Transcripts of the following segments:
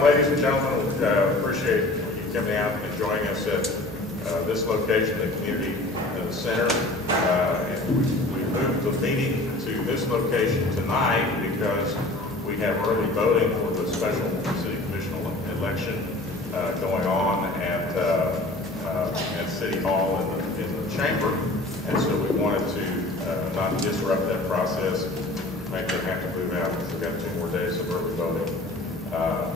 welcome, ladies and gentlemen. Appreciate you coming out and joining us at this location, the community center. And we moved the meeting to this location tonight because we have early voting for the special city commission election going on at City Hall in the chamber. And so we wanted to not disrupt that process, make them have to move out because we've got 2 more days of early voting.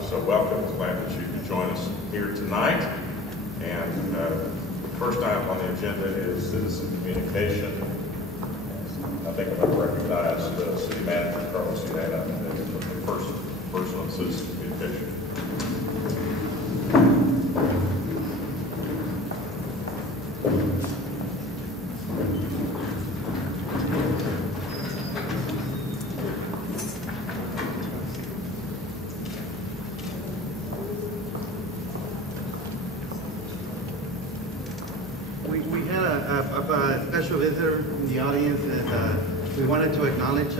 So welcome, glad that you can join us here tonight. And the first item on the agenda is citizen communication. I think I'm going to recognize the city manager, Carlos Ciudad, the first person on citizen communication. We had a special visitor in the audience, and we wanted to acknowledge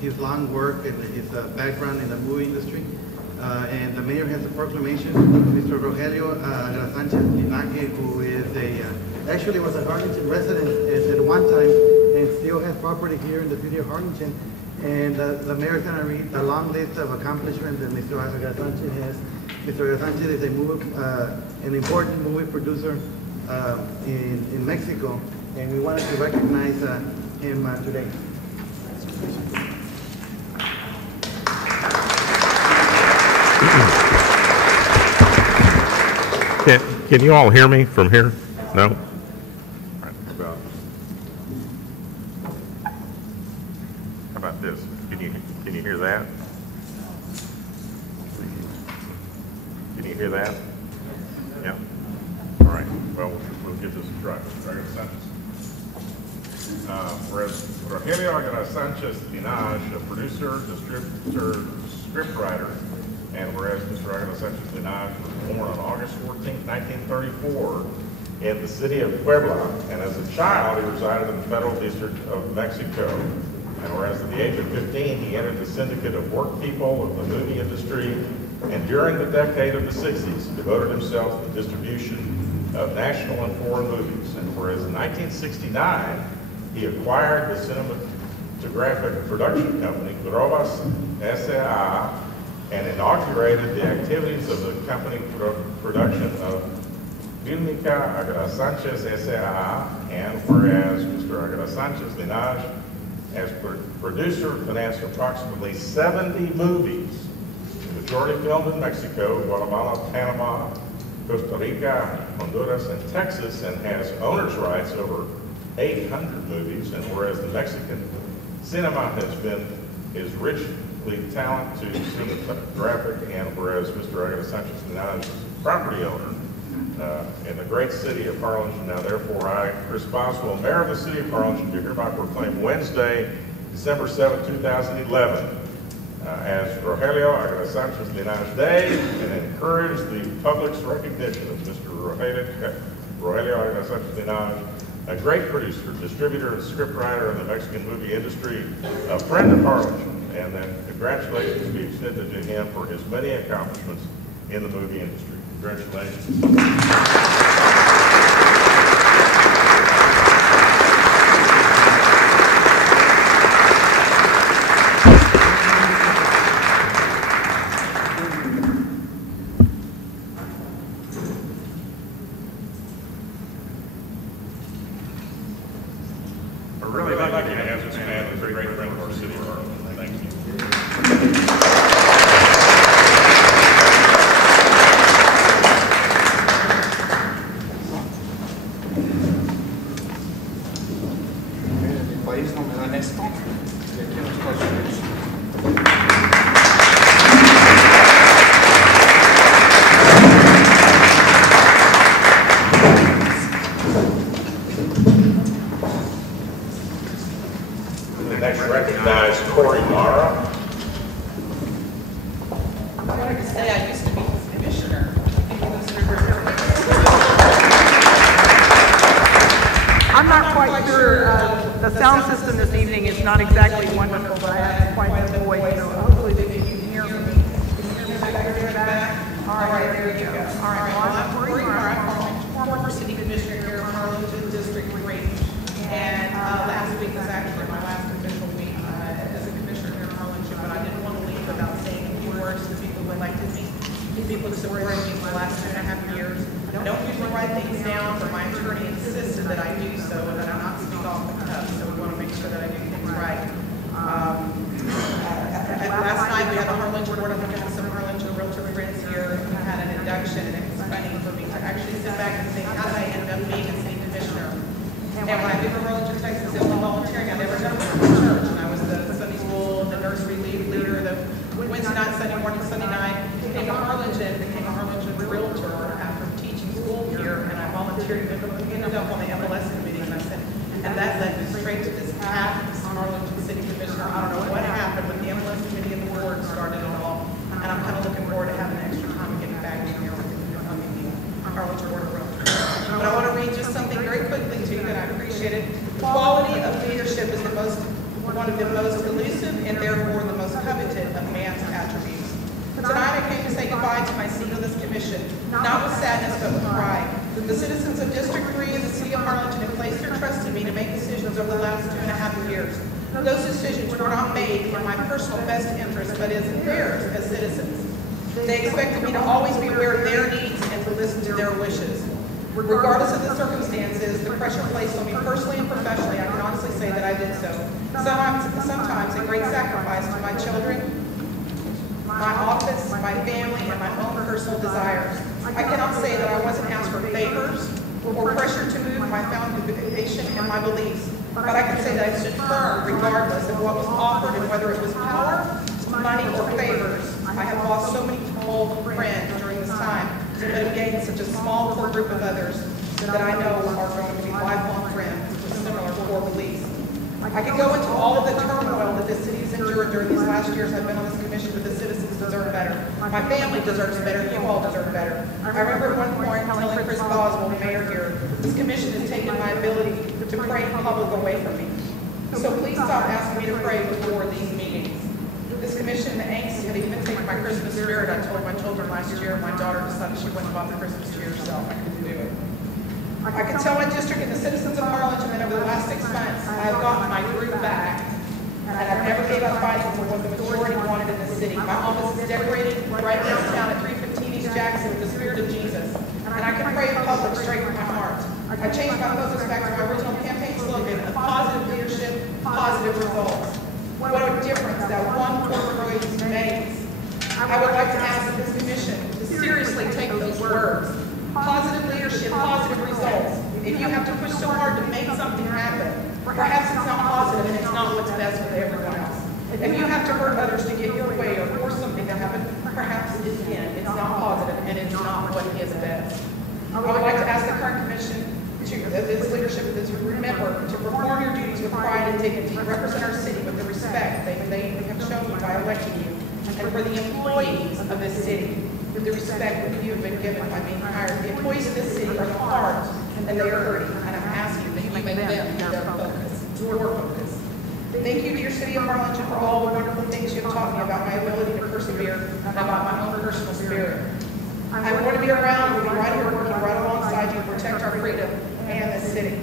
his long work and his background in the movie industry. And the mayor has a proclamation. Mr. Rogelio Sanchez Linaje, who is actually was a Harlingen resident at one time and still has property here in the city of Harlingen. And the mayor is going to read a long list of accomplishments that Mr. Agada Sanchez has. Mr. Agada Sanchez is an important movie producer in Mexico, and we wanted to recognize him today. Can you all hear me from here? No? All right, how about this? Can you hear that? Can you hear that? Yeah. All right. Well, we'll give this a try. Whereas Rogelio Agada Sanchez Linaje, a producer, distributor, scriptwriter, and whereas Mr. Agada Sanchez Linaje was born on August 14, 1934 in the city of Puebla, and as a child he resided in the Federal District of Mexico. And whereas at the age of 15 he entered the syndicate of work people of the movie industry, and during the decade of the 60s devoted himself to the distribution of national and foreign movies. And whereas in 1969 he acquired the cinematographic production company Grobas S.A. and inaugurated the activities of the company production of Filmica Agada Sanchez S.A. And whereas Mr. Agada Sanchez Linaje, as producer, financed approximately 70 movies, the majority filmed in Mexico, Guatemala, Panama, Costa Rica, Honduras, and Texas, and has owner's rights over 800 movies. And whereas the Mexican cinema is richly talented to cinematographic, and whereas Mr. Agada Sanchez Linaje is a property owner in the great city of Harlingen. Now, therefore, I, Chris Boswell, Mayor of the City of Harlingen, do hereby proclaim Wednesday, December 7, 2011, as Rogelio Agada Sanchez Linaje Day, and encourage the public's recognition of Mr. Rogelio Agada Sanchez Linaje, a great producer, distributor, and scriptwriter in the Mexican movie industry, a friend of Harlingen, and then congratulations be extended to him for his many accomplishments in the movie industry. Congratulations. I really like to have this man, a great friend of our city of Harlingen. Thank you. El país no me dan esto, y aquí en los Estados Unidos. Next, recognize Corey Mara. I wanted to say I used to be his commissioner. I'm not quite sure. The sound system this evening is not exactly wonderful, but I have quite a voice, so hopefully that you can hear me. Can you hear me back there? reaction, and it was funny for me to actually sit back and think, how did I end up being a city commissioner? And when I moved to Harlingen, Texas, it was volunteering. I'd never done it for church, and I was the Sunday school, the nursery leader, the Wednesday night, Sunday morning, Sunday night. Came to Harlingen, became a Harlingen realtor after teaching school here, and I volunteered, ended up on the MLS committee, and I said, and that led me straight to this path as Harlingen City Commissioner. I don't know what happened, but the MLS committee and the board started it all, and I'm kind of looking forward to having extra time and getting back in here with becoming the Harlingen Board of Realtors. But I want to read just something very quickly to you, and I appreciate it. Quality of leadership is one of the most elusive and therefore the most coveted of man's attributes. Tonight I came to say goodbye to my seat on this commission, not with sadness but with pride. The citizens of District 3 and the City of Harlingen have placed their trust in me to make decisions over the last 2.5 years. Those decisions were not made in my personal best interest, but as theirs as citizens. They expected me to always be aware of their needs and to listen to their wishes. Regardless of the circumstances, the pressure placed on me personally and professionally, I can honestly say that I did so. Sometimes a great sacrifice to my children, my office, my family, and my own personal desires. I cannot say that I wasn't asked for favors or pressure to move my foundation and my beliefs, but I can say that I stood firm regardless of what was offered and whether it was power, money, or favors. I have lost so many old friends during this time, but have gained such a small core group of others that I know are going to be lifelong friends with similar core beliefs. I could go into all of the turmoil that this city has endured during these last years I've been on this commission, but the citizens deserve better. My family deserves better. You all deserve better. I remember at one point telling Chris Boswell, the mayor here, this commission has taken my ability to pray in public away from me. So please stop asking me to pray before these meetings. This commission, the angst, had even taken my Christmas spirit. I told my children last year, my daughter decided she went and bought the Christmas tree herself. I couldn't do it. I can tell my district and the citizens of Harlingen that over the last 6 months, I have gotten my group back, and I've never gave up fighting for what the majority wanted in the city. My office is decorated right downtown at 315 East Jackson with the spirit of Jesus, and I can pray in public straight from my heart. I changed my focus back to my original campaign slogan of positive leadership, positive results. What a difference that one poor phrase makes. I would like to ask this commission to seriously take those words. Positive leadership, positive results. If you have to push so hard to make something happen, perhaps it's not positive and it's not what's best for everyone else. If you have to hurt others to get your way or force something to happen, perhaps it's not positive and it's not what is best. I would like to ask the current commission this leadership to remember to perform your duties with pride and dignity, represent our city with the respect they have shown you by electing you, and for the employees of this city, with the respect that you have been given by being hired. The employees of this city are the heart, and they are hurting, and I'm asking that you make them their focus, your focus. Thank you to your city of Harlingen for all the wonderful things you have taught me about my ability to persevere and about my own personal spirit. I'm going to be around, we'll be right here working right alongside you to protect our freedom and the city.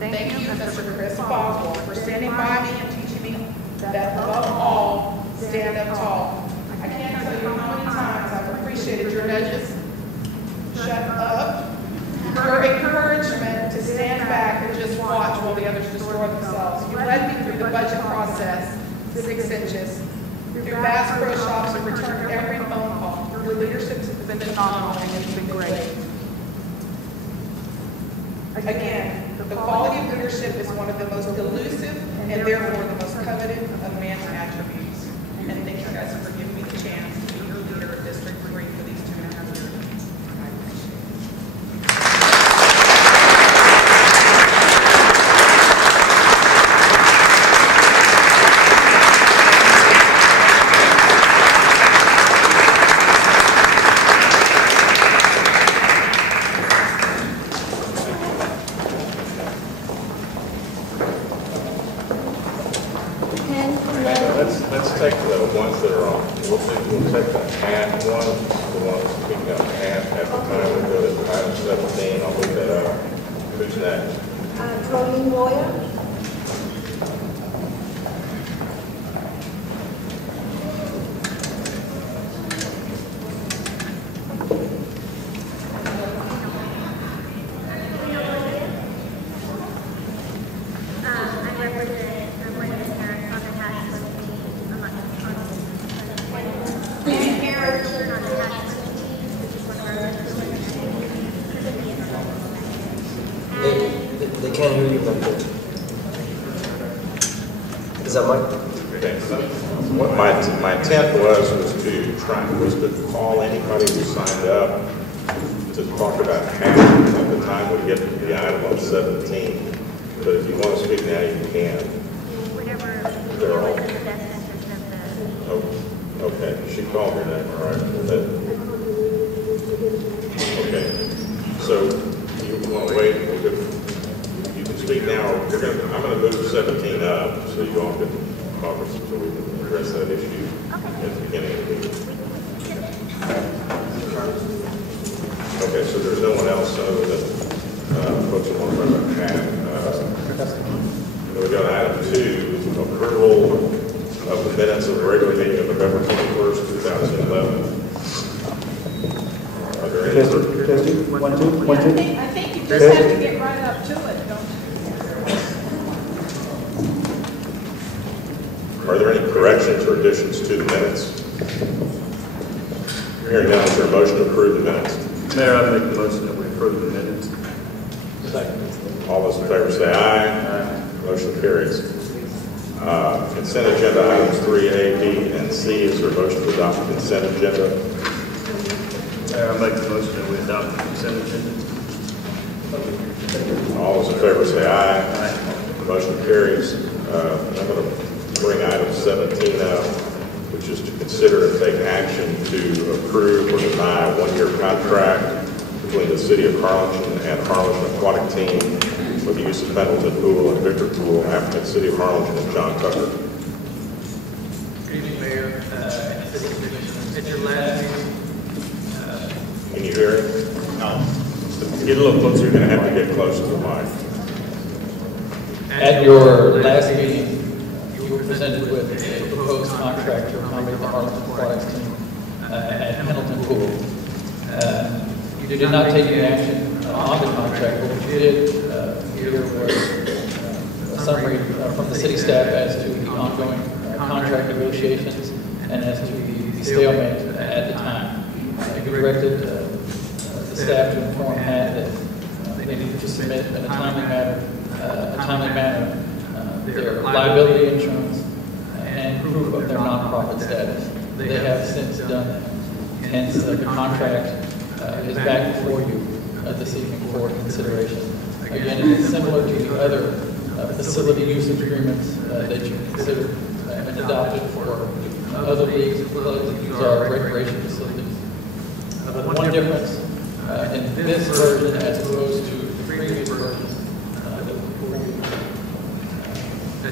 Thank you, Mr. Chris Boswell, for standing by me and teaching me that above all, stand up tall. I can't tell you how many times I've appreciated your nudges, shut up, your encouragement to stand back and just watch while the others destroy themselves. You led me through the budget process, 6 inches, through Bass Pro Shops and returned every phone call. Your leadership has been phenomenal and it's been great. Again, the quality of leadership is one of the most elusive and therefore the most coveted of man's attributes. And thank you guys for giving me the chance to be your leader of District 3 for these 2.5 years. I appreciate it. Let's take the ones that are on. We'll take the half one, the ones speaking up half at the time. We'll go to item 17. I'll leave that up. Who's next? Colleen Boyer. that Mike? Okay, so what my intent was to call anybody who signed up to talk about half at the time we get to the item on 17. But if you want to speak now, you can. They're all. Oh, okay, she called her name, all right. Okay, so you want to wait? You can speak now. I'm going to move 17 up so you all can talk so we can address that issue at the beginning of the meeting. Okay, so there's no one else other than folks who want to talk about half. Then we go to item 2, approval of the minutes of the regular meeting of November 21st, 2011. Are there any? Testing, 1, 2, 1, 2. I think you just have to get right up to it, don't you? Are there any corrections or additions to the minutes? Hearing none, is there a motion to approve the minutes? Mayor, I make the motion that we approve the minutes. Second. All those in favor say aye. Aye. Motion carries. Consent agenda items 3A, B, and C. Is there a motion to adopt the consent agenda? Mayor, I make the motion that we adopt the consent agenda. All those in favor say aye. Aye. Motion carries. I'm going to bring item 17 up, which is to consider and take action to approve or deny a one-year contract between the City of Harlingen and Harlingen Aquatic Team for the use of Pendleton Pool and Victor Pool, applicant City of Harlingen and John Tucker. Good evening, Mayor, City Commissioners. At your last meeting, Can you hear it? no. Get a little closer. You're going to have to get close to the mic. At your last meeting, you were presented with a proposed contract to accommodate the Harlingen Aquatics Team at Pendleton Pool. You did not take any action on the contract, but what you did here was a summary from the city staff as to the ongoing contract negotiations and as to the stalemate at the time. You directed the staff to inform Pat that they needed to submit in a timely manner their liability insurance and proof of their nonprofit status. They have since done that. Hence, the contract is back before you this evening for consideration. Again, it is similar to the other facility usage agreements that you considered and adopted for other leagues and clubs that use our recreation facilities. But one difference in this version as opposed to the previous versions that were before you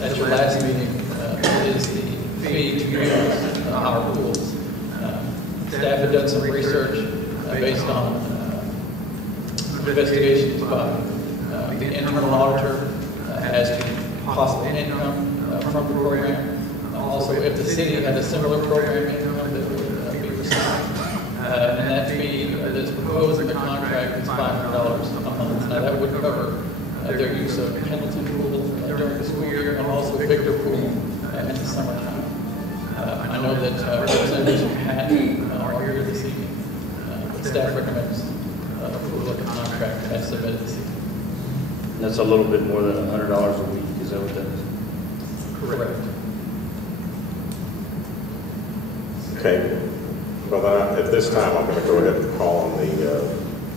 at your last meeting is the fee to use our pools. Staff had done some research based on investigations by the internal auditor as to possible income from the program. Also, if the city had a similar program income that would be received. And that fee that's proposed in the contract is $500 a month. Now that would cover their use of Pendleton Pool during the school year and also Victor Pool in the summertime. I know that representatives from Pat are here this evening. Staff recommends approval of the contract as submitted this evening. That's a little bit more than $100 a week, is that what that is? Correct. Okay. Well, at this time, I'm going to go ahead and call on the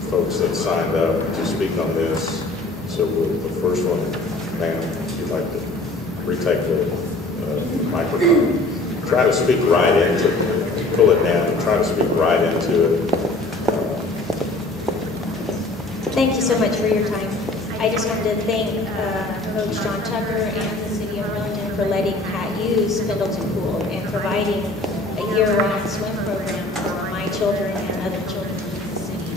folks that signed up to speak on this. So the first one, ma'am, if you'd like to retake the microphone. Try to speak right into it. Pull it down and try to speak right into it. Thank you so much for your time. I just wanted to thank Coach John Tucker and the City of Harlingen for letting Pat use Pendleton Pool and providing a year-round swim program for my children and other children in the city.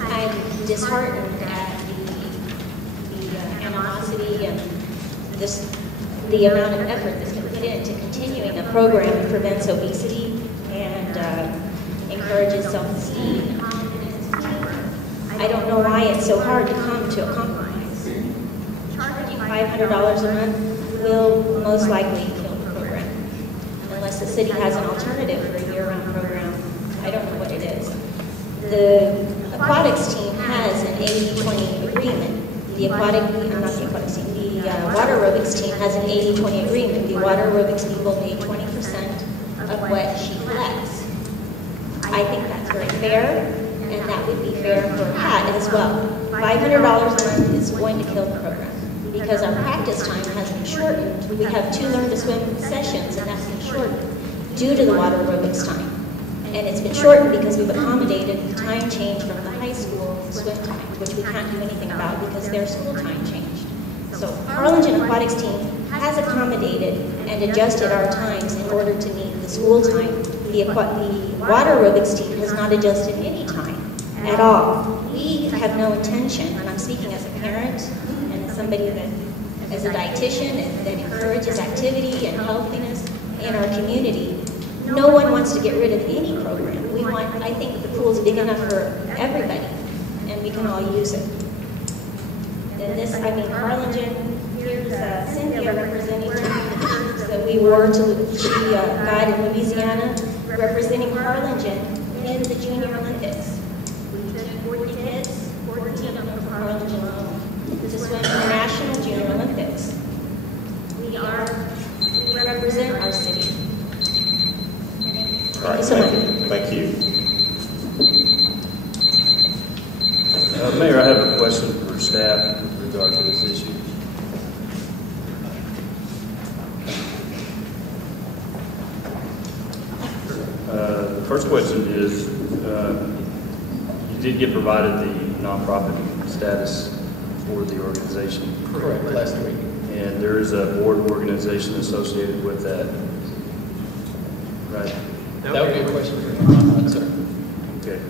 I'm disheartened at the animosity and just the amount of effort that's been put into continuing a program that prevents obesity and encourages self-esteem and confidence and teamwork. I don't know why it's so hard to come to a compromise. Charging $500 a month will most likely kill the program. Unless the city has an alternative for a year-round program, I don't know what it is. The aquatics team has an 80-20 agreement the water aerobics team has an 80-20 agreement. The water aerobics team will pay 20% of what she collects. I think that's very fair, and that would be fair for Pat as well. $500 a month is going to kill the program because our practice time has been shortened. We have 2 learn to swim sessions, and that's been shortened due to the water aerobics time. And it's been shortened because we've accommodated the time change from the high school swim time, which we can't do anything about because their school time changed. So Harlingen Aquatics team has accommodated and adjusted our times in order to meet the school time. The water aerobics team has not adjusted any time at all. We have no intention, and I'm speaking as a parent and as somebody that, as a dietitian and that encourages activity and healthiness in our community. No one wants to get rid of any program. We want, I think the pool is big enough for everybody, and we can all use it. And this, I mean, Harlingen, here's Cynthia representing the shirts that we wore to, she got in Louisiana, representing Harlingen in the Junior Olympics. We took 40 kids, 14 of them from Harlingen alone, to swim in the National Junior Olympics. We represent our city. All right, thank you. Mayor, I have a question for staff with regard to this issue. The first question is, you did get provided the nonprofit status for the organization. Correct, last week. And there is a board organization associated with that, right? That would be a question for you, sir. Okay.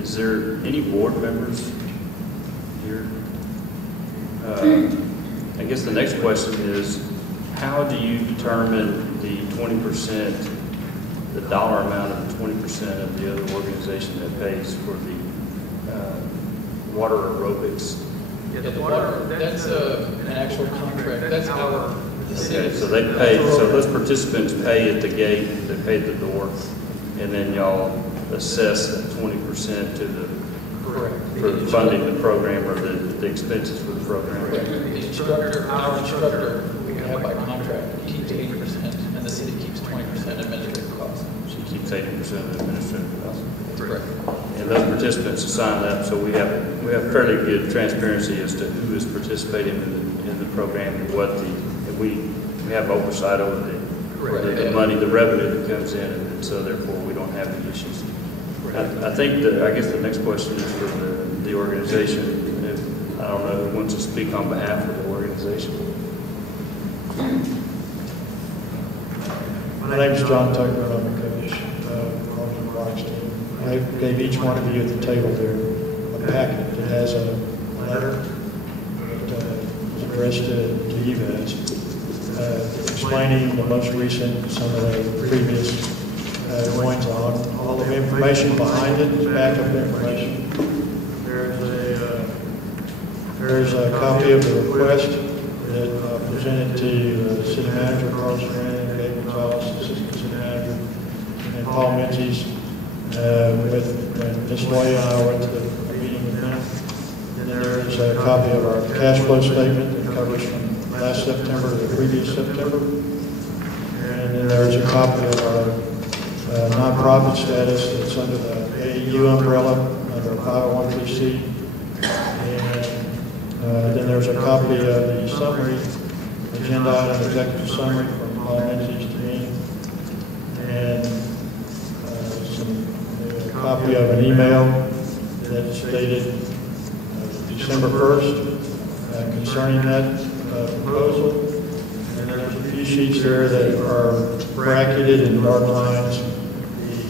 Is there any board members here? I guess the next question is, how do you determine the 20%, the dollar amount of 20% of the other organization that pays for the water aerobics? Yeah, the water, that's an actual contract. That's our Okay, so they pay, so those participants pay at the gate, they pay at the door, and then y'all assess that 20% to the, correct, for funding the program or the expenses for the program. Correct. The instructor, our instructor, we have by contract, keeps 80%, and the city keeps 20% administrative costs. She keeps 80% of the administrative costs. Correct. And those participants are signed up, so we have fairly good transparency as to who is participating in the program and what the, and we have oversight over the money, the revenue that comes in, and so therefore we don't have any issues. I think that, I guess the next question is for the organization. If, I don't know who wants to speak on behalf of the organization. My name is John Tucker, and I'm a coach of Harlingen Aquatics team. I gave each one of you at the table there a packet that has a letter that is addressed to you guys, explaining the most recent, some of the previous goings on. All the information behind it is backup information. There's a copy of the request that presented to City Manager Carlos Grant, Gabe Gonzalez, Assistant City Manager, and Paul Menzies. With Ms. Loya and I went to the meeting with them. Then there's a copy of our cash flow statement that covers from last September to the previous September. And then there's a copy of our nonprofit status that's under the AAU umbrella, under 501(c). And then there's a copy of the summary, agenda item executive summary from Paul Menzies to me. And a copy of an email that's dated December 1st concerning that proposal. And there's a few sheets there that are bracketed in dark lines.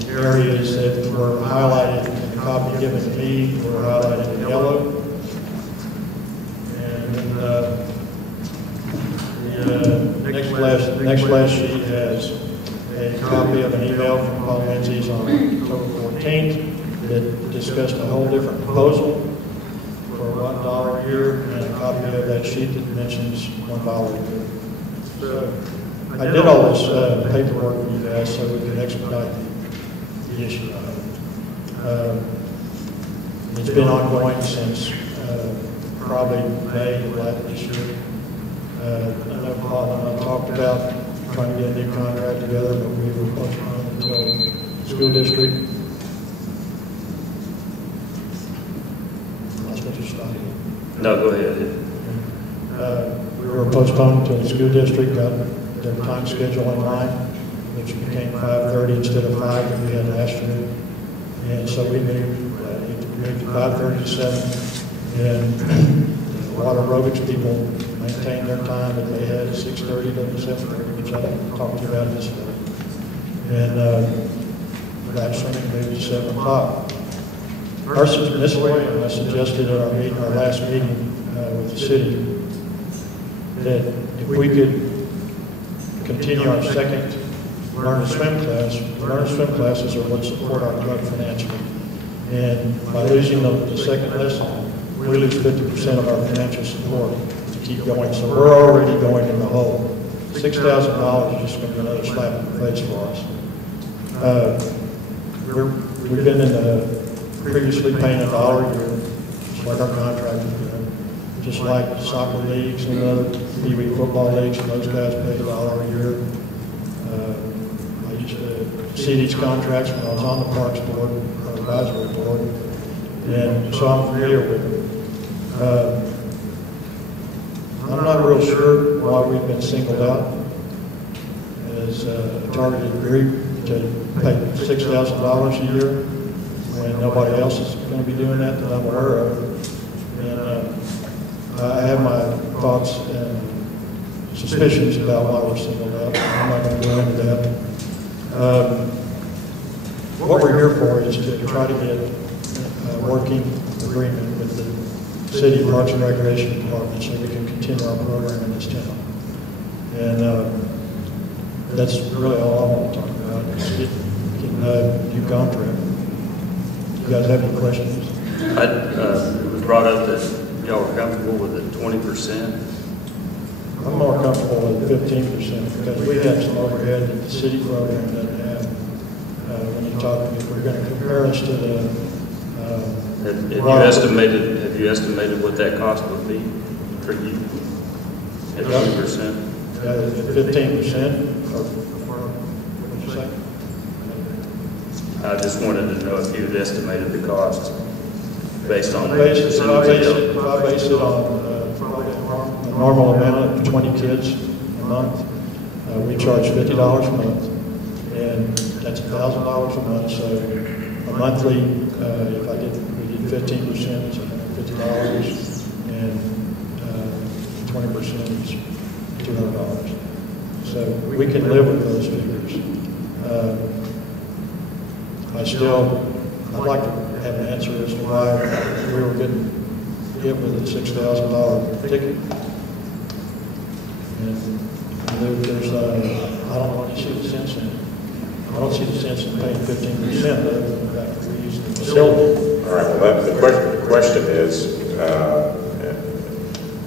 The areas that were highlighted in the copy given to me were highlighted in yellow. And then the next last sheet has a copy of an email from Paul Menzies on October 14th that discussed a whole different proposal for $1 a year, and a copy of that sheet that mentions $1 a year. So I did all this paperwork for you guys so we could expedite the issue of it. It's been ongoing since probably May of this year. I know Paul and I talked about trying to get a new contract together, but we were postponed until school district. That's what you started. No, go ahead. We were postponed until the school district got their time schedule in line, which became 5:30 instead of 5 that we had last year. And so we moved to 5:30 to 7. And a lot of aerobics people maintained their time that they had 6:30 to 7:30, which I talked about this day. And that swimming moved to 7 o'clock. This way, I suggested at our last meeting with the city that if we could continue our second learn to swim class. Learn to swim classes are what support our club financially. And by losing the second lesson, we lose 50% of our financial support to keep going. So we're already going in the hole. $6,000 is just going to be another slap in the face for us. We've been in the previously paying $1 a year, just like our contractors do. Just like soccer leagues and other Pee Wee football leagues, and those guys pay $1 a year. I used to see these contracts when I was on the Parks Board, or Advisory Board, and so I'm familiar with it. I'm not real sure why we've been singled out as a targeted group to pay $6,000 a year when nobody else is going to be doing that I'm aware of. And I have my thoughts and suspicions about why we're singled out. I'm not going to go into that. What we're here for is to try to get a working agreement with the City Parks and Recreation Department so we can continue our program in this town. And that's really all I want to talk about, is getting a new contract. You guys have any questions? It was brought up that y'all are comfortable with the 20%? I'm more comfortable with 15% because we have some overhead that the city program doesn't have. When you talk, if we're going to compare us to the have you estimated what that cost would be for you at 20%? 15%, or what did you say? I just wanted to know if you had estimated the cost based on If I base it on a normal amount of 20 kids a month, we charge $50 a month, and that's $1,000 a month. So a monthly, if we did 15%, it's $150, and 20% is $200. So we can live with those figures. I'd like to have an answer as to why we were getting hit with a $6,000 ticket. And there's, I don't want to see the sense in it. I don't see the sense in paying 15% other than the fact that we use the facility. All right, well, the question is,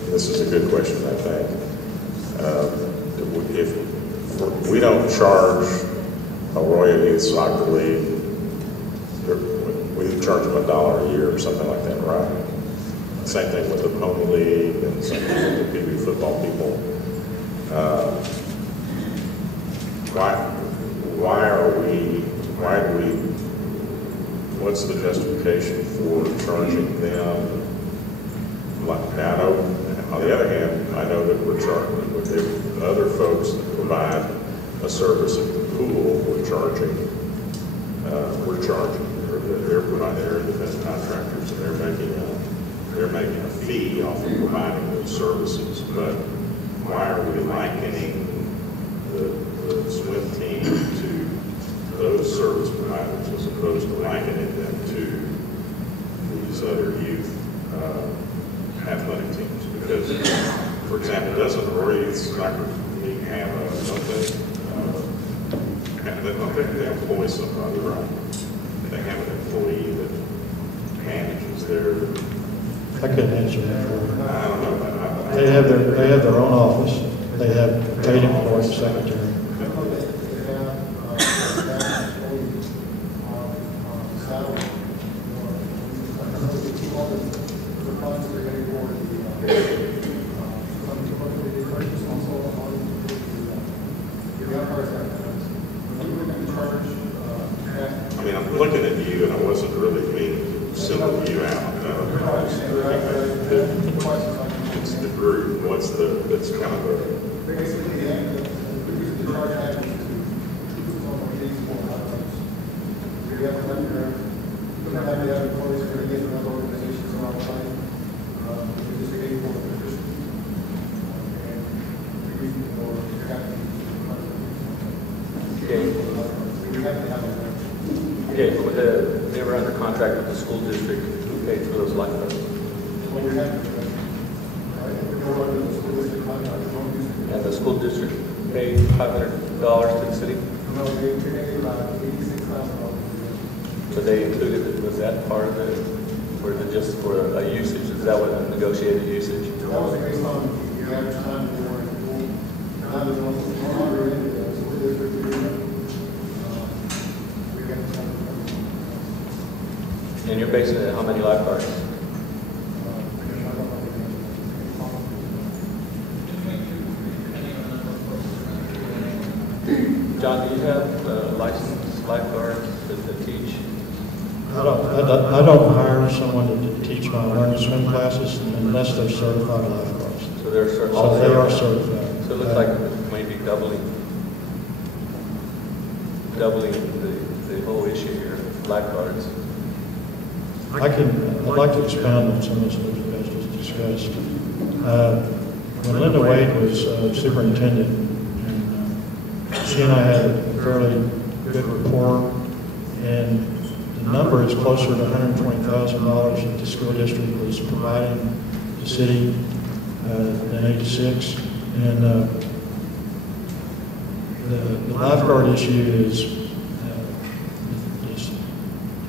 this is a good question, I think. If we don't charge a Royal Youth Soccer League, we charge them $1 a year or something like that, right? Same thing with the Pony League and same thing with the Pee Wee football people. What's the justification for charging them? Like, now, I know, on the other hand, I know that we're charging, with other folks that provide a service at the pool, we're charging, they're providing, they're independent contractors, and they're making a fee off of providing those services. But why are we likening the swim team to those service providers as opposed to likening them to these other youth athletic teams? Because, for example, doesn't the Royal Youth Soccer League have they employ somebody, right? They have an employee that manages their. I couldn't answer that. I don't know. They have their own office. They have paid employees, secretary. The funds they're getting for single you out. It's the group. What's the, it's kind of a, Basically, the charge happens to these 4 items. We have to let your, we don't have the other employees who are getting other organizations around the line. We just gave you one position. And the reason for your having Okay. we have to have a Okay, with they were under contract with the school district, who paid for those lifeguards? when you have to, right? If we go under the school district contract, we don't use it. And the school district paid $500 to the city? No, they paid about $86,000. So they included, was that part of it, or is it just for a usage? Is that what a negotiated usage? That was based on the average time they were in the pool. Now there's no longer in the school district agreement. We get some. And you're basing it on how many lifeguards? John, do you have licensed lifeguards that teach? I don't hire someone to teach my learning swim classes unless they're certified lifeguards. So they're certified. So they are certified. So it looks like maybe doubling the whole issue here, lifeguards. I'd like to expound on some of this that you guys just discussed. When Linda Wade was superintendent, and she and I had a fairly good rapport, and the number is closer to $120,000 that the school district was providing the city in '86. And the lifeguard issue is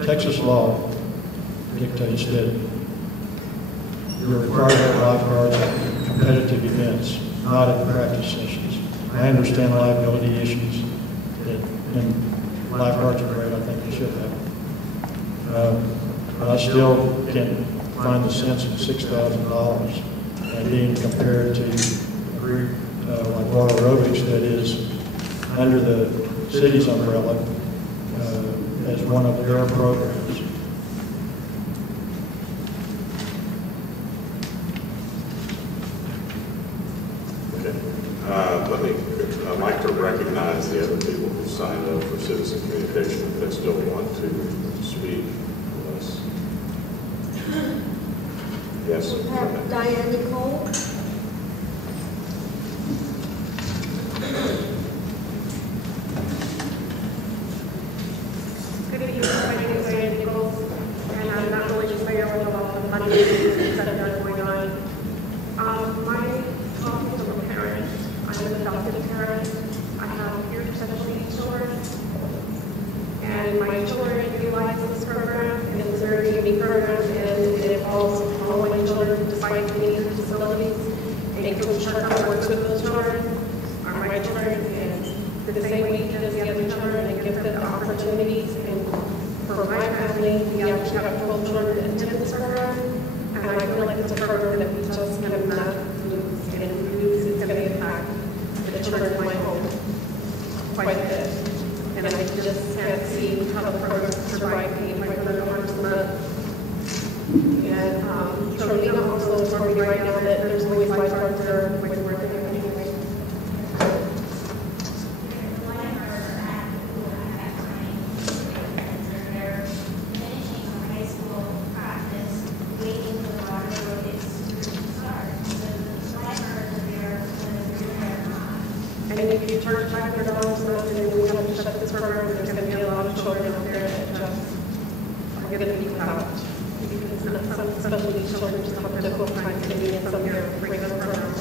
Texas law dictates that you're required to have lifeguards at competitive events, not at practice sessions. I understand liability issues, and lifeguards are great. I think they should have. But I still can't find the sense of $6,000 being compared to a group like water aerobics that is under the city's umbrella as one of their programs. I'd like to recognize the other people who signed up for citizen communication if they still want to speak. Yes. We have Diane Nicole. Good evening, my name is Diane Nicole, and I'm not really familiar with all the fundraisers that are going on. My talking from a parent, I'm an adopted parent. I have ear special needs children, and my children utilize this program, and it's a very unique program, and it involves following children despite being in disabilities, and Coach Tucker works with those children, are my children, and the same way he does the other children, and gives them the opportunities. And for my family, we actually have 12 children that attend this program, and I feel like it's a program that we just cannot lose, and if we lose, it's going to impact the children in my home quite a bit. And I just can't see how the program can survive paying $500 a month. And Charlene also told me right now that there's always lifeguards that are way worth it anyway. And if you charge $500 a month and we have to shut this program, there's going to be a lot of children out there that just are going to be without. Because some special needs children just have difficult time getting in some of their regular programs.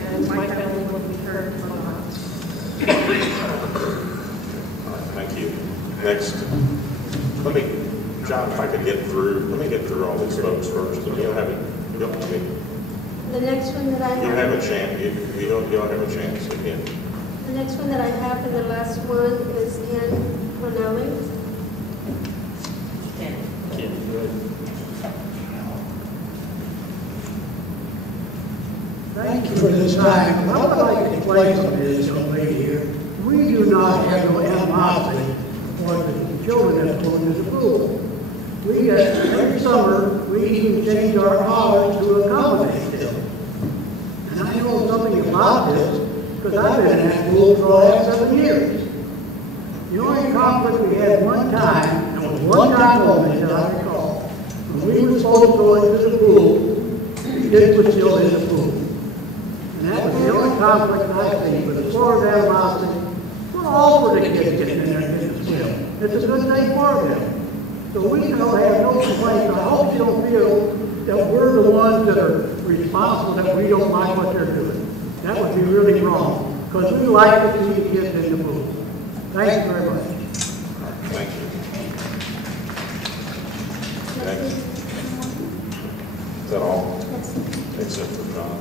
And my family will be hurt a lot. Thank you. Next, John, if I could get through all these folks first, and you'll have it. The next one that I have. You have a chance. You'll have a chance again. The next one that I have, and the last one is Ken Ronelli. Thank you for this time. I would like to explain something to this young lady here. We do not have no animosity for the children that go into school. we, every summer, we even change our hours to accommodate them. And I know something about this, because I've been in that pool for the last 7 years. The only conflict we had one time, and it was one time only that I recall, when we were supposed to go into the pool, the kids were still in the pool. And that was the only conflict I've seen, but as far as animosity, we're all for the kids getting in there and getting to swim. It's a good thing for them. So we don't have no complaints. I hope you don't feel that we're the ones that are responsible, that we don't like what they're doing. That would be really wrong, because we like to see the kids in the pool. Thank you very much. Thank you. Thank you. Is that all? Except for John.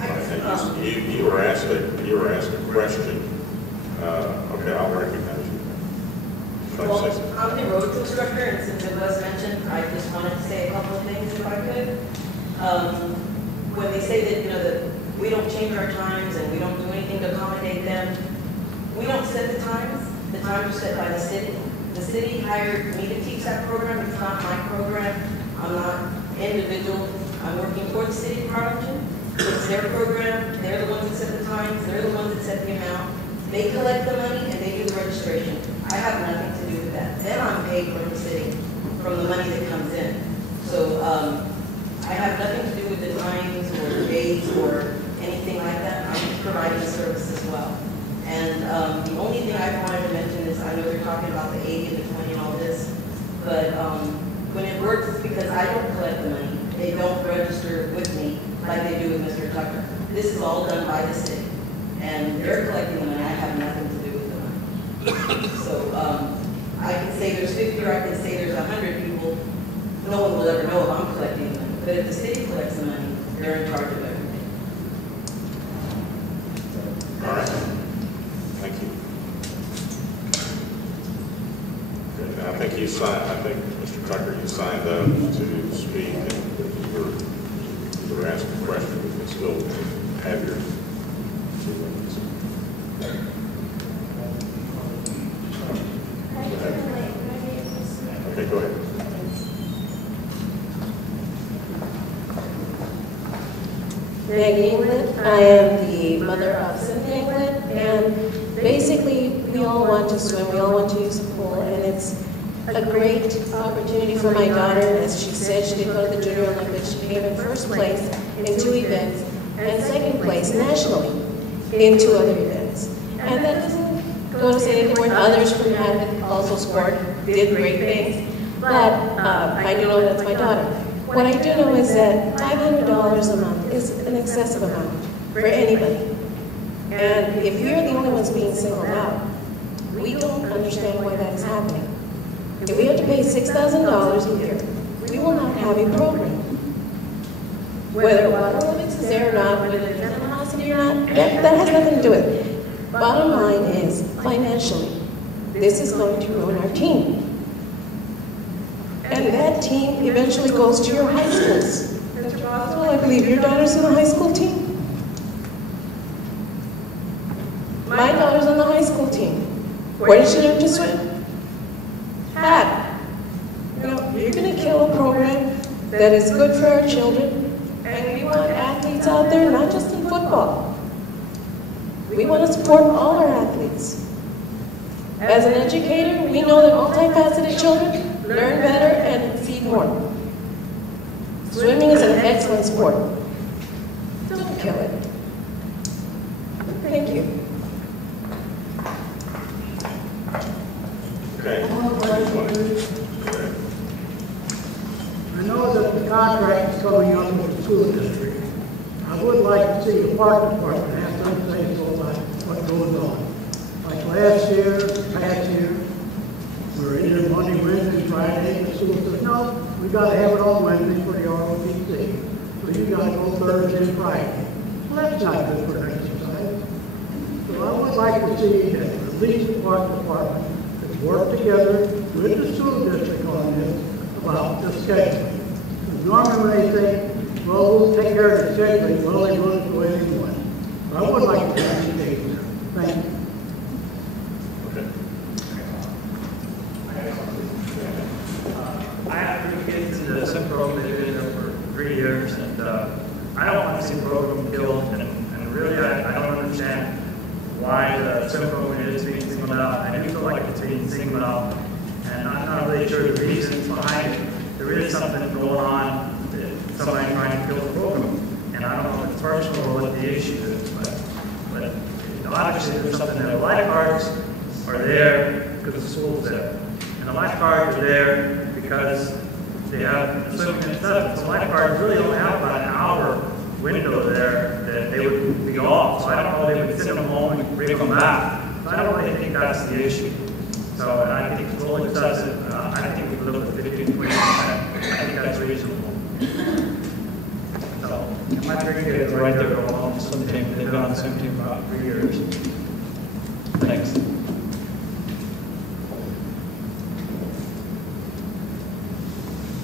Okay. You were asked a question. Okay, I'll recognize you. Well, I'm the road constructor, and since it was mentioned, I just wanted to say a couple of things if I could. When they say that, that we don't change our times and we don't do anything to accommodate them, we don't set the times. The times are set by the city. The city hired me to teach that program. It's not my program. I'm not individual. I'm working for the city of Harlingen. It's their program. They're the ones that set the times. They're the ones that set the amount. They collect the money and they do the registration. I have nothing to do with that. Then I'm paid from the city, from the money that comes in. So I have nothing to do with the times or the days or anything like that. I'm just providing the service as well. And the only thing I wanted to mention is, I know they're talking about the 80 and the 20 and all this, but when it works, because I don't collect the money, they don't register with me like they do with Mr. Tucker. This is all done by the city. And they're collecting the money. I have nothing to do with the money. So I can say there's 50 or I can say there's 100 people. No one will ever know if I'm collecting the money. But if the city collects the money, they're in charge of everything. All right. Thank you. Good. I think Mr. Tucker, you signed up to speak, and you were asked a question. We can still have your 2 minutes. Okay, go ahead. Meg England. I am the mother of Cynthia England, and basically we all want to swim, we all want to use the pool, and it's a great opportunity for my daughter. As she said, she did go to the Junior Olympics. She came in first place in 2 events and second place nationally in 2 other events. And that doesn't go to say that there weren't others who had also scored, did great things, but I do know that's my daughter. What I do know is that $500 a month is an excessive amount for anybody. And if we're the only ones being singled out, we don't understand why that is happening. If we have to pay $6,000 a year, we will not have a program. Whether Water Olympics is there or not, whether there's animosity or not, that has nothing to do with it. Bottom line is, financially, this is going to ruin our team. And that team eventually goes to your high schools. Mr. Boswell, I believe your daughter's in the high school team? My daughter's on the high school team. Where did she learn to swim? Had. You're going to kill a program that is good for our children, and we want athletes out there, not just in football. We want to support all our athletes. As an educator, we know that multifaceted children learn better and feed more. Swimming is an excellent sport. Don't kill it. Thank you. Okay. I know that the contract is coming up with the school district. I would like to see the park department have some say so about what goes on. Like last year, past year, we were either Monday, Wednesday, Friday, and the school said, no, we got to have it on Wednesday for the ROTC. So you got to go Thursday and Friday. Well, that's not good for an exercise. So I would like to see that at least the park department could work together with the school district on this about the scheduling. Because normally when they say, well, we'll take care of the scheduling, well, they run it the way they want. So I would like to see the date there. Thank you. Okay. why the swim program is being singled out. I do feel like it's being singled out, and I'm not really sure the reasons behind it. There is something going on, that somebody trying to kill the program, and I don't know if it's personal or what the issue is, but obviously there's something there. The lifeguards are there because the school's there, and the lifeguards are there because they have swimming and stuff. So lifeguards really don't have about an hour window there that they would be off. So I don't know if they would send them home and bring them back. So I don't really think that's the issue. So and I think it's a little excessive. I think we look at 15-20%. I think that's reasonable. So my three kids are right there on the swim team. They've been on the swim team for about 3 years. Thanks.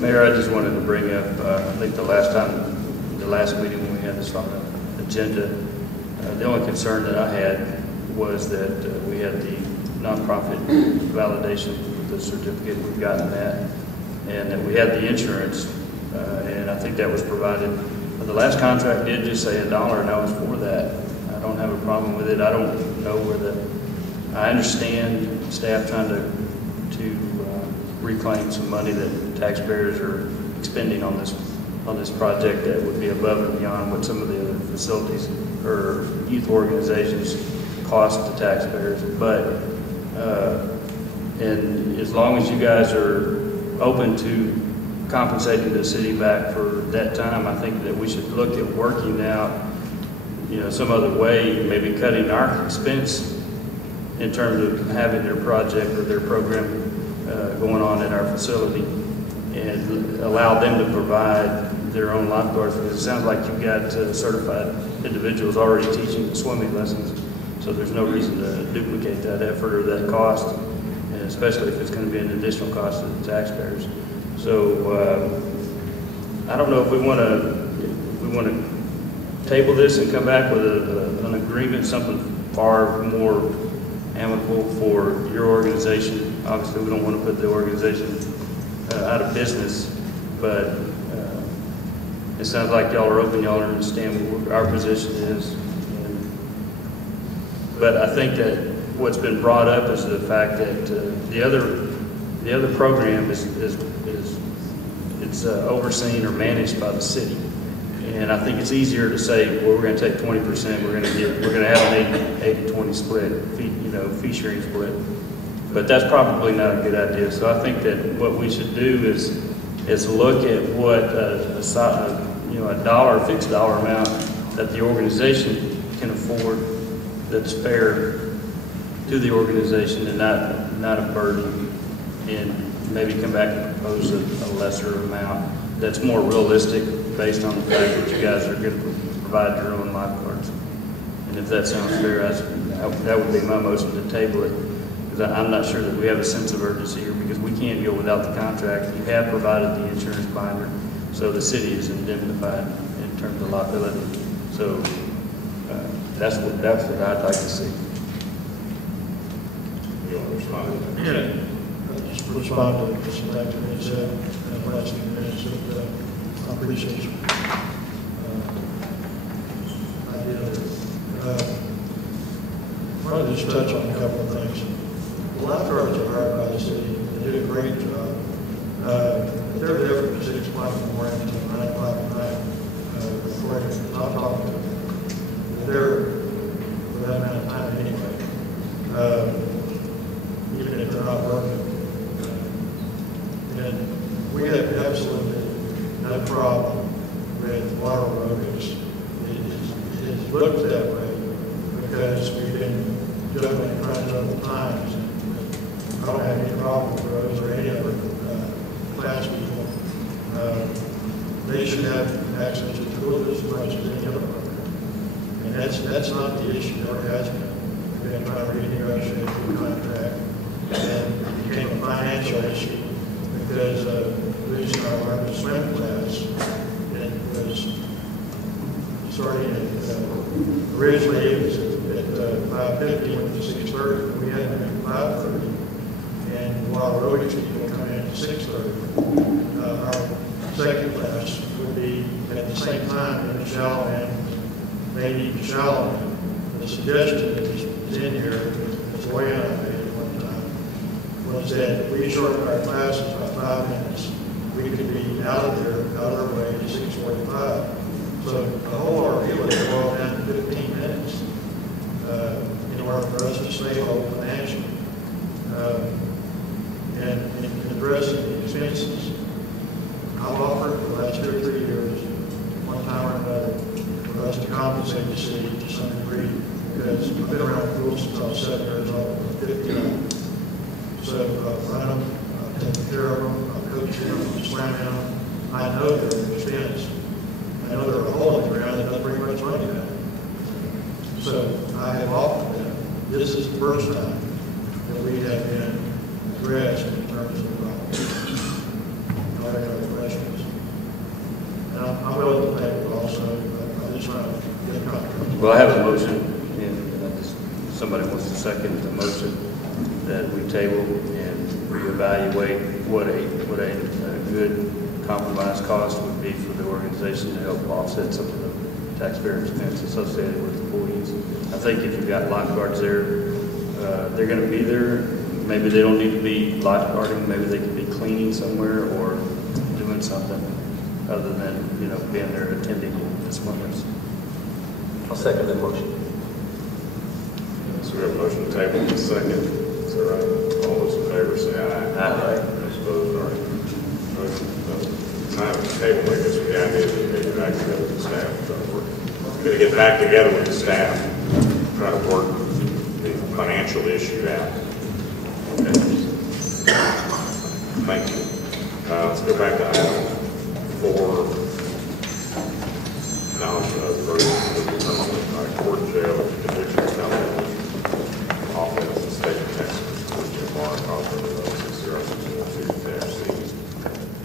Mayor, I just wanted to bring up, I think the last meeting when we had this on the agenda, the only concern that I had was that we had the nonprofit validation with the certificate, we've gotten that, and that we had the insurance, and I think that was provided. The last contract did just say $1, and I was for that. I don't have a problem with it. I don't know where I understand staff trying to reclaim some money that taxpayers are expending on this project that would be above and beyond what some of the other facilities or youth organizations cost the taxpayers. But and as long as you guys are open to compensating the city back for that time, I think that we should look at working out, some other way, maybe cutting our expense in terms of having their project or their program going on at our facility, and allow them to provide their own lifeguards, because it sounds like you've got certified individuals already teaching the swimming lessons, so there's no reason to duplicate that effort or that cost, and especially if it's going to be an additional cost to the taxpayers. So I don't know if we want to table this and come back with an agreement, something far more amicable for your organization. Obviously, we don't want to put the organization out of business, but it sounds like y'all are open, y'all understand what our position is. But I think that what's been brought up is the fact that the other program is overseen or managed by the city, and I think it's easier to say, well, we're going to take 20%, we're going to have an 80-20 split, fee sharing split. But that's probably not a good idea. So I think that what we should do is look at what a fixed dollar amount that the organization can afford that's fair to the organization and not a burden, and maybe come back and propose a lesser amount that's more realistic based on the fact that you guys are going to provide your own lifeguards. And if that sounds fair, that would be my motion to table it. I'm not sure that we have a sense of urgency here, because we can't go without the contract. You have provided the insurance binder, so the city is indemnified in terms of liability. So that's what I'd like to see. You want to respond? Yeah. Just respond to some things that you said in the last few minutes. I appreciate you. I want to just touch on a couple of things. The lifeguards are hired by the city. They do a great job. They're there from 6 o'clock in the morning until 9 o'clock at night. Before I'm talking to them. They're for that amount of time anyway. Even if they're not working. And we have absolutely no problem with water aerobics. It is looked that way because we've been juggling trying several times. I don't have any problem with those or any other class people. They should have access to tools as much as any other program. And that's not the issue. Never has been. We've been trying to renegotiate the contract, and it became a financial issue because losing our largest swim class. It was starting at originally it was at 5:50, went to 6:30. We had to make 5:30. And while aerobics people come in at 6:30, our second class would be at the same time in the shallow end, maybe shallow end. The suggestion is here, as Leanna made at one time, was that we shortened our classes by 5 minutes. We could be out of our way at 6:45. So the whole ordeal is boiled down to 15 minutes in order for us to stay whole financially. And in addressing the expenses, I've offered for the last 2 or 3 years, one time or another, for us to compensate the city to some degree, because I've been around schools since I was 7 years old, I'm 59. So run them, take care of them, coach them, slam them. I know they're an expense. I know they're a hole in the ground that doesn't bring much money back. So I have offered them. This is the first time that we have been addressed in terms of not any other questions. And I'm willing to take it also, but I just want to get comfortable. Well, I have a motion, and somebody wants to second the motion that we table and reevaluate what a good compromise cost would be for the organization to help offset some of the taxpayer expense associated with employees. I think if you've got lifeguards there, they're going to be there. Maybe they don't need to be lifeguarding. Maybe they could be cleaning somewhere or doing something other than, being there attending the swimmers. I'll second that motion. So we have a motion to table in a second. Is that right? All those in favor say aye. Aye. Those opposed are motion. Time to table, I guess the idea is to get back together with the staff. So we're going to get back together with the staff, try to work the financial issue out. Okay. Thank you. Let's go back to item 4. Acknowledgement of the verdict by court jail convictions found offense in state of Texas. Jim Barr, author of 60602-C.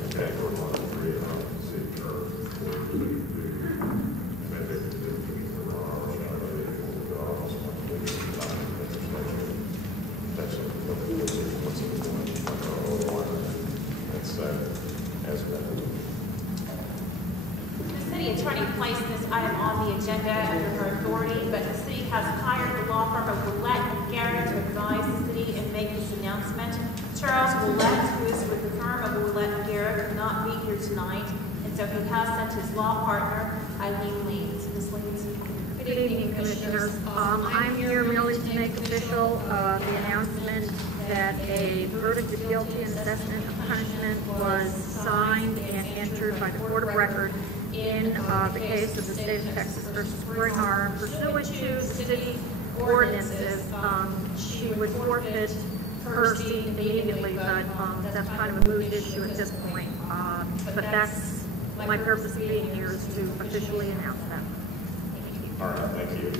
Okay, court order 3 The city attorney placed this item on the agenda under her authority, but the city has hired the law firm of Willett and Garrett to advise the city and make this announcement. Charles Willett, who is with the firm of Willett and Garrett, could not be here tonight, and so he has sent his law partner, Eileen Leeds. Ms. Leeds. Good evening, Commissioners. I'm here really to make official the announcement that a verdict of guilty and assessment of punishment was signed and entered by the Court of Record in the case of the state of Texas versus Spring Harm. Pursuant to the city ordinances, she would forfeit her seat immediately, but that's kind of a moot issue at this point. But that's my purpose of being here, is to officially announce that. All right, thank you.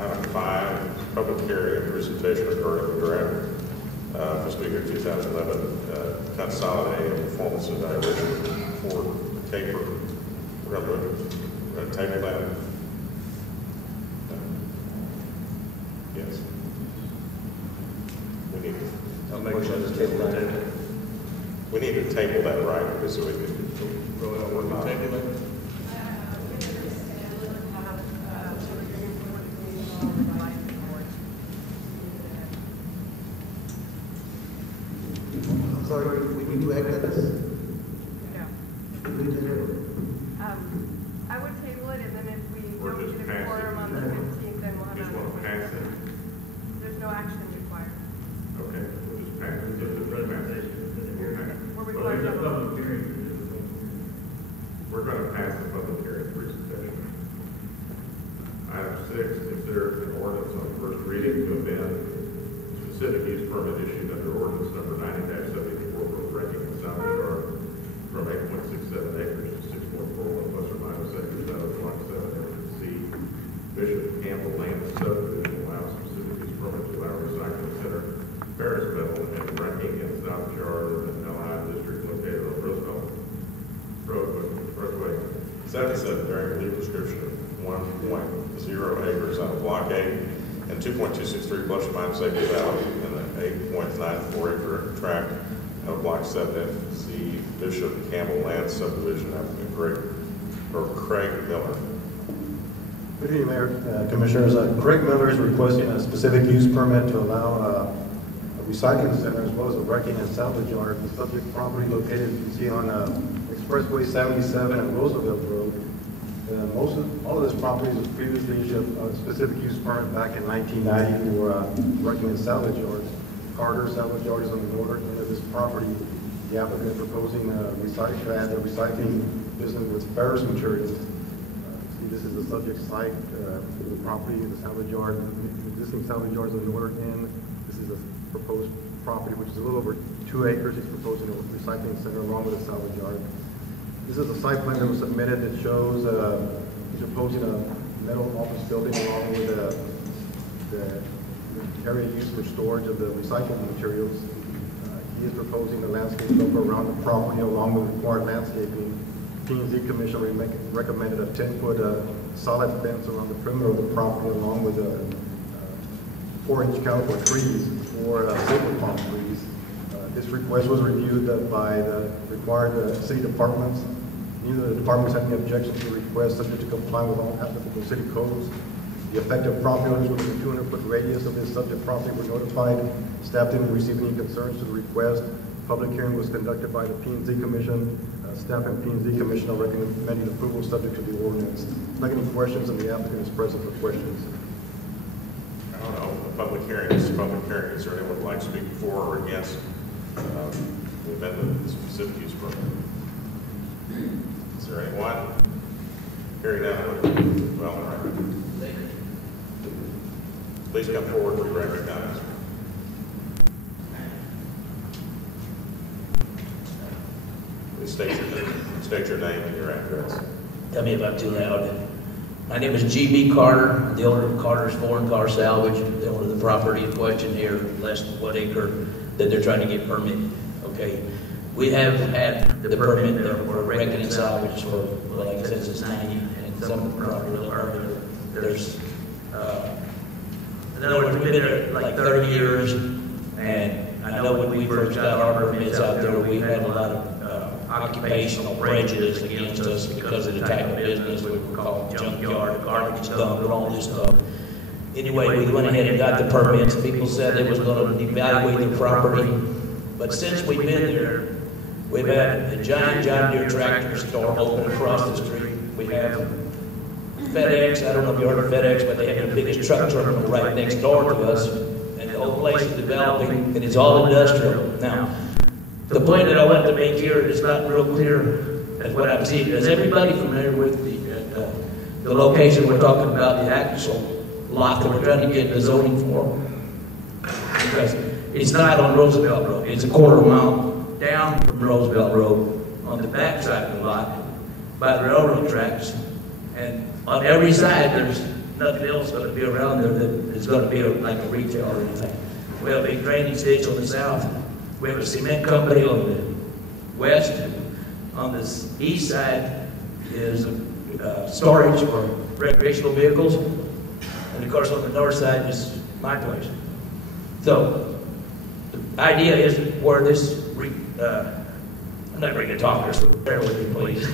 Item 5, public hearing and presentation regarding the draft fiscal year 2011 consolidated performance evaluation for taper. We're going to table that. Yes. We need to. I'll make sure to table that. We need to table that, right? Because we can. We're not. Table it. I'm sorry, we do act like this? No. I would table it, and then if we don't get a quorum on the 15th, then we'll have Just want to pass it? There's no action required. Okay, we'll just pass it. We're required to vote. We're going to pass the public hearing presentation. Item 6, consider an ordinance on first reading to amend specific use permit issued under ordinance number 90-74 for wrecking and salvage yard from 8.67 acres to 6.41 plus or minus acres out of block 7 acres C. Bishop Campbell Land subdivision allows specific use permit to allow recycling center, Ferris metal, and wrecking and salvage yard in the LI district located on Roosevelt Roadway 77 bearing legal description of 1.0 acres out of block 8 and 2.263 plus or minus acres out in an 8.94 acre tract out of block 7FC Bishop Campbell Land subdivision applicant Craig Miller. Good evening, Mayor, Commissioners. Craig Miller is requesting a specific use permit to allow a recycling center as well as a wrecking and salvage yard. The subject property located, you see, on Expressway 77 and Roosevelt Road. All of this property was previously issued a specific use permit back in 1990 for wrecking and salvage yards. Carter Salvage Yard is on the northern end of this property. The applicant is proposing to add a recycling business with ferrous materials. This is the subject site for the property, the salvage yard, the existing salvage yards on the northern end. This is a proposed property, which is a little over 2 acres. He's proposing a recycling center along with a salvage yard. This is a site plan that was submitted that shows he's proposing a metal office building along with the area used for storage of the recycling materials. He is proposing a landscape buffer around the property along with required landscaping. P&Z Commission recommended a 10-foot solid fence around the perimeter of the property along with 4-inch caliber trees for silver palm trees. This request was reviewed by the required city departments. Neither of the departments had any objections to the request, subject to comply with all applicable city codes. The affected property owners within a 200-foot radius of this subject property were notified. Staff didn't receive any concerns to the request. Public hearing was conducted by the P&Z Commission. Staff and P&Z Commission are recommending approval subject to the ordinance. If there are any questions, and the applicant is present for questions. I don't know, the public hearing is a public hearing. Is there anyone who would like to speak for or against the amendment of the specific use permit? Is there anyone? Hearing none, well, all right. Please come forward to be recognized. Please state your name and your address. Tell me if I'm too loud. My name is G.B. Carter, the owner of Carter's Foreign Car Salvage, the owner of the property in question here, less than 1 acre, that they're trying to get permitted. Okay, we have had the permit for wrecking and salvage for, well, like I said, since 90, and some of the property will earlier. There's, in other words, we've been there like 30 years, and I know when we first got our permits out there, we had a lot of occupational prejudice against us because of the type of business we were called junkyard, garbage dump, and all this stuff. Anyway, we went ahead and got the permits. People said they was going to evaluate the property, but since we've been there, we've had a giant John Deere tractor store open across the street. We have FedEx. I don't know if you heard of FedEx, but they have the biggest truck terminal right next door to us, and the whole place is developing, and it's all industrial now. The point that I want to make here is not real clear as what I'm seeing. Is everybody familiar with the location we're talking about, the actual lot that we're trying to get the zoning for? Because it's not on Roosevelt Road. It's a quarter mile down from Roosevelt Road on the back side of the lot by the railroad tracks. And on every side, there's nothing else going to be around there that is going to be like a retail or anything. We have a big drainage ditch on the south. We have a cement company on the west. On the east side is storage for recreational vehicles. And of course on the north side is my place. So the idea is where this, I'm not ready to talk, so bear with me please.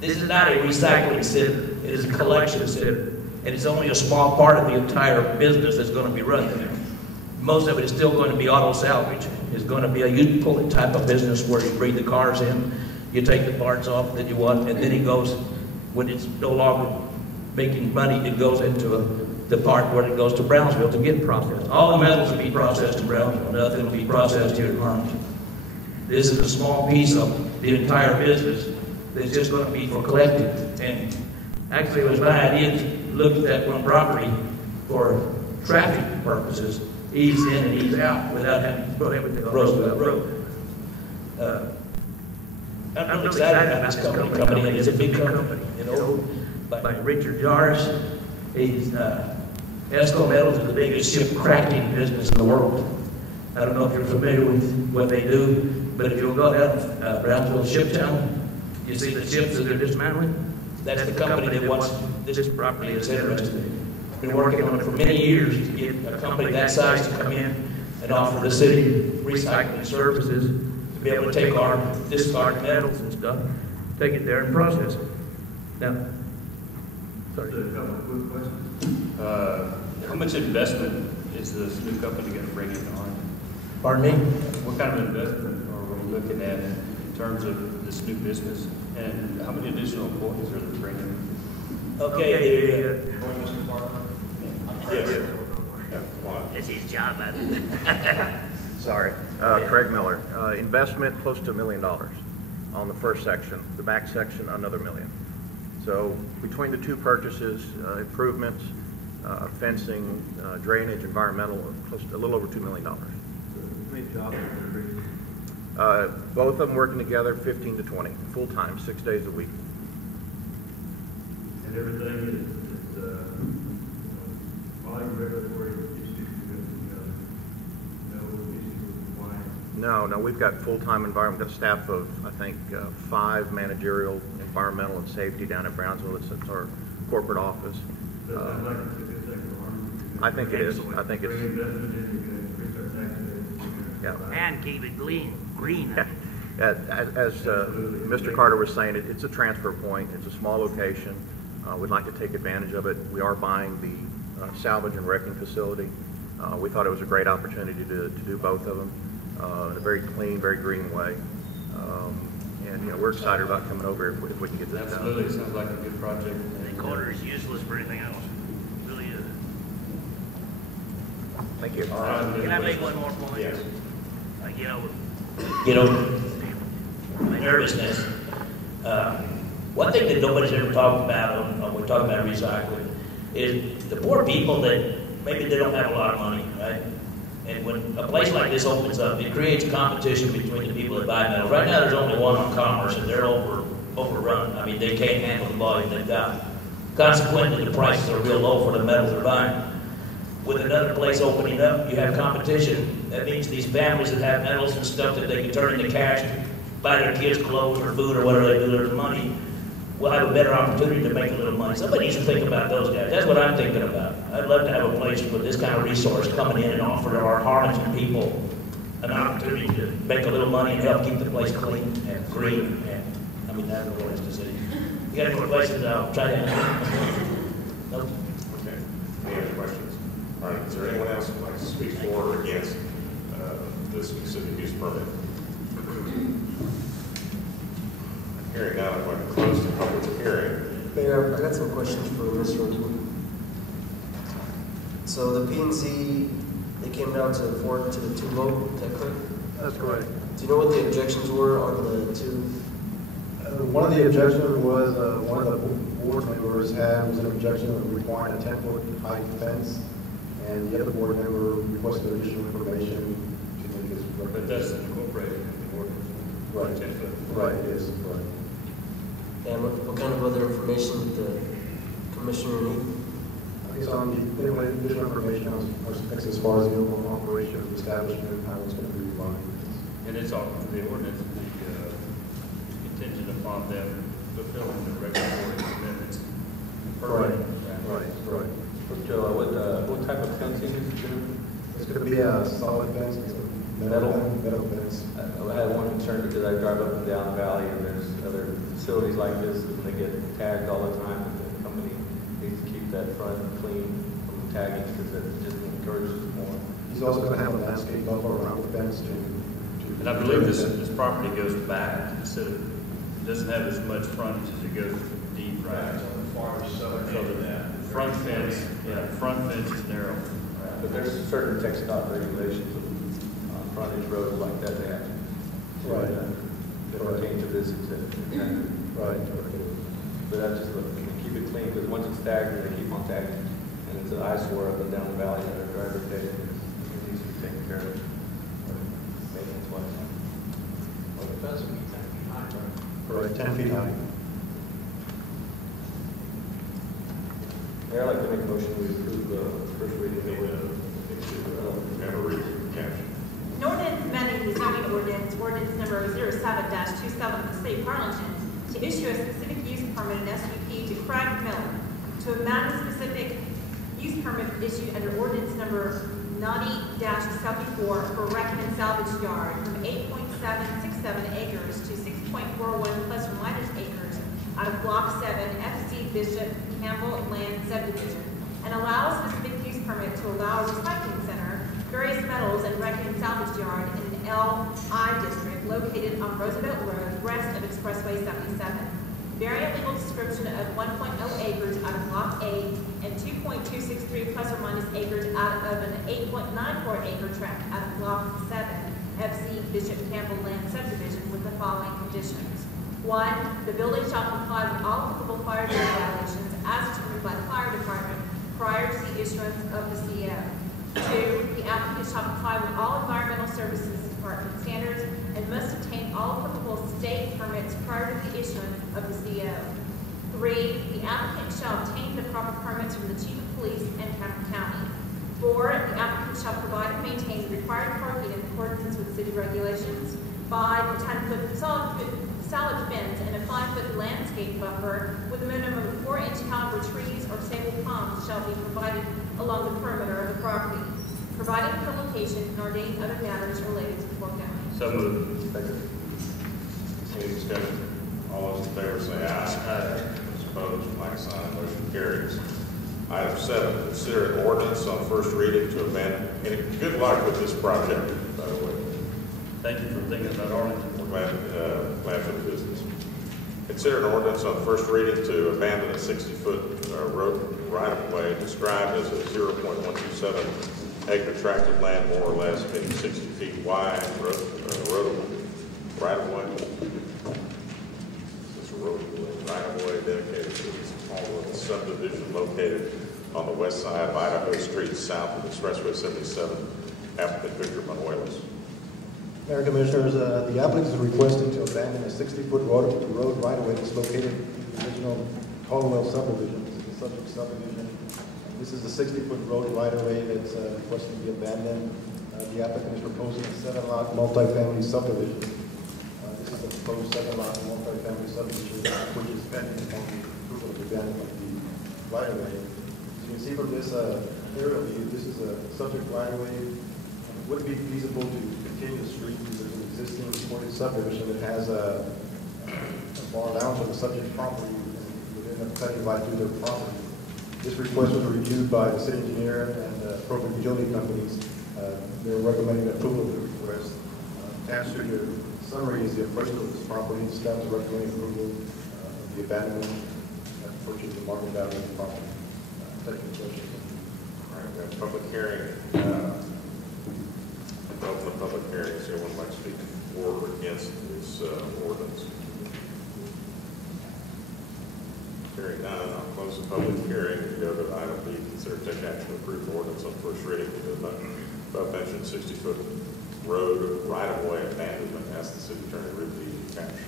This is not a recycling center, it is a collection center. And it's only a small part of the entire business that's going to be run there. Most of it is still going to be auto salvage. It's going to be a used pulling type of business where you bring the cars in, you take the parts off that you want, and then it goes, when it's no longer making money, it goes into the part where it goes to Brownsville to get processed. All the metals will be processed in Brownsville, nothing will be processed here in Harlingen. This is a small piece of the entire business that's just going to be for collecting. And actually it was my idea to look at that one property for traffic purposes, ease in and ease out without having to put everything on Roosevelt Road. I'm excited about this company coming in. It's a big company, you know, by Richard Jarvis. He's Esco Metals is the biggest ship cracking business in the world. I don't know if you're familiar with what they do, but if you'll go down Brownsville Shiptown, you see the ships that they're dismantling. That's the company that wants this property is interested in. Been working on it for many years to get a company that size to come in and offer the city recycling services to be able to take our discarded metals and stuff, take it there and process it. Now, Sorry. Just a couple of quick questions. How much investment is this new company going to bring in on? Pardon me? What kind of investment are we looking at in terms of this new business? And how many additional employees are they bringing? Okay. Yes. It's his job, I think. Sorry. Craig Miller. Investment close to $1 million on the first section. The back section, another $1 million. So between the two purchases, improvements, fencing, drainage, environmental, close to a little over $2 million. Both of them working together 15 to 20, full-time, 6 days a week. And everything is following regulatory issues, no issues with compliance? No, we've got full-time environment, we've got a staff of, I think, 5 managerial, environmental, and safety down in Brownsville. It's our corporate office. So it sounds like it's a good thing for Harlingen. I think it is. I think it's. Bring investment in, you can increase our tax base. Yeah. And keep it green. As Mr. Carter was saying, it's a transfer point. It's a small location. We'd like to take advantage of it. We are buying the salvage and wrecking facility. We thought it was a great opportunity to do both of them in a very clean, very green way. And we're excited about coming over if we can get this done. Absolutely, sounds like a good project. The quarter is useless for anything else. It really is. Thank you. Can I make one more point? Yes. Get over nervousness. One thing that nobody's ever talked about when we're talking about recycling is the poor people that maybe they don't have a lot of money, right? And when a place like this opens up, it creates competition between the people that buy metal. Right now, there's only one on Commerce, and they're overrun. I mean, they can't handle the volume they've got. Consequently, the prices are real low for the metal they're buying. With another place opening up, you have competition. That means these families that have metals and stuff that they can turn into cash to buy their kids clothes or food or whatever they do with their money will have a better opportunity to make a little money. Somebody needs to think about those guys. That's what I'm thinking about. I'd love to have a place with this kind of resource coming in and offer to our Harlingen people an opportunity to make a little money and help keep the place clean and green. And I mean, that's what it is to see. You got any more questions? I'll try to answer. Nope. Okay. Any other questions? All right. Is there anyone else who'd like to speak for or against this specific use permit? Hearing none, I'm going to close the public hearing. Mayor, I got some questions for Mr. O'Neill. So the P&Z, they came down to the 2 vote, is that correct? That's correct. Do you know what the objections were on the 2? One of the objections was one of the board members was an objection of requiring a 10-foot high fence, and the other board member requested additional information to make his. But that's incorporated in the ordinance. Right. 10 foot. Right, it is. Right. And what kind of other information did the commissioner need? It's on the additional information as far as the overall operation of the establishment, how it's going to be run. And it's all, the ordinance will be contingent upon them fulfilling the regulatory commitments. Right. What type of fencing is it going to be? It's going to be a solid fence, metal fence. I had one concern because I drive up and down the valley and there's other facilities like this and they get tagged all the time, and the company needs to keep that front clean from tagging because it just encourages more. He's also going to have a landscape buffer around the fence to And I believe this property goes back, so it doesn't have as much frontage as it goes deep, right? So the front fence, front fence is narrow. But there's certain TxDOT regulations on frontage roads like that they have to pertain to this exhibit. Right. But I just look, keep it clean because once it's tagged, they keep on tagging. And it's an eyesore up and down the valley that I drive every day. It needs to be taken care of. Maintenance wise. Well, it doesn't be 10 feet high, right? Right, 10 feet high. Mayor, I'd like to make a motion to approve the first reading of An ordinance amending the zoning ordinance number 07-27 of the City of Harlingen to issue a specific use permit, an SUP, to Craig Miller, to amend the specific use permit issued under ordinance number 90-74 for wrecking and salvage yard from 8.767 acres to 6.41 plus or minus acres out of Block 7, FC Bishop Campbell Land Subdivision, and allow a specific use permit to allow a recycling center, various metals, and wrecking and salvage yard in the LI district located on Roosevelt Road, west of Expressway 77. Variant legal description of 1.0 acres out of Block 8 and 2.263 plus or minus acres out of an 8.94 acre tract out of Block 7, FC Bishop Campbell Land Subdivision with the following conditions. 1, the building shall comply with all applicable fire code violations as determined by the fire department prior to the issuance of the CO. 2, the applicant shall comply with all environmental services department standards and must obtain all applicable state permits prior to the issuance of the CO. 3, the applicant shall obtain the proper permits from the Chief of Police and Cameron County. 4, the applicant shall provide and maintain the required parking in accordance with city regulations. 5, a 10-foot solid fence and a 5-foot landscape buffer with a minimum of 4-inch caliber trees or stable palms shall be provided along the perimeter of the property, providing for location and ordaining other matters related to the foregoing. So moved. Any discussion? All those in favor say aye. Aye. Those opposed, like sign. Motion carries. Item 7, consider an ordinance on first reading to abandon. And good luck with this project, by the way. Thank you for thinking about Arlington. We're glad for the business. Consider an ordinance on first reading to abandon a 60-foot road right-of-way described as a 0.127 acre tract of land, more or less, being 60 feet wide, right-of-way. This is a road right-of-way dedicated to this small subdivision located on the west side of Idaho Street, south of Expressway 77, applicant Victor Manuelos. Mayor Commissioners, the applicant is requesting to abandon a 60-foot road right-of-way that's located in the original Caldwell subdivision. This is the subject subdivision. This is the 60-foot road right-of-way that's requested to be abandoned. The applicant is proposing a 7-lot multifamily subdivision. This is a proposed 7-lot multifamily subdivision, which is pending upon the approval of the abandonment of the right-of-way. So you can see from this aerial view, this is a subject right-of-way. It would be feasible to continue the street. There's an existing supported subdivision that has a bar lounge on the subject property within a cutting right through their property. This request was reviewed by the city engineer and appropriate utility companies. They're recommending approval of the request. Attached to your summary is the appraisal of this property. Staff is recommending approval of the abandonment and purchase the market value of the property. Thank you, Judge. All right, we have a public hearing. Open the public hearing. Is anyone like to speak for or against this ordinance? Hearing none, I'll close the public hearing and go to item B. Consider take action to approve the ordinance on first reading to the above-mentioned 60-foot road right-of-way abandonment. Ask the city attorney to read the caption.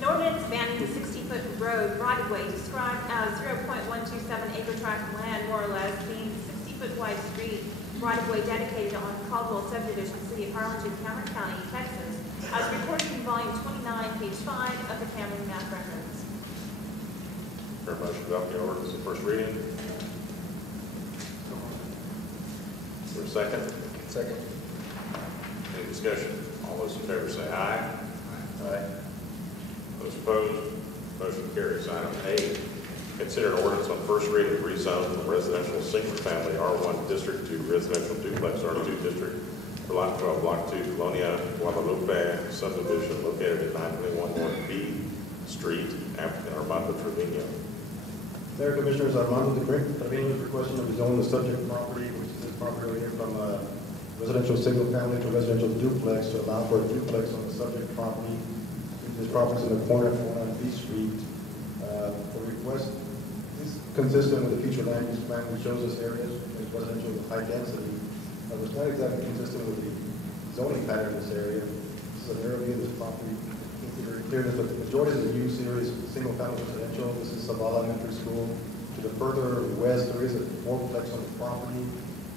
An ordinance banning the 60-foot road right-of-way described as 0.127 acre tract of land, more or less, being 60-foot wide street right-of-way dedicated on Caldwell subdivision, city of Harlingen, Cameron County, Texas, as recorded in volume 29, page 5 of the Cameron Map Records. Fair motion to adopt the ordinance on first reading. For a second? Second. Any discussion? All those in favor say aye. Aye. Those opposed, motion carries. Item A, consider an ordinance on first reading to rezone from residential single-family R1 district to residential duplex R2 district for Lot 12, Block 2, Colonia Guadalupe subdivision located at 921 North B Street, applicant Armando Trevino. Mayor Commissioners, Armando Trevino is requesting to rezone the subject property, which is this property right here, from residential single-family to residential duplex to allow for a duplex on the subject property. This property is in the corner of 1 B Street. The request is consistent with the future land use plan, which shows us areas in residential with high density. It's not exactly consistent with the zoning pattern in this area. This is an area of this property. It's very clear that the majority of the use here is single-family residential. This is Zavala Elementary School. To the further west, there is a fourplex on the property.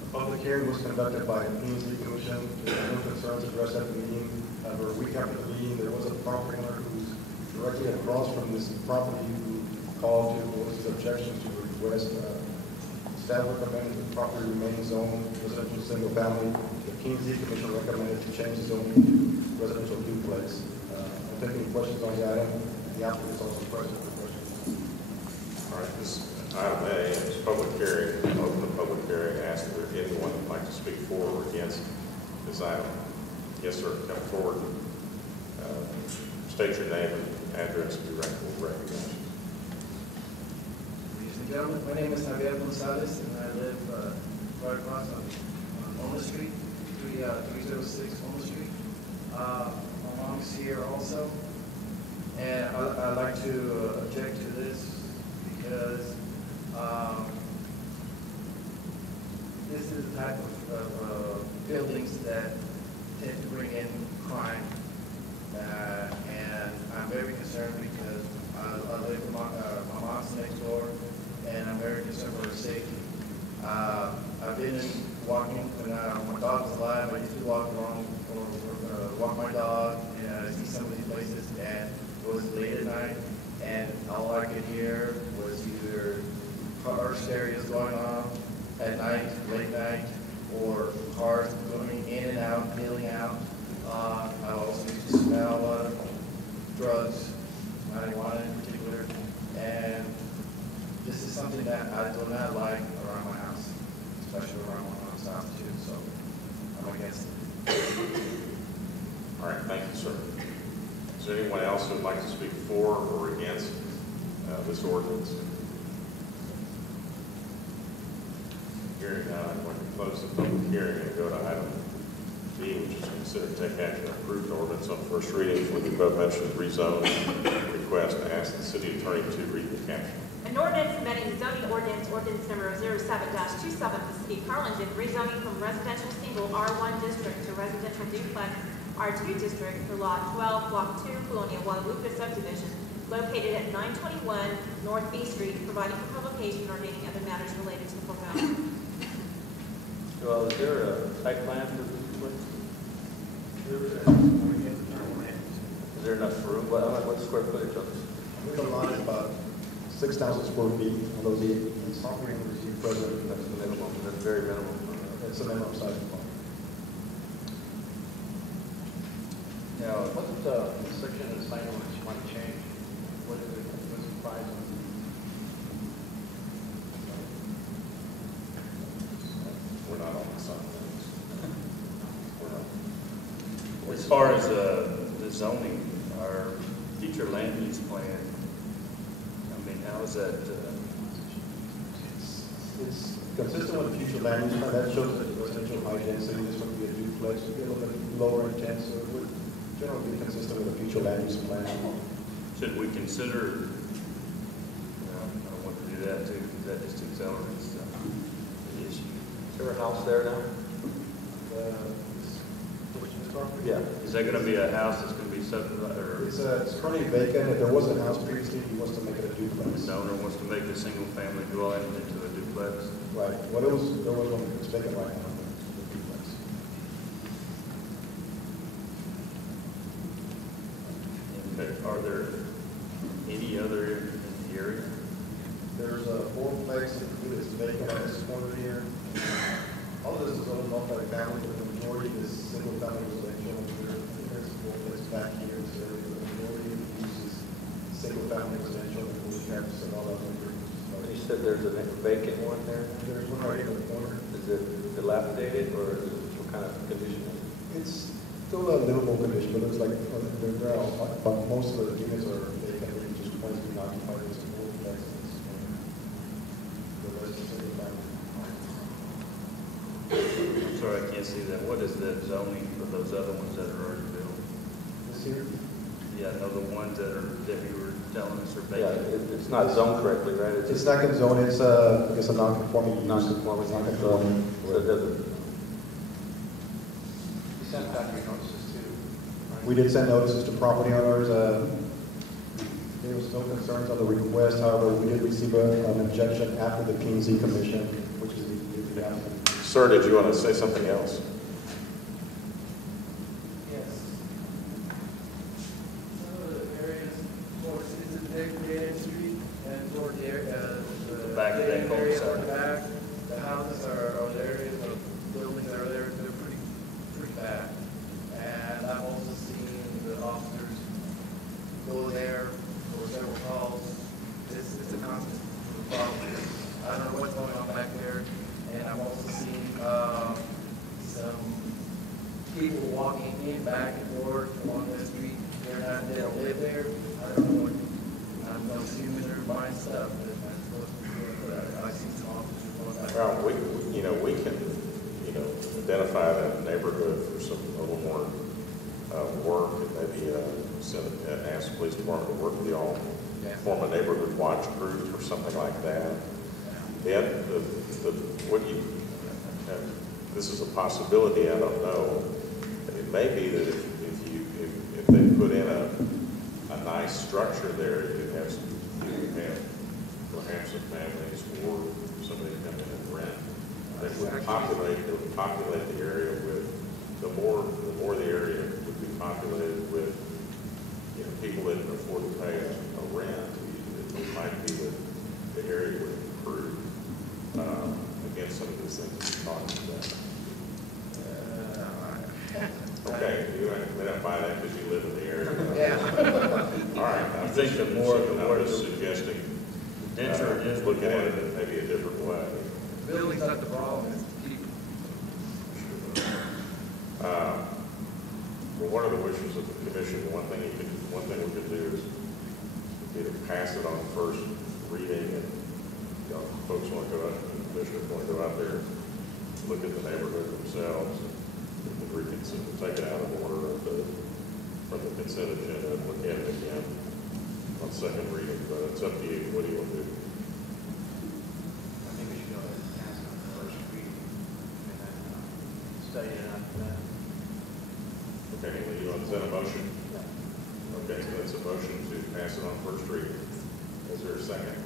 The public hearing was conducted by the P&Z Commission. There were no concerns addressed at the meeting. A week after the meeting, there was a property owner who's directly across from this property who called to voice his objection to the request. Staff recommended the property remain zoned residential single family. The P&Z Commission recommended to change the zoning to residential duplex. I'll take any questions on the item. The applicant is also present for questions. All right, this item A is public hearing. Open the public hearing. Ask if there's anyone who'd like to speak for or against this item. Yes, sir. Come forward. State your name and address and we'll recognize you. Ladies and gentlemen, my name is Javier Gonzalez, and I live right across on Homer Street, 306 Homer Street. My mom is here also, and I'd like to object to this because this is the type of buildings that tend to bring in crime. And I'm very concerned because I live with my mom's next door, and I'm very concerned for her safety. I've been walking when my dog was alive. I used to walk along or walk my dog, and I see some of these places, and it was late at night, and all I could hear was either car stereos going on at night, late night, or cars going in and out, peeling out. I also used to smell drugs, marijuana in particular, and this is something that I do not like around my house, especially around my mom's house too, so I'm against it. All right, thank you, sir. Is there anyone else who would like to speak for or against this ordinance? Hearing none, I'm going to close the public hearing and go to item B, which is consider to take action on approved ordinance on first reading for the above mentioned rezone request. To ask the city attorney to read the caption. An ordinance amending zoning ordinance number 07-27 of the city of Harlingen, rezoning from residential single R1 district to residential duplex R2 district for lot 12, block 2, Colonial Guadalupe subdivision, located at 921 North B Street, providing for publication or ordaining other matters related to the foregoing. Well, is there a site plan for this place? Is there enough room? What's square footage of this? We have a lot of about 6,000 square feet on those 8 units. Offering to receive president. That's the minimum. That's very minimum. It's a minimum size of one. Now, what section of the sign ordinance you want to change? What is it? What's the price on it? We're not on the sign. We're not. As far as the zoning, our future land use plan, I mean, how is that? It's consistent with the future land use plan. That shows that the residential high density, this would be a duplex, would be a little bit lower intense, so it would generally be consistent with the future land use plan. Should we consider, I don't want to do that too, because that just accelerates the issue. Is there a house there now? Yeah. Is that going to be a house that's going to be subdivided? Or It's currently vacant. If there was a house previously, he wants to make it a duplex. the owner wants to make a single family dwelling into a duplex? Right. Well, there was one that's vacant right now. The duplex. Are there any other in the area? There's a fourplex that's vacant on this corner here. All of this is owned multi-family, but the majority is single-family residential. There's a fourplex back here, so the majority uses single-family residential, and we have some all other groups. You said there's a vacant one there? There's one right in the corner. Is it dilapidated or is it what kind of condition? It's still a livable condition, but it looks like but most of the units are vacant, really just one is being occupied as a fourplex. The rest is single-family. I'm sorry, I can't see that. What is the zoning for those other ones that are already built? This here? Yeah, no, the ones that you were telling us are Yeah, vacant. it's not zoned correctly, right? It's not zoned, it's I guess a non-conforming use. Non-conforming. Non-conforming. So it doesn't. You sent back your notices to. We did send notices to property owners. There was no concerns on the request, however, we did receive an objection after the P&Z commission, which is the applicant. Sir, did you want to say something else? Yes. Some of the areas towards Citizen Street and toward the back of that area cul-de-sac. on the back, the houses or the areas of buildings that are there, they're pretty bad. And I've also seen the officers go there for several calls. It's a constant walking back and forth along that street. They don't live there. I don't know what, I'm not assuming they're buying stuff, but I'm supposed to be doing, but I see some officers going back. Well, we can, identify that neighborhood for some, a little more, work, and maybe, ask the police department to work with y'all, form a neighborhood watch group or something like that. Then, this is a possibility, I don't know. It may be that if they put in a nice structure there, you could have perhaps some families or somebody come in and rent. That would populate the area with, the more the area would be populated with, people that can afford to pay a rent, it might be that the area would improve against some of these things that you're talking about. Okay, you may not buy that because you live in the area. Yeah. All right. I think the more suggesting, denser it is, looking at it in maybe a different way. Building's not the problem, it's the people. Well, one of the wishes of the commission, one thing we could do is either pass it on first reading, and folks want to go out, and the commissioners want to go out there, look at the neighborhood themselves, and reconsider, take it out of order from the consent agenda and look at it again on second reading. But it's up to you. What do you want to do? I think we should go ahead and pass it on the first reading and then study it after that. Okay, you want to send a motion? Okay, so that's a motion to pass it on first reading. Is there a second?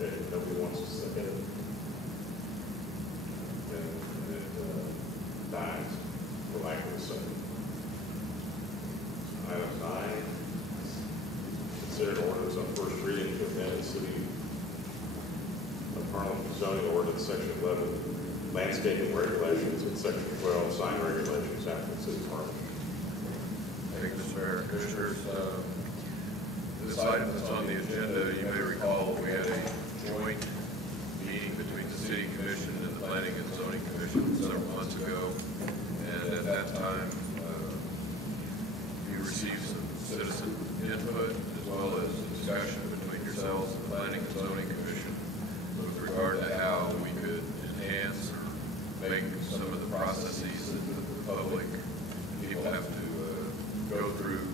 Okay, nobody wants to second it. Then it dies for lack of a second. Item 9, consider an ordinance on first reading to amend the city of Harlingen zoning ordinance section 11, landscaping regulations, and section 12, sign regulations after the city of Harlingen. Thank you, Mr. Mayor and Commissioners. This item that's on the agenda, you may recall we had a joint meeting between the City Commission and the Planning and Zoning Commission several months ago. And at that time, you received some citizen input as well as discussion between yourselves and the Planning and Zoning Commission with regard to how we could enhance or make some of the processes that the public people have to go through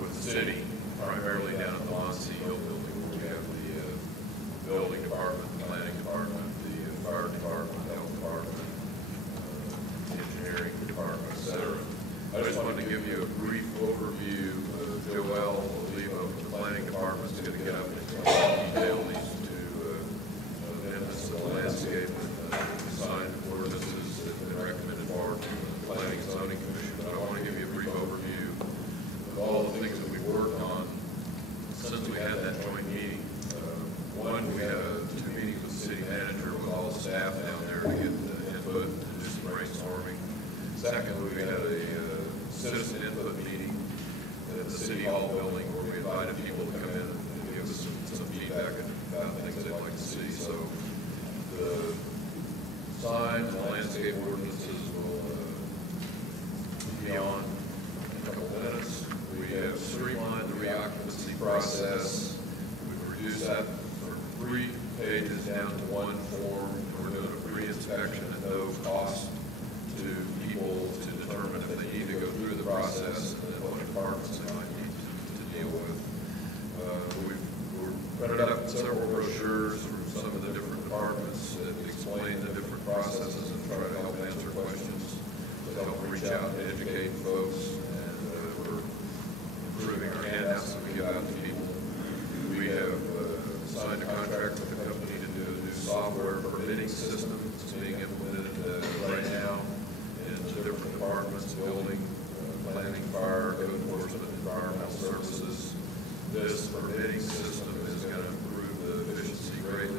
with the city, primarily down at the Monsey Hill building, where we have the building department, the planning department, the fire department, health department, engineering department, et cetera. I just wanted to give you a brief overview. Joelle Olivo from the planning department is going to get up and detail these two amendments to the landscape and design ordinances that have been recommended for the Planning and Zoning Commission. But I want to give you a brief overview of all the things that we've worked on since we had that joint meeting. One, we had two meetings with the city manager with all the staff down there to get input and do some brainstorming. Secondly, we had a citizen input meeting at the City Hall building where we invited people to come in and give us some feedback about things they'd like to see. So the sign and landscape ordinances will be on in a couple minutes. We have streamlined the reoccupancy process. We've reduced that from 3 pages down to 1 form. We're doing a pre-inspection at no cost to people to determine if they need to go through the process and then what departments they might need to deal with. We've printed up several brochures from some of the different departments that explain the different processes and try to help answer questions, to help reach out and educate folks. And we're improving our handouts that we give out to people. We have signed a contract with the company to do a new software permitting system. It's being implemented right now in the different departments, building, planning, fire, code enforcement, environmental services. This permitting system is going to improve the efficiency greatly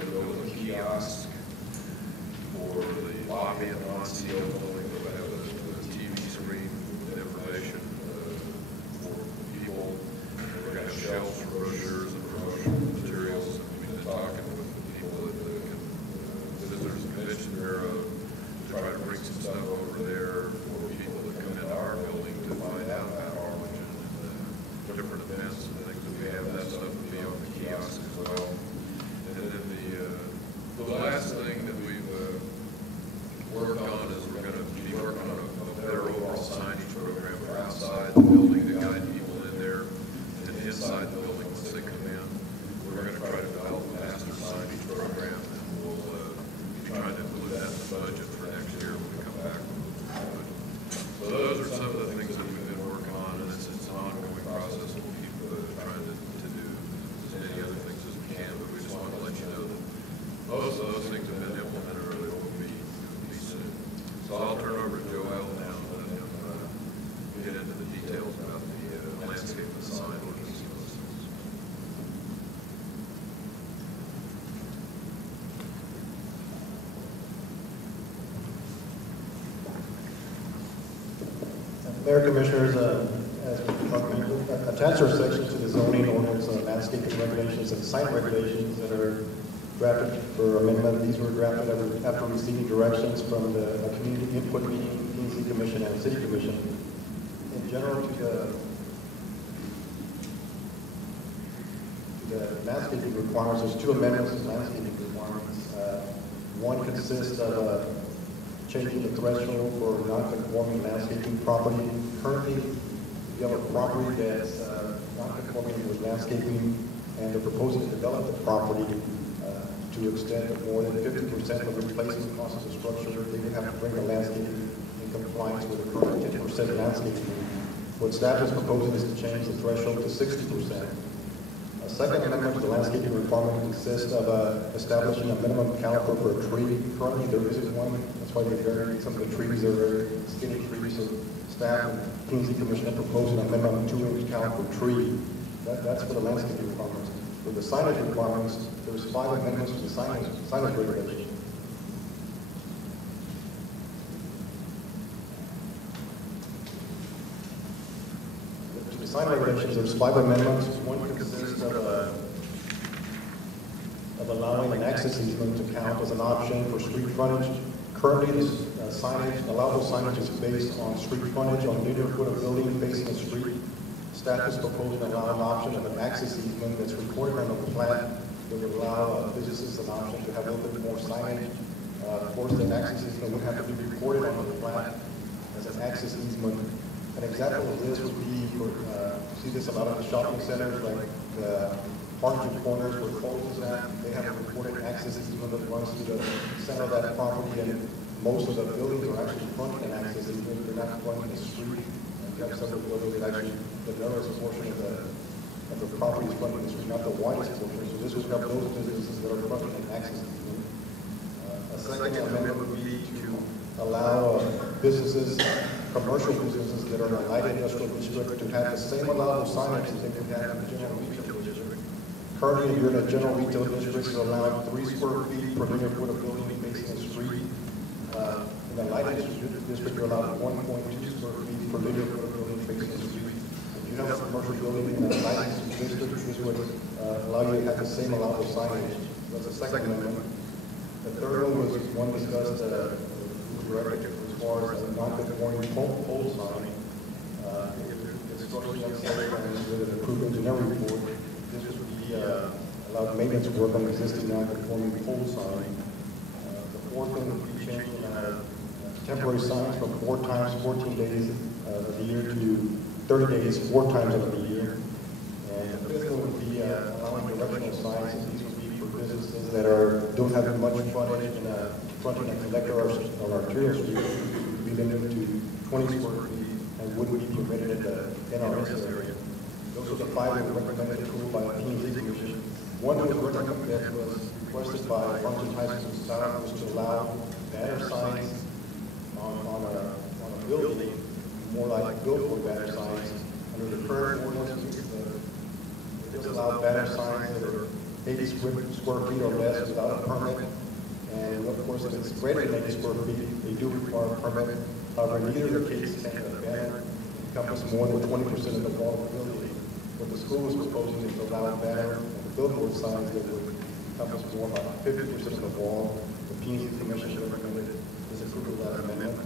to build a kiosk for the lobby and non-CO building that would have a TV screen with information for people. We're going to have shelves for brochures and promotional materials. We've been talking with people at the Visitors Convention Bureau to try to bring some stuff over there for people that come into our building to find out about Harlingen and different events and things that we have. That stuff will be on the kiosk as well. And then the last thing that we've worked on is we're going to be working on a better overall signage program for outside the building to guide people in there, and inside the building once they come in. We're going to try to develop a master signage program, and we'll be trying to include that in the budget for next year when we come back. So those are some of the things that we've been working on, and it's an ongoing process. We'll keep trying to do as many other things as we can, but we just want to let you know that most of those things have been implemented or they will be soon. So I'll turn over to Joel now and let him get into the details about the landscape and sign ordinance. Mayor, Commissioners, as we talked about, attach our sections to the zoning ordinance, landscaping regulations, and site regulations that are drafted for amendment. These were drafted after receiving directions from the Community Input Meeting, P&Z Commission, and City Commission. In general, to the landscaping requirements, there's two amendments to landscaping requirements. One consists of changing the threshold for non-conforming landscaping property. Currently, you have a property that's non-conforming with landscaping, and they're proposing to develop the property to extent of more than 50% of the replacement cost of the structure. They would have to bring the landscaping in compliance with the current 10% landscaping. What staff is proposing is to change the threshold to 60%. A second amendment to the landscaping requirement consists of establishing a minimum caliper for a tree. Currently, there isn't one. That's why they vary. Some of the trees are very skinny trees. So staff and P&Z Commission are proposing a minimum 2-inch caliper tree. That's for the landscaping requirements. For the signage requirements, there's 5 amendments to the signage regulation. To the sign regulations, there's 5 amendments. One consists of allowing an access easement to count as an option for street frontage. Currently, the signage, allowable signage is based on street frontage on linear foot of building facing a street. Staff is proposing to allow an option of an access easement that's recorded on the plat that would allow businesses an option to have a little bit more signage. Of course, the access easement would have to be recorded on the plat as an access easement. An example of this would be, you see this a lot of the shopping centers, like the Harlingen corners where Kohl's is at. They have a recorded access easement that runs through the center of that property, and most of the buildings are actually fronting an access easement. They're not fronting the street. You have several buildings that actually, the narrowest portion of the property is fronting the street, not the widest portion. So this would help those businesses that are fronting an access easement. A second amendment would be to allow businesses, commercial businesses that are in a light industrial district to have the same allowable signage that they would have in the general retail district. Currently, if you're in a general retail district, you're allowed 3 square feet per linear foot of building facing the street. In the light industrial district, you're allowed 1.2 square feet per linear foot of building facing the street. If you have a commercial building in a light industrial district, this would allow you to have the same allowable signage. That's the second amendment. The third one was one discussed as far as a non-conforming pole sign. It's structurally unsafe and with an approved engineering report, this would be allowed maintenance work on existing non-conforming pole sign. The fourth one would be changing temporary signs from 4 times 14 days of the year to 30 days 4 times of the year. And the fifth one would be allowing directional signs. These would be for businesses that don't have much frontage in fronting a collector or arterial street. Would be limited to 20 square feet and wouldn't be permitted in the NRS area. Those are the 5 that were recommended approval by the P&Z Commission. One that was requested by Harlingen High School staff was to allow banner signs on a building, more like billboard banner signs. Under the current ordinance, it does allow banner signs that are 80 square feet or less without a permit. And of course, if it's greater than 80 square feet, they do require a permit. However, in neither of the cases can a banner encompass more than 20% of the wall of the building. What the school is proposing is to allow a banner and billboard signs that would encompass more about 50% of the wall. The P&Z Commission should recommend this approval of that amendment.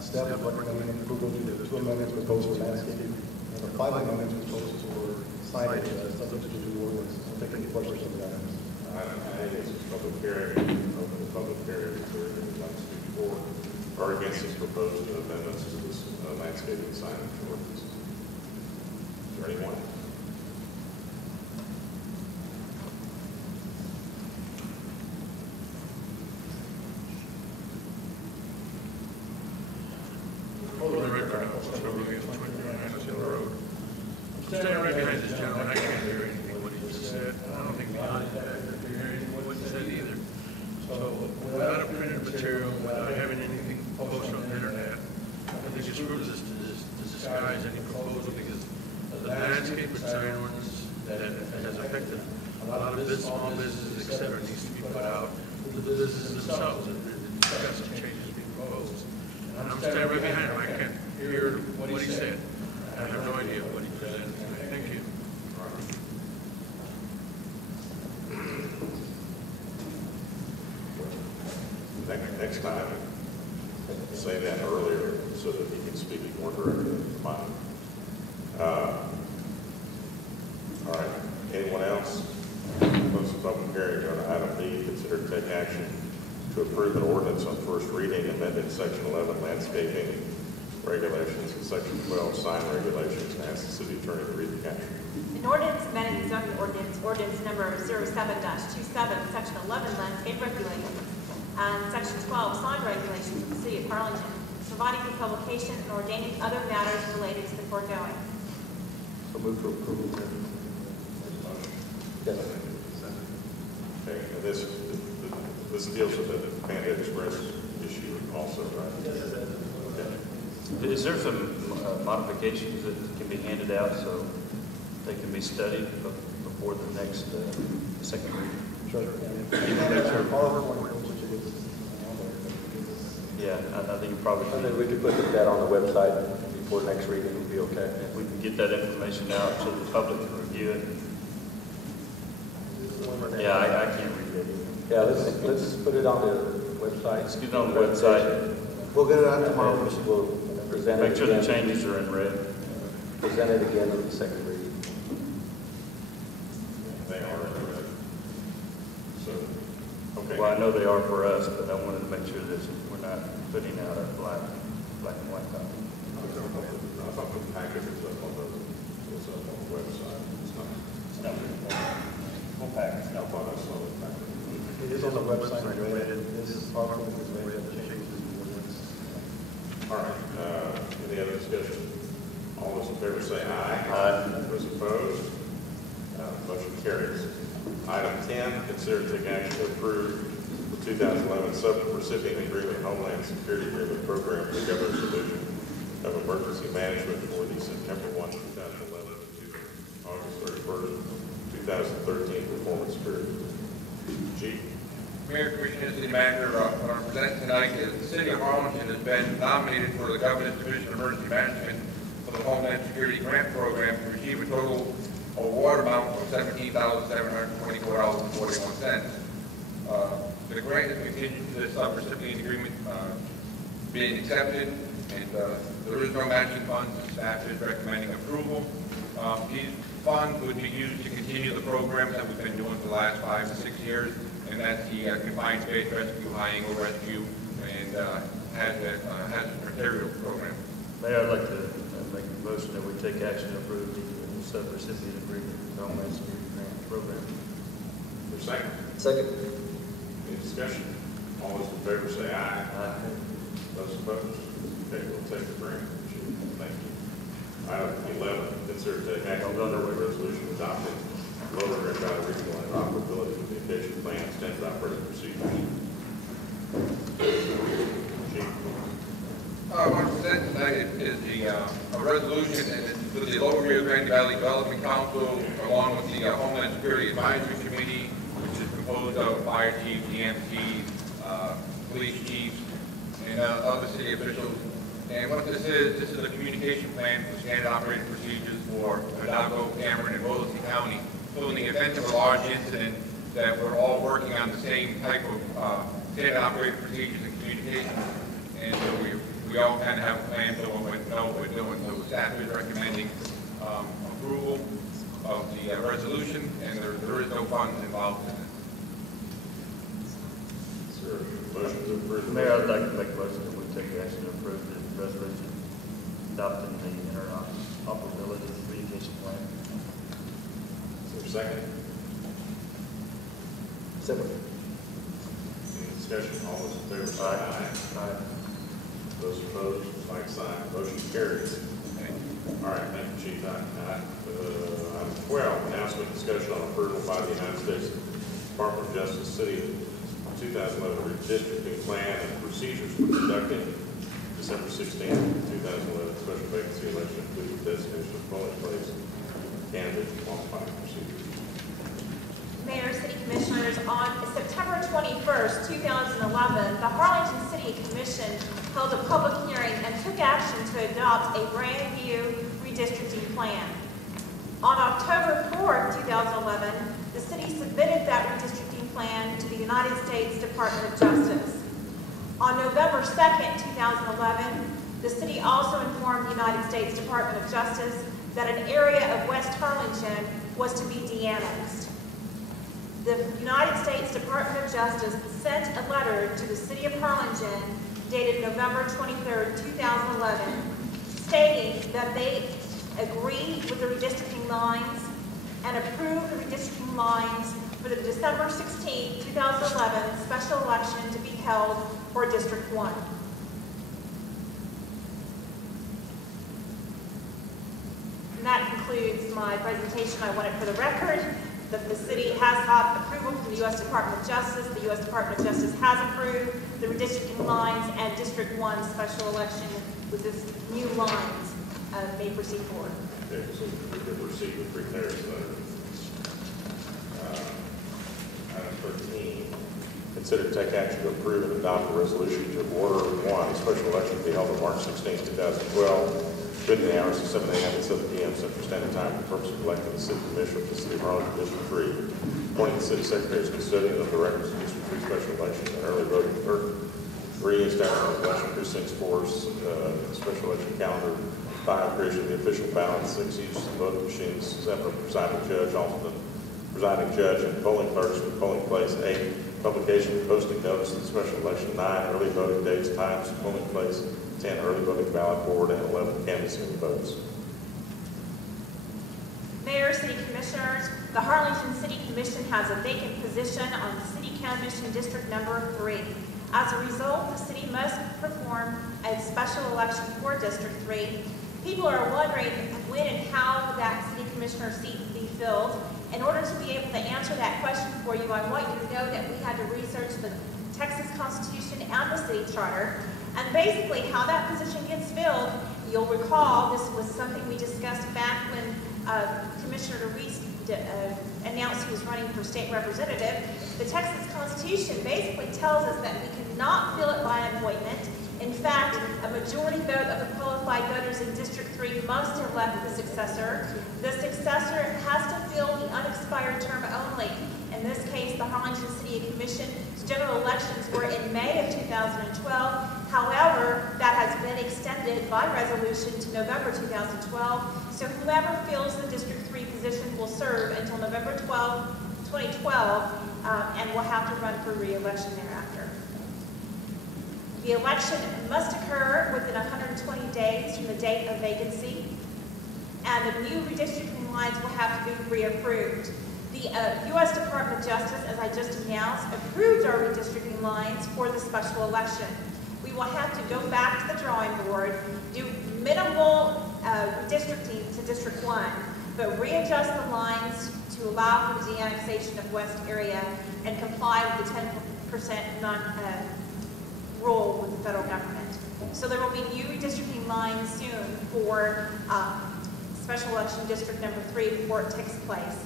Staff is recommending approval to the 2 amendments proposed for landscaping and the 5 amendments proposed for signage, subject to the ordinance. I'll take any questions on that. I think it's public hearing, open the public hearing, is there anything you'd like to speak for or against this proposed amendments to this landscaping signage ordinance? Is there anyone? I recognize this gentleman. I can't hear anything what he just said. I don't think the audience can hear anything what he said either. So without a printed material, without having anything posted on the internet, I think it's really just to disguise any proposal because the landscape sign ordinance that has affected a lot of small businesses, et cetera, needs to be put out to the businesses themselves. It's got some changes being proposed. And I'm standing right behind him. I can't hear what he said. I have no idea what he presented tonight. Thank you. Next time, say that earlier so that he can speak more directly to the mic. All right. Anyone else? Close the public hearing. Go to item D. Consider to take action to approve an ordinance on first reading, amending Section 11 landscaping regulations and Section 12 sign regulations, and ask the city attorney to read the caption. An ordinance amending the zoning ordinance number 07-27, Section 11 landscape regulations, and Section 12 sign regulations of the city of Harlingen, providing for publication and ordaining other matters related to the foregoing. So move for approval. Yes. Okay, and this deals with the Panda Express issue also, right? Yes. Okay. Is there some modifications that can be handed out so they can be studied before the next second reading? Sure. Yeah, I think you probably. I think we could put that on the website before next reading would be okay. If we can get that information out so the public can review it. Yeah, I can't read it either. Yeah, let's put it on the website. Let's get it on the website. We'll get it out tomorrow. We'll present it. Make sure the changes are in red. Present it again in the second reading. They are in red. So, okay. Well, I know they are for us, but I wanted to make sure that we're not putting out a black and white copy. I thought the package was up on the website. It's not. Full package. No, but I saw the package. It is on the website. I read it. This is our read it. All right. Any other discussion? All those in favor say aye. Aye. Those opposed? Motion carries. Item 10, consider to take action to approve the 2011 Sub-Recipient Agreement Homeland Security Agreement Program for the Governor's Division of Emergency Management for the September 1, 2011 to August 31st, 2013 performance period. Chief? Mayor, Commissioner, City Manager, what I'm presenting tonight is the City of Harlingen has been nominated for the Governor's Division of Emergency Management for the Homeland Security Grant Program to receive a total award amount of $17,724.41. The grant is contingent to this subrecipient agreement being accepted, and there is no matching funds. The staff is recommending approval. These funds would be used to continue the programs that we've been doing for the last 5 to 6 years, and that's the confined space rescue, high angle rescue, and hazardous material program. Mayor, I'd like to make a motion that we take action to approve the sub-recipient agreement for the Homeland Security Grant Program. For second? Second. Any discussion? All those in favor say aye. Aye. Those opposed? Okay, we'll take the grant. Thank you. Item 11, consider to take action on a resolution adopting Lower Grand Valley Regional Interoperability Communication Plan Standard Operating Procedures. Chief? What I'm presenting tonight is a resolution with the Lower Rio Grande Valley Development Council, along with the Homeland Security Advisory Committee, composed of fire chiefs, EMTs, police chiefs, and other city officials. And what this is a communication plan for standard operating procedures for Hidalgo, Cameron, and Wellesley County. So in the event of a large incident, that we're all working on the same type of standard operating procedures and communication. And so we all kind of have a plan, so we know what we're doing. So staff is recommending approval of the resolution, and there is no funds involved in it. Sir, motion to approve. Mayor, I'd like to make a motion that we take action to approve the resolution adopting the interoperability communication plan. Is there a second? Second. Any discussion? All those in favor say aye. Aye. Those opposed, like sign. Motion carries. All right, thank you, Chief. Item 12, announcement discussion on approval by the United States Department of Justice City 2011 redistricting plan and procedures for conducting December 16, 2011 special vacancy election, including designation of polling place, candidate qualifying procedures. Mayor, City Commissioners, on September 21st, 2011, the Harlingen City Commission held a public hearing and took action to adopt a brand new redistricting plan. On October 4th, 2011, the city submitted that redistricting plan to the United States Department of Justice. On November 2nd, 2011, the city also informed the United States Department of Justice that an area of West Harlingen was to be de-annexed. The United States Department of Justice sent a letter to the city of Harlingen dated November 23rd, 2011, stating that they agree with the redistricting lines and approve the redistricting lines for the December 16, 2011 special election to be held for District 1. And that concludes my presentation. I want it for the record that the city has sought approval from the U.S. Department of Justice. The U.S. Department of Justice has approved the redistricting lines, and District 1 special election with this new lines may proceed forward. Okay, so we can proceed with Mayor's letter. Item 13, consider to take action to approve and adopt a resolution to order 1, a special election to be held on March 16, 2012, within the hours of 7 a.m. and 7 p.m. Central Standard Time for the purpose of electing the city commissioner for the city of Harlingen, District 3, appointing the city secretary as custodian of the records of District 3 special election and early voting clerk, 3, establishing election precincts, 4, special election calendar, 5, creation of the official ballot, 6, use of voting machines, 7, presiding judge, alternate presiding judge, and polling clerks for the polling place, 8, publication and posting notice of the special election, 9, early voting dates, times, polling place, 10, early voting ballot board, and 11, canvassing of votes. Mayor, City Commissioners, the Harlingen City Commission has a vacant position on the City Commission District Number 3. As a result, the city must perform a special election for District 3. People are wondering when and how that city commissioner seat will be filled. In order to be able to answer that question for you, I want you to know that we had to research the Texas Constitution and the city charter. And basically how that position gets filled, you'll recall this was something we discussed back when Commissioner Reese announced he was running for state representative. The Texas Constitution basically tells us that we cannot fill it by appointment. In fact, a majority vote of the qualified voters in District 3 must elect the successor. The successor has to fill the unexpired term only. In this case, the Harlingen City Commission's general elections were in May of 2012. However, that has been extended by resolution to November 2012. So whoever fills the District 3 position will serve until November 12, 2012, and will have to run for re-election thereafter. The election must occur within 120 days from the date of vacancy, and the new redistricting lines will have to be reapproved. The U.S. Department of Justice, as I just announced, approved our redistricting lines for the special election. We will have to go back to the drawing board, do minimal redistricting to District 1, but readjust the lines to allow for the de-annexation of West area and comply with the 10% rule with the federal government. So there will be new redistricting lines soon for special election District Number 3 before it takes place.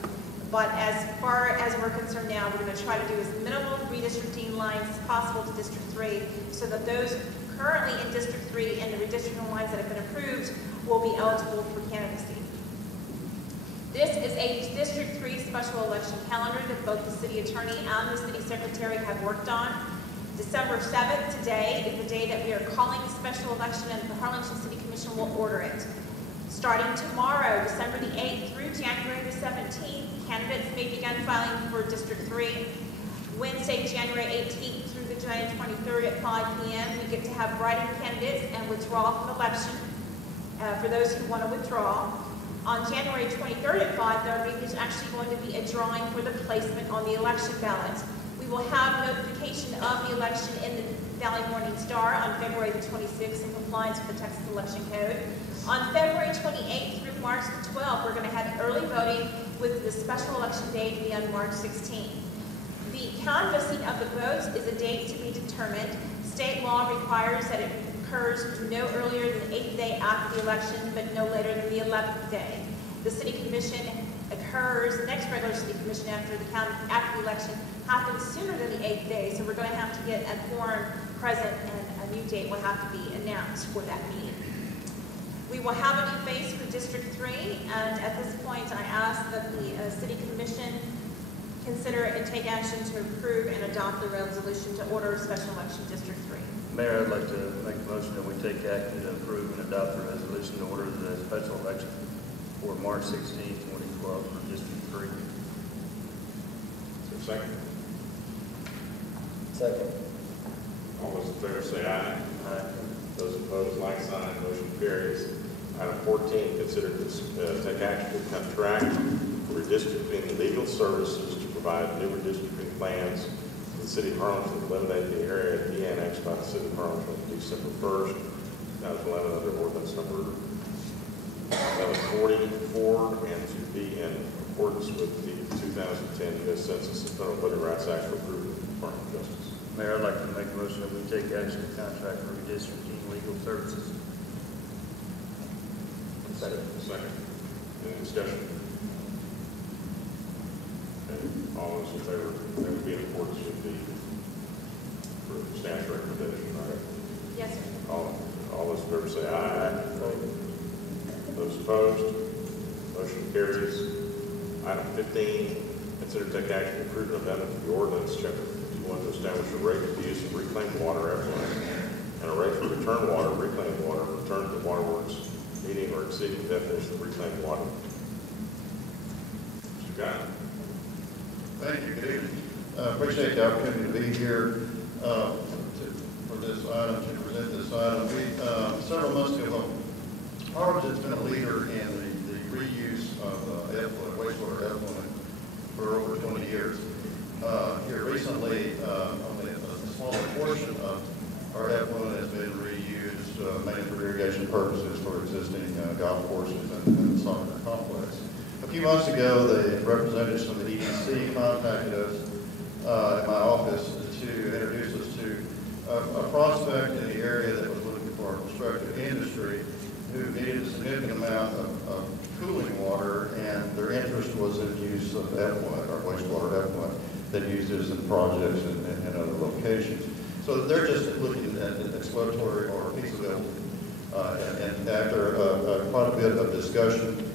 But as far as we're concerned now, we're going to try to do as minimal redistricting lines as possible to District 3 so that those currently in District 3 and the redistricting lines that have been approved will be eligible for candidacy. This is a District 3 special election calendar that both the city attorney and the city secretary have worked on. December 7th, today, is the day that we are calling a special election, and the Harlingen City Commission will order it. Starting tomorrow, December the 8th through January the 17th, candidates may begin filing for District 3. Wednesday, January 18th through the January 23rd at 5 p.m., we get to have write-in candidates and withdrawal from election for those who want to withdraw. On January 23rd at 5:30, there's actually going to be a drawing for the placement on the election ballot. We will have notification of the election in the Valley Morning Star on February the 26th in compliance with the Texas Election Code. On February 28th through March the 12th, we're going to have early voting with the special election day to be on March 16th. The canvassing of the votes is a date to be determined. State law requires that it occurs no earlier than the 8th day after the election, but no later than the 11th day. The City Commission occurs, the next regular City Commission after the election happens sooner than the 8th day, so we're going to have to get a quorum present and a new date will have to be announced for that meeting. We will have a new face for District 3, and at this point I ask that the City Commission consider and take action to approve and adopt the resolution to order special election District 3. Mayor, I'd like to make a motion that we take action to approve and adopt the resolution to order the special election for March 16, 2012 for District 3. Is there a second? Second. All those in favor say aye. Aye. Those opposed, like sign. Motion carries. Item 14, consider to take action to contract for redistricting legal services to provide new redistricting plans to the City of Harlingen to eliminate the area de-annexed by the City of Harlingen on December 1st, 2011 under ordinance number 1144 and to be in accordance with the 2010 U.S. Census and Federal Voting Rights Act for approval of the Department of Justice. Mayor, I'd like to make a motion that we take action to contract for redistricting legal services. Second. Any discussion? Okay. All those in favor, that would be in accordance with the staff's recommendation, right? Yes, sir. All those in favor say aye. Those opposed, motion carries. Item 15, consider to take action to approve an amendment to the ordinance, chapter 51, to establish a rate of use of reclaimed water effluent and a rate for return water, reclaimed water, returned to waterworks, meeting or exceeding the definition of reclaimed water. Mr. Guy. Thank you. Good evening. Appreciate the opportunity to be here for this item, to present this item. Several months ago, Harlingen has been a leader in the reuse of effluent, wastewater effluent for over 20 years. Here recently, only a smaller portion of our effluent has been reused, mainly for irrigation purposes for existing golf courses and soccer complex. A few months ago, the representatives from the EDC contacted us at my office to introduce us to a prospect in the area that was looking for a constructive industry who needed a significant amount of cooling water, and their interest was in use of effluent, or wastewater effluent, that uses in projects and other locations. So they're just looking at exploratory or feasibility. And after quite a bit of discussion,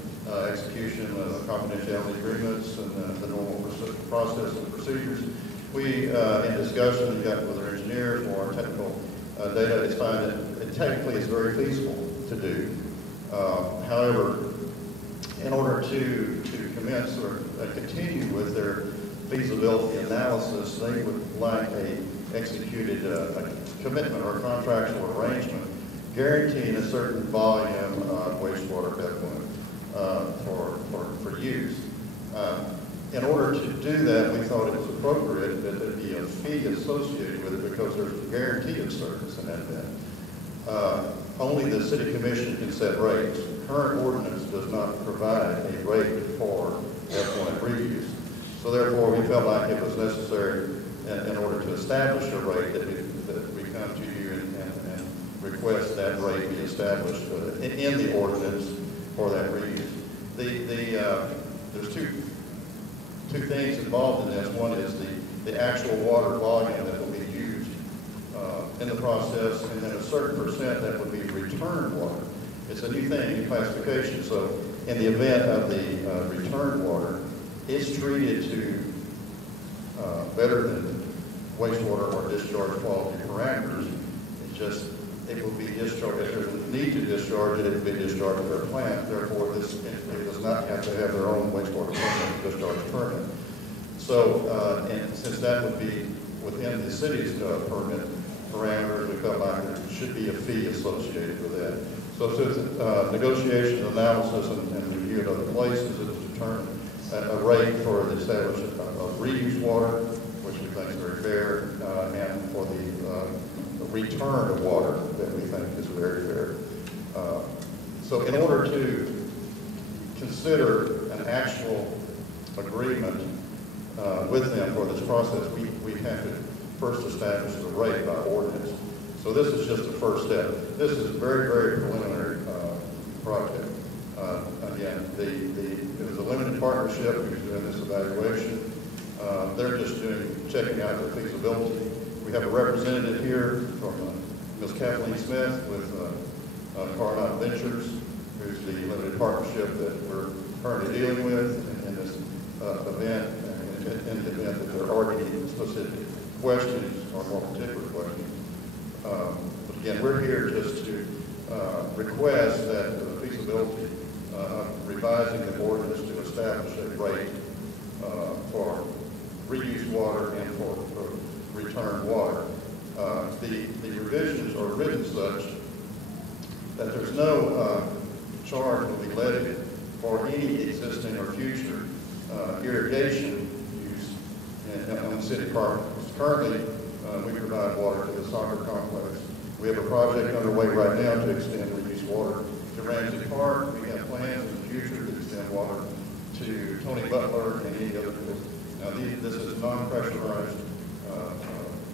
execution of confidentiality agreements and the normal process and procedures, we, in discussion, got with our engineers, more technical data, it's found that it technically is very feasible to do. However, in order to commence or continue with their feasibility analysis, they would like a executed commitment or contractual arrangement guaranteeing a certain volume of wastewater effluent for use. In order to do that, we thought it was appropriate that there be a fee associated with it because there's a guarantee of service in that event. Only the City Commission can set rates. Current ordinance does not provide a rate for effluent reuse. So therefore, we felt like it was necessary in order to establish a rate that we come to you and request that rate be established in the ordinance for that reuse. There's two two things involved in this. One is the actual water volume that will be used in the process, and then a certain percent that would be returned water. It's a new thing, new classification. So in the event of the returned water, it's treated to better than wastewater or discharge quality parameters. It will be discharged. If there's a need to discharge it, it will be discharged at their plant. Therefore, it does not have to have their own wastewater permit, discharge permit. So, and since that would be within the city's permit parameters, we felt like there should be a fee associated with that. So through negotiation, analysis, and review at other places, it was determined a rate for the establishment of reuse water, which we think is very fair, and for the return of water that we think is very fair. So in order to consider an actual agreement with them for this process, we have to first establish the rate by ordinance. So this is just the first step. This is a very, very preliminary project. Again, it was a limited partnership. We were doing this evaluation. They're just checking out their feasibility. We have a representative here from Ms. Kathleen Smith with Carlisle Ventures, who's the limited partnership that we're currently dealing with in this event, in the event that there are any specific questions or more particular questions. But again, we're here just to request that the feasibility of revising the ordinance to establish a rate for reuse water and for return water. The revisions are written such that there's no charge will be levied for any existing or future irrigation use on city properties. Currently, we provide water to the soccer complex. We have a project underway right now to extend reuse water to Ramsey Park. We have plans in the future to extend water to Tony Butler and any other field. Now, this is non-pressurized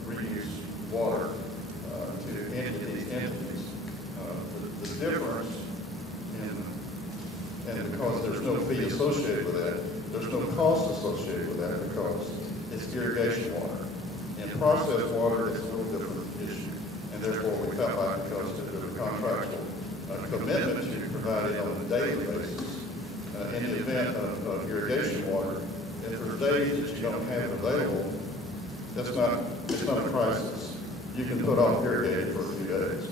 reuse water to any of these entities. The difference, and because there's no fee associated with that, there's no cost associated with that because it's irrigation water. In processed water, it's a little different issue, and therefore we felt like because there's a contractual commitment to provide it on a daily basis, in the event of irrigation water, if there's days that you don't have it available, it's not a crisis. You can put off irrigating for a few days.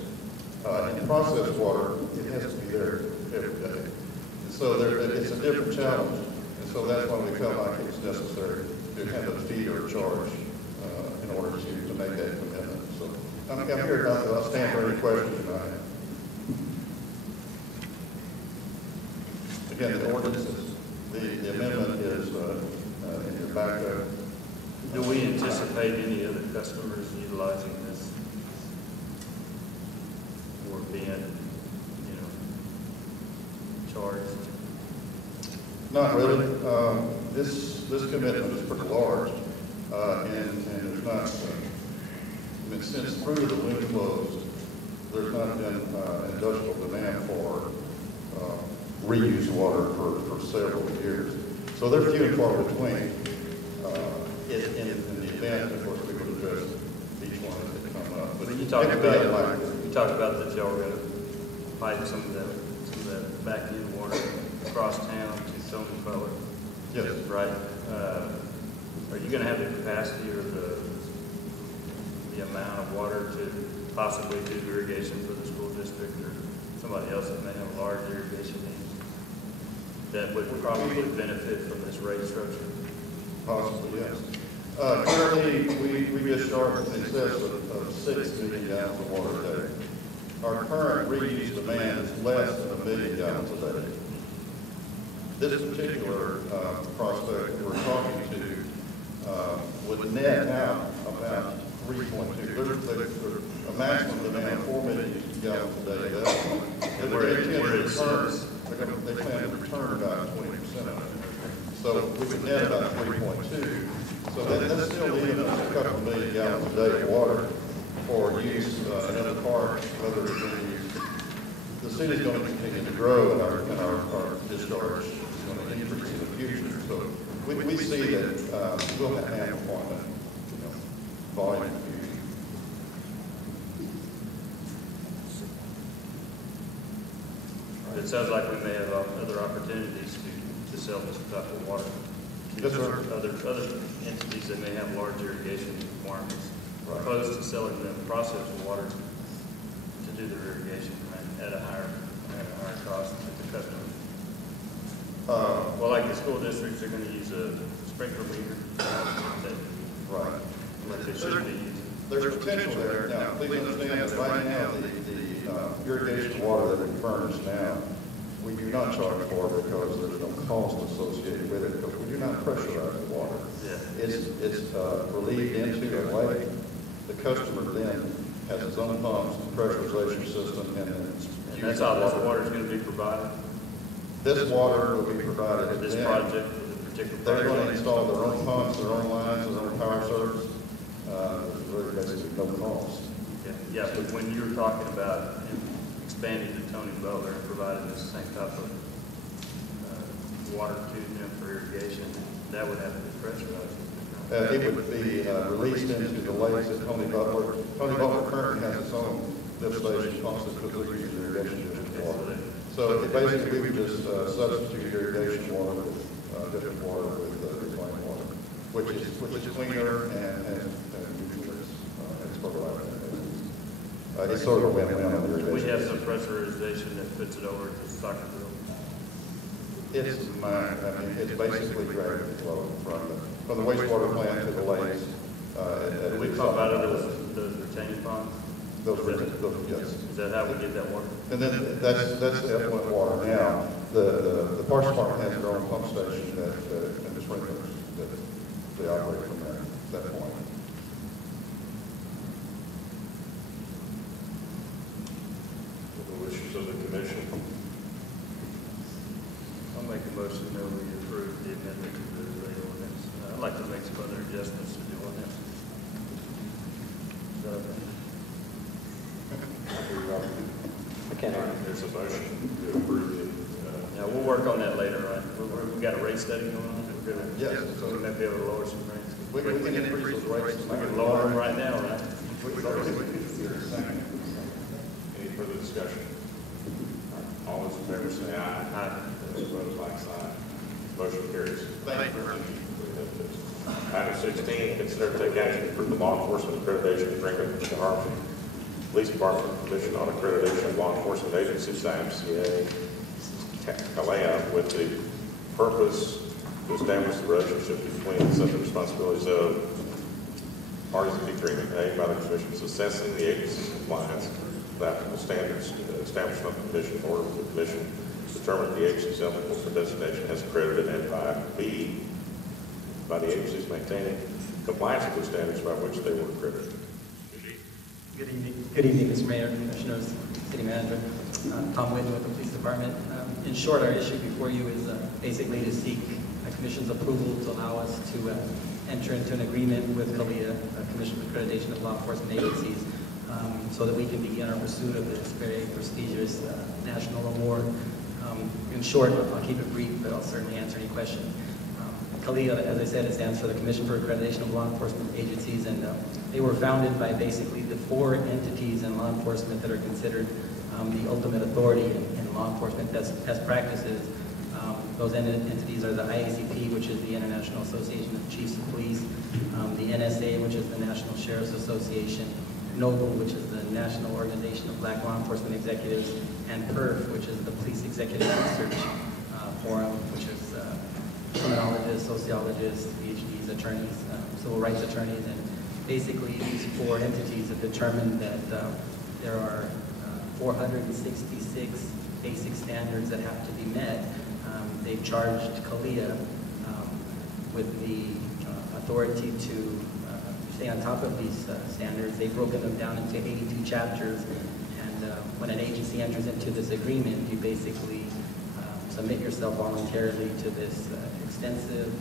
In processed water, it has to be there every day. And so it's a different challenge, and so that's why we felt like it was necessary to have a fee or a charge in order to make that commitment. So I'm here to stand for any questions you might have. Again, the ordinance is, the amendment is in your backup. Do we anticipate any other customers utilizing this or being, charged? Not really. This commitment is pretty large, and there's not. Since Fruit of the Loom closed, there's not been industrial demand for reused water for several years. So they're few and far between. In the event, of course, we would address each one as they come up. But you talk about that y'all are going to pipe some of that back in water across town to Tony Butler. Yes. Right. Are you going to have the capacity or the amount of water to possibly do irrigation for the school district or somebody else that may have large irrigation needs that would probably benefit from this rate structure? Possibly, yes. Currently, we discharge in excess of 6 million gallons of water a day. Our current reuse demand is less than 1 million gallons a day. This particular prospect that we're talking to would net out about 3.2. There's a maximum demand of 4 million gallons a day. They plan to return about 20% of it. So we could net about 3.2. So that's still leaving us a couple million gallons a day of water for use in other parks, whether it's being used. The city's going to continue to grow, and our discharge is going to increase in the future. So we see that we'll have ample employment, volume. It sounds like we may have other opportunities to sell this type of water. Yes, sir. Other entities that may have large irrigation requirements, opposed to selling them processed water to do their irrigation at a higher cost to the customer. Well, like the school districts are going to use a sprinkler meter. Right. Like they should be using. There's potential there. Now, please understand that right now, the irrigation water that we furnish now, we do not charge for because there's no cost associated with it, because we do not pressurize the water. Yeah. It's relieved into a lake. The customer then has his own pumps, pressurization system, and that's how this water is going to be provided? This water will be provided to this them. Project, with a particular They're project. going to install their own pumps, their own lines, their own power service. There's really basically no cost. Yeah, but when you were talking about expanding to Tony Butler and providing this same type of water to them for irrigation, that would have to be pressurized. It would be released into the lakes at Tony Butler. Tony Butler currently has its own lift station, also because we use irrigation district water. So it basically, we would just substitute irrigation water with different water with reclaimed water, which is cleaner and nutritious. It's sort of a win-win on the irrigation. We have some pressurization that puts it over to soccer field. It's mine. I mean, it's basically gravity flow from the wastewater plant to the lakes. We pump out of those retaining ponds? Those, yes. Is that how we get that water? And then that's the effluent water now. The Parks Department has their own pump station and the sprinklers that they operate from that point. The wishes of the commission. I'll make a motion that we approve the amendment to the ordinance. I'd like to make some other adjustments to the ordinance. Is that okay? There's a motion to approve it. Now, we'll work on that later, right? We got a rate study going on? We're gonna, yes. So we may be able to lower some rates. We can increase those rates. We can lower them right now, right? Any further discussion? All those in favor say aye. Aye. Those opposed, like sign. Motion carries. Thank you very much. Item 16, consider to take action to approve the law enforcement accreditation agreement with the Harlingen Police Department Commission on Accreditation of Law Enforcement Agencies, IMCA, CALEA, with the purpose to establish the relationship between the set of responsibilities of parties of the agreement, aimed by the Commission assessing the agency's compliance with applicable standards, establishment of the Commission, in order for the Commission to determine if the agency is eligible for designation as accredited, and B, by the agencies maintaining compliance with the standards by which they were accredited. Good evening, Mr. Mayor, Commissioners, City Manager. Tom Whitten with the Police Department. In short, our issue before you is basically to seek the Commission's approval to allow us to enter into an agreement with CALEA, Commission for Accreditation of Law Enforcement Agencies, so that we can begin our pursuit of this very prestigious national award. In short, I'll keep it brief, but I'll certainly answer any questions. CALEA, as I said, it stands for the Commission for Accreditation of Law Enforcement Agencies, and they were founded by basically the 4 entities in law enforcement that are considered the ultimate authority in law enforcement best practices. Those entities are the IACP, which is the International Association of Chiefs of Police, the NSA, which is the National Sheriff's Association, NOBLE, which is the National Organization of Black Law Enforcement Executives, and PERF, which is the Police Executive Research Forum, which is criminologists, sociologists, PhDs, attorneys, civil rights attorneys, and basically these 4 entities have determined that there are 466 basic standards that have to be met. They've charged CALEA with the authority to stay on top of these standards. They've broken them down into 82 chapters, and when an agency enters into this agreement, you basically submit yourself voluntarily to this extensive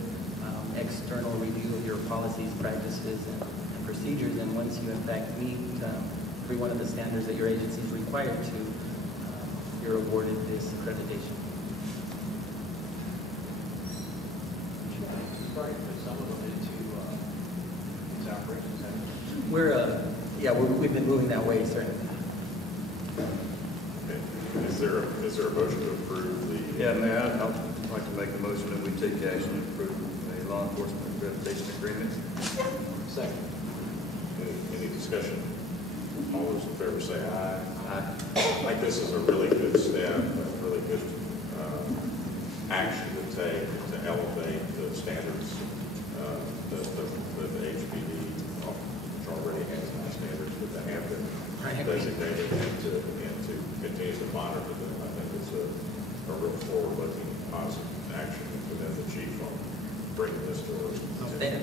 external review of your policies, practices, and procedures, and once you in fact meet every one of the standards that your agency is required to, you're awarded this accreditation. starting to put some of them into operations, haven't you? We've been moving that way, certainly. Okay. Is there a motion to approve the? Yeah, Mayor, I'd like to make a motion that we take action to approve a law enforcement accreditation agreement. Second. Any discussion? All those in favor say aye. Aye. I think this is a really good step, a really good action to take to elevate the standards that the HPD, which already has high standards, but they have been designated and to continue to monitor them. I think it's a real forward-looking positive action within the chief on bringing this to us.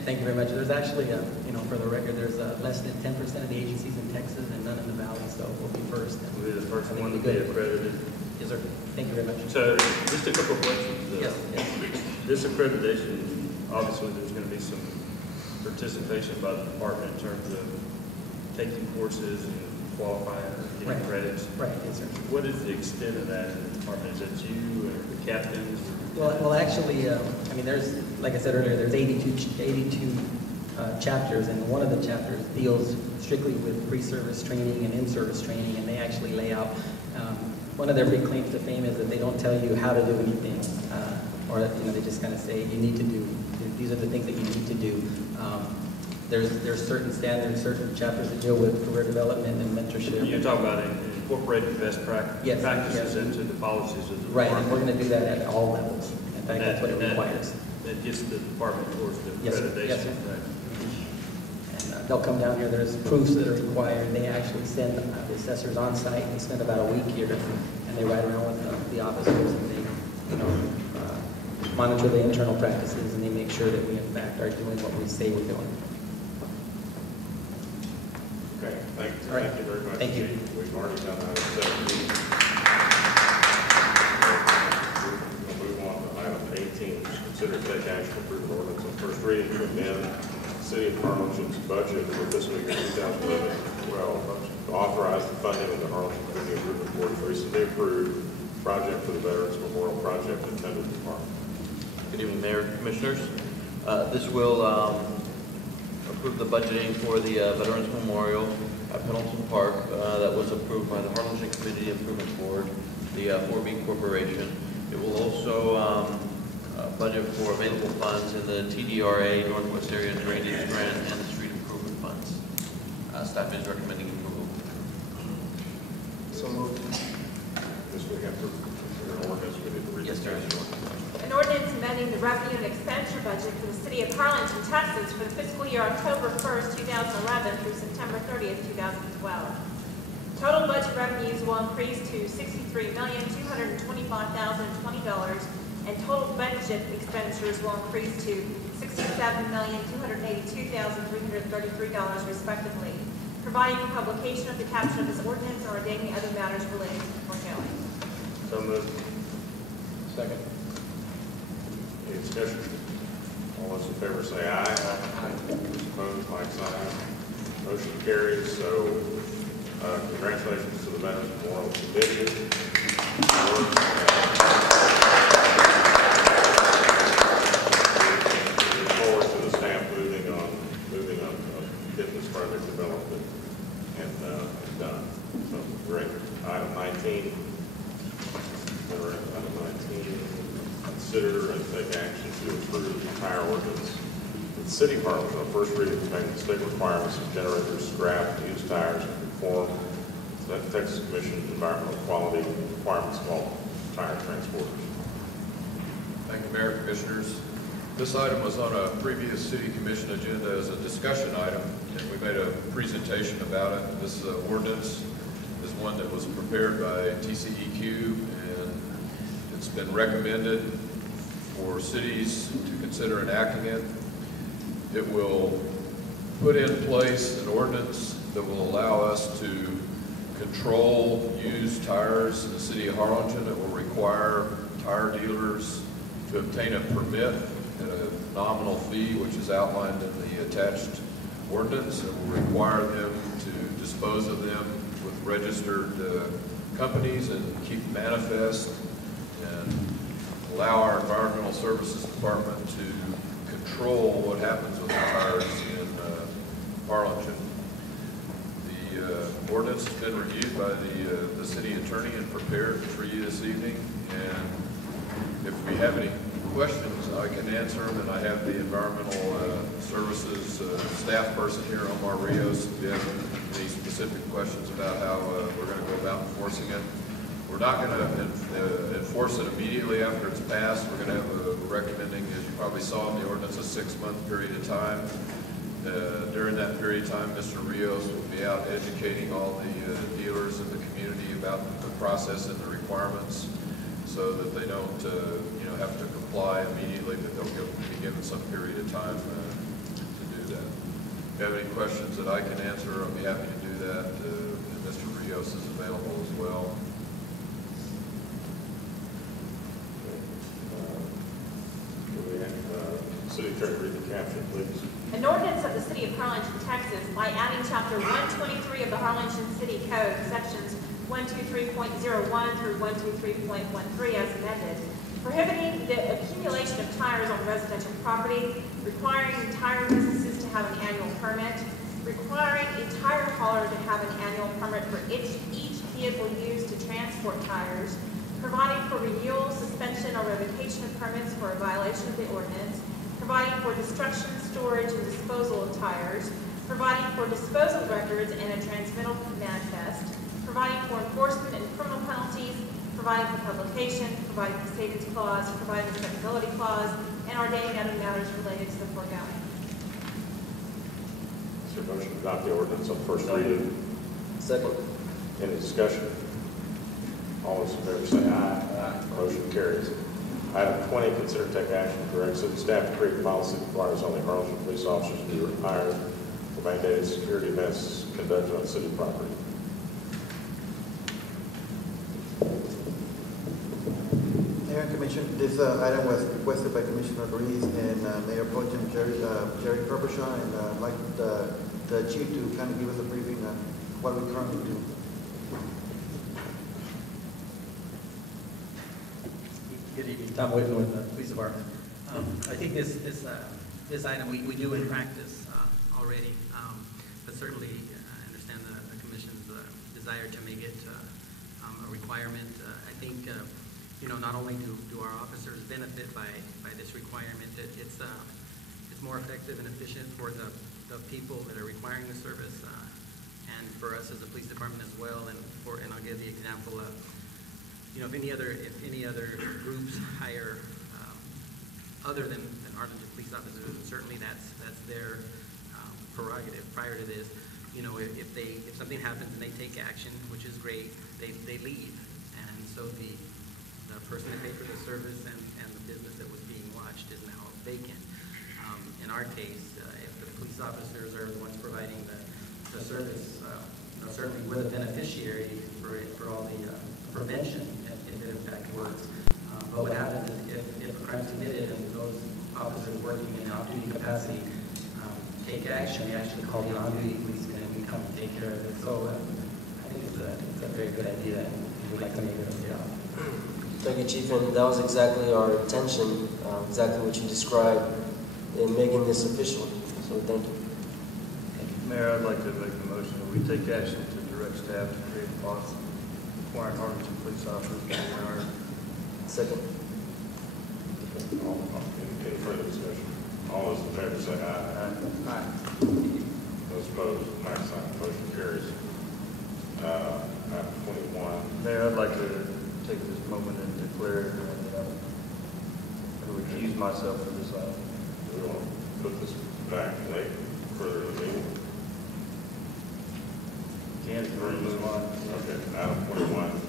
Thank you very much. There's actually, for the record, there's less than 10% of the agencies in Texas and none in the Valley, so we'll be first. We'll be the first one to be accredited. Yes, sir. Thank you very much. So, just a couple of questions. Yes. This accreditation, obviously, there's going to be some participation by the department in terms of taking courses and qualifying or getting credits. Right, yes, sir. What is the extent of that in the department? Is that you or the captains? Well, actually, there's, like I said earlier, there's 82 chapters, and one of the chapters deals strictly with pre-service training and in-service training, and they actually lay out, one of their big claims to fame is that they don't tell you how to do anything, or they just kind of say, you need to do, these are the things that you need to do. There's certain standards, certain chapters that deal with career development and mentorship. You're talking about incorporating best practices into the policies of the right, department. and we're going to do that at all levels. In fact, that's what it requires. That gets the department towards the accreditation. Yes, sir. And they'll come down here. There's proofs that are required. They actually send the assessors on site. They spend about a week here, and they ride around with the officers, and they, monitor the internal practices, and they make sure that we, in fact, are doing what we say we're doing. Okay, thank you. All right. Thank you very much. Thank you. We've already done item 17. We'll move on to item 18, which is consider take action to approve an ordinance on first reading to amend the City of Harlingen's budget for fiscal year 2011-12 to authorize the funding of the Harlingen Community Improvement Board for recently approved project for the Veterans Memorial Project intended department. Good evening, Mayor and Commissioners. This will approve the budgeting for the Veterans Memorial at Pendleton Park that was approved by the Harlingen Community Improvement Board, the 4B Corporation. It will also budget for available funds in the TDRA Northwest Area Drainage Grant and the Street Improvement Funds. Staff is recommending approval. So moved. This we have to an ordinance we need to read. Yes, there is an ordinance. An ordinance amending the revenue and expenditure budget for the city of Harlingen, Texas for the fiscal year October 1st, 2011 through September 30th, 2012. Total budget revenues will increase to $63,225,020, and total budget expenditures will increase to $67,282,333 respectively, providing for publication of the caption of this ordinance or ordaining other matters related to the foregoing. So moved. Second. Any discussion? All those in favor say aye. Aye. Those opposed, like sign. Motion carries. So, congratulations to the Veterans Memorial Committee. Look forward to the staff moving on getting this project developed and done. So great. Item 19. Item 19. Consider and take action to approve the tire ordinance. The City of Harlingen on first reading to make the state requirements of generators, scrap, used tires, and conform to the Texas Commission environmental quality requirements of all tire transporters. Thank you, Mayor, Commissioners. This item was on a previous City Commission agenda as a discussion item, and we made a presentation about it. This ordinance is one that was prepared by TCEQ, and it's been recommended for cities to consider enacting it. It will put in place an ordinance that will allow us to control used tires in the city of Harlingen. It will require tire dealers to obtain a permit at a nominal fee, which is outlined in the attached ordinance. It will require them to dispose of them with registered companies and keep manifest, and allow our Environmental Services Department to control what happens with the tires in Harlingen. The ordinance has been reviewed by the city attorney and prepared for you this evening. And if we have any questions, I can answer them. And I have the environmental services staff person here, Omar Rios, if you have any specific questions about how we're going to go about enforcing it. We're not going to enforce it immediately after it's passed. We're going to have we're recommending, as you probably saw in the ordinance, a 6-month period of time. During that period of time, Mr. Rios will be out educating all the dealers in the community about the process and the requirements, so that they don't, have to comply immediately, but they'll be given some period of time to do that. If you have any questions that I can answer, I'll be happy to do that. And Mr. Rios is available as well. City Attorney, read the caption, please. An ordinance of the City of Harlingen, Texas, by adding Chapter 123 of the Harlingen City Code, Sections 123.01 through 123.13 as amended, prohibiting the accumulation of tires on residential property, requiring tire businesses to have an annual permit, requiring a tire hauler to have an annual permit for each vehicle used to transport tires, providing for renewal, suspension, or revocation of permits for a violation of the ordinance, providing for destruction, storage, and disposal of tires, providing for disposal records and a transmittal manifest, providing for enforcement and criminal penalties, providing for publication, providing for savings clause, providing for severability clause, and ordaining other matters related to the foregoing. Is there a motion to adopt the ordinance on first reading? Second. Any discussion? All those in favor say aye. Aye. Motion carries. Item 20, consider take action to direct city staff to create a policy that requires only Harlingen police officers to be required for mandated security events conducted on city property. Mayor and Commission, this item was requested by Commissioner Ruiz and Mayor Pro Tem Jerry Kerbershaw, and I'd like the chief to kind of give us a briefing on what we currently do. Good evening, Tom Whitten with the Police Department. I think this item we do in practice already, but certainly I understand the Commission's desire to make it a requirement. I think not only do our officers benefit by this requirement, it's more effective and efficient for the people that are requiring the service, and for us as a police department as well. And I'll give the example of, if any other groups hire other than Harlingen police officers, certainly that's their prerogative. Prior to this, if something happens and they take action, which is great, they leave, and so the person that paid for the service and the business that was being watched is now vacant. In our case, if the police officers are the ones providing the service, certainly we're the beneficiary for all the prevention, if it in fact works. But what happens is if a crime is committed and those officers working in off-duty capacity take action, they actually call the on-duty police and we come and take care of it. So I think it's a very good idea, and we'd like to make it a job. Thank you, Chief, and that was exactly our intention, exactly what you described in making this official. So thank you. Mayor, I'd like to make a motion that we take action to direct staff to create a policy requiring Harlingen police officers to be hired. Second. Any further discussion? All those in favor say aye. Aye. Those opposed, like sign. Motion carries. Item 21. Mayor, I'd like to take this moment and declare that I recuse myself for this item. We want to put this back late, further in the meeting. Can't move on. Okay, item 21.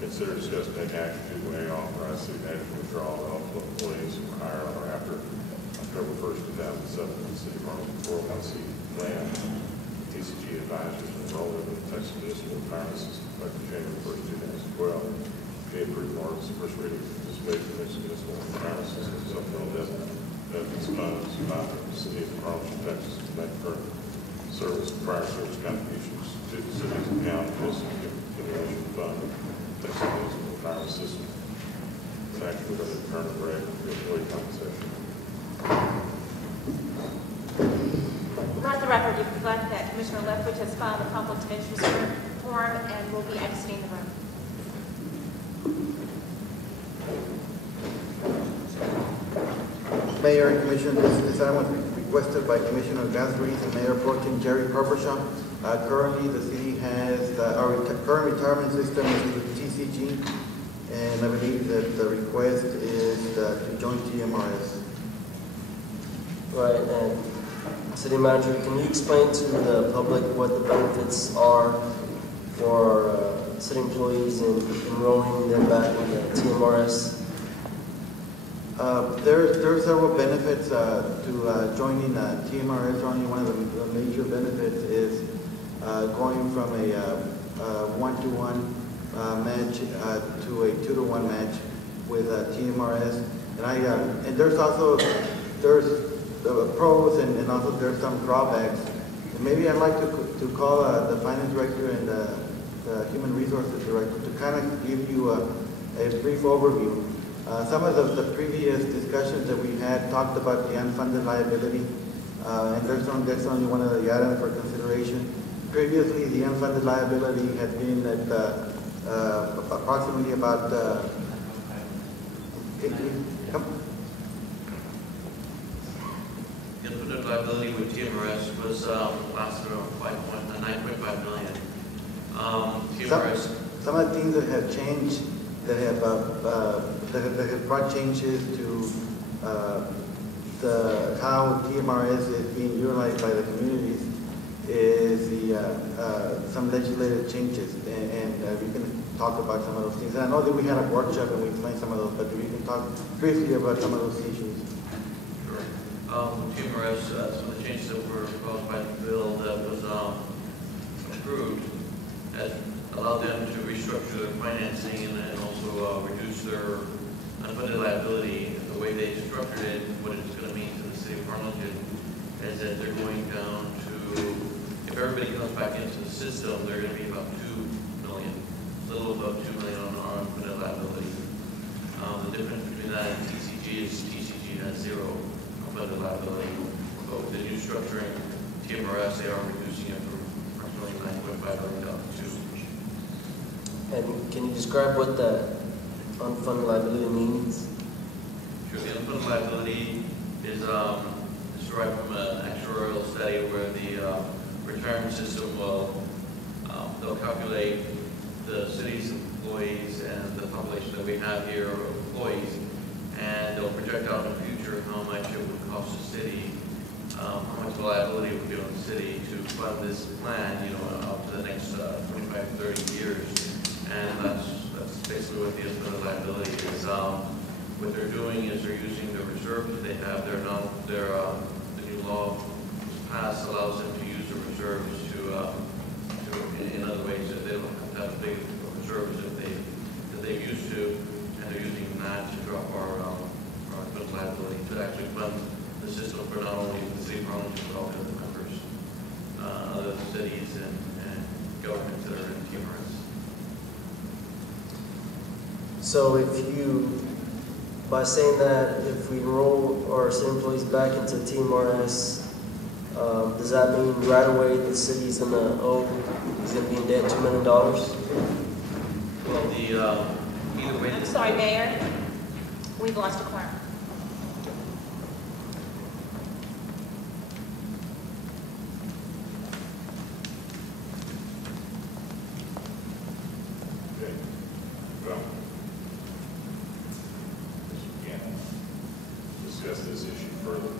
Consider, discuss, take action to authorize city manager to withdraw eligible employees who were hired on or after October 1st, 2007 in the city department 401c plan. TCG advisors enrolled in the Texas Municipal Retirement System effective January 1st, 2012. Be approved ordinance first reading to participate in the Texas Municipal Retirement System supplemental benefits funds by the city of Harlingen, Texas, to make current prior service contributions to the city's account continuation fund, Texas Municipal Retirement System. It's actually going to turn a rate for employee compensation. Let the record reflect that Commissioner Lethbridge has filed a conflict of interest form and will be exiting the room. Mayor and Commissioner, this item was requested by Commissioner Gasparis and Mayor Pro Tem Jerry Carpershaw. Currently, the city has, our current retirement system is with TCG, and I believe that the request is to join TMRS. Right, and City Manager, can you explain to the public what the benefits are for city employees in enrolling them back in the TMRS? There are several benefits to joining TMRS. Only one of the major benefits is going from a 1-to-1 match to a 2-to-1 match with TMRS. And there's also pros and also there's some drawbacks. And maybe I'd like to call the finance director and the human resources director to kind of give you a brief overview. Some of the previous discussions that we had talked about the unfunded liability, and that's only one of the items for consideration. Previously, the unfunded liability had been at approximately about The unfunded liability with TMRS was last around 9.5 million. TMRS. Some of the things that have changed, that have brought changes to how TMRS is being utilized by the communities is some legislative changes, and we can talk about some of those things. And I know that we had a workshop and we explained some of those, but we can talk briefly about some of those issues. Sure. TMRS, some of the changes that were proposed by the bill that was approved has allowed them to restructure their financing and also reduce their unfunded liability. The way they structured it, what it's going to mean to the city of Harlingen is that they're going down to, if everybody comes back into the system, they're going to be about 2 million, a little above 2 million on our unfunded liability. The difference between that and TCG is TCG has zero unfunded liability. But with the new structuring, TMRS, they are reducing it from approximately $9.5 million to 2. And can you describe what the unfunded liability means? Sure. The unfunded liability is derived from an actuarial study where the retirement system will they'll calculate the city's employees and the population that we have here of employees, and they'll project out in the future how much it would cost the city, how much liability it would be on the city to fund this plan, up to the next 25, 30 years. And that's basically what the unfunded liability is. What they're doing is they're using the reserves that they have. The new law passed allows them to use the reserves to in other ways that they don't have to have big reserves that they've used to, and they're using that to drop our unfunded liability to actually fund the system for not only the city of Harlingen but all the other members, other cities and governments that are in TMRS. So by saying that if we enroll our city employees back into TMRS, does that mean right away the city's going to be in debt $2 million? Well, either way. I'm sorry, Mayor. We've lost a quorum. Okay. Well, we can discuss this issue further.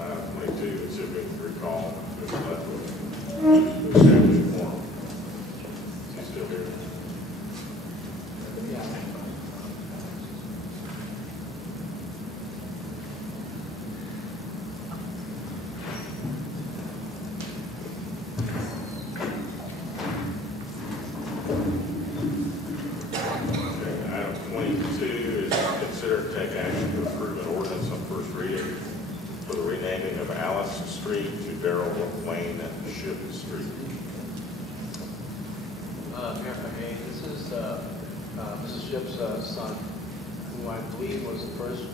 Item 22 is if we can recall, Mr. Lethbridge, to establish a quorum. Is he still here? Item 22 is consider to take action to approve an ordinance on first reading for the renaming of Alice Street to Darrell Wayne Ship Street. Mayor, if I may, this is a Mrs. Ship's son, who I believe was the first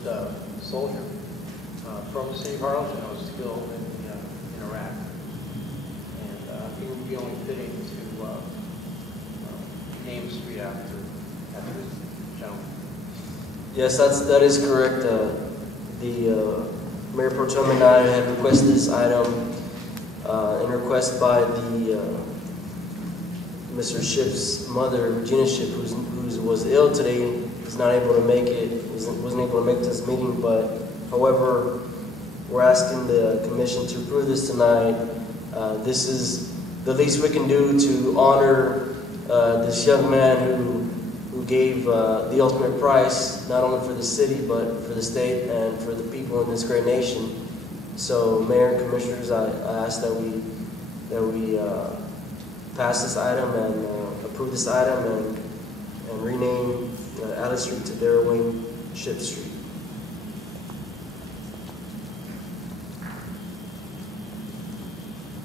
soldier from the city of Harlingen that was killed in Iraq. And it would be only fitting to name a street after this gentleman. Yes, that is correct. The Mayor Pro Tem and I had requested this item and requested by the Mr. Ship's mother, Regina Ship, who was ill today, is not able to make it. Wasn't able to make this meeting, but however, we're asking the commission to approve this tonight. This is the least we can do to honor this young man who gave the ultimate price, not only for the city, but for the state and for the people in this great nation. So, Mayor and Commissioners, I ask that we pass this item and approve this item and rename Alice Street to Darrell Wayne Ship Street.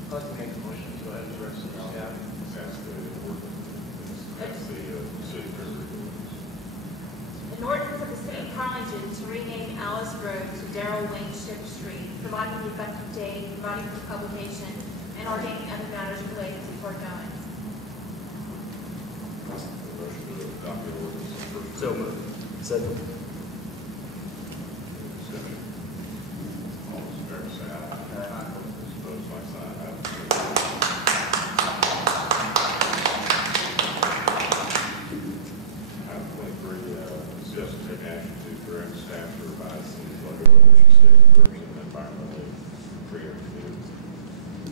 I'd like to make the motion to go ahead and direct the staff. In order for the city of Harlingen to rename Alice Road to Darrell Wayne Ship Street, providing the effective date, providing for publication, and ordaining other matters related to the foregoing. Motion to adopt the ordinance on first. So moved. Second. Discussion. All those in favor say aye. Aye. Opposed, like sign. Item 23, discuss and take action to direct staff to revise city's logo and mission statement version of environmentally friendly community.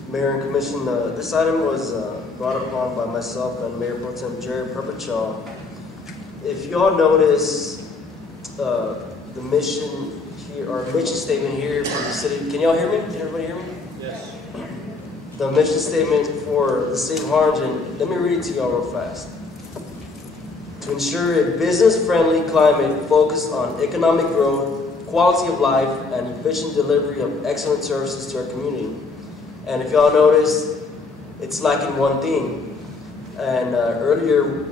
Mayor and Commission, this item was brought upon by myself and Mayor Pro Tem Jerry Perpetraw. If you all notice the mission here, or mission statement here for the city, can y'all hear me? Can everybody hear me? Yes. The mission statement for the city of Harlingen, let me read it to y'all real fast. To ensure a business-friendly climate focused on economic growth, quality of life, and efficient delivery of excellent services to our community. And if y'all notice, it's lacking one thing. And earlier,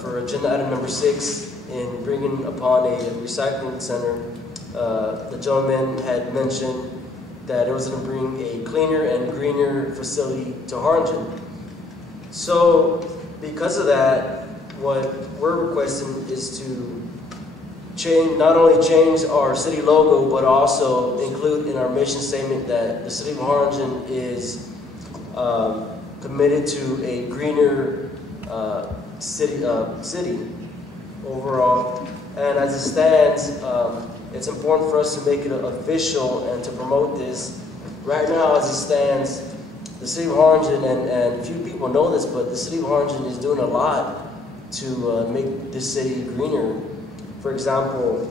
for agenda item number 6, in bringing upon a recycling center, the gentleman had mentioned that it was going to bring a cleaner and greener facility to Harlingen. So, because of that, what we're requesting is to not only change our city logo, but also include in our mission statement that the city of Harlingen is committed to a greener city overall. And as it stands, it's important for us to make it official and to promote this. Right now, as it stands, the city of Harlingen, and few people know this, but the city of Harlingen is doing a lot to make this city greener. For example,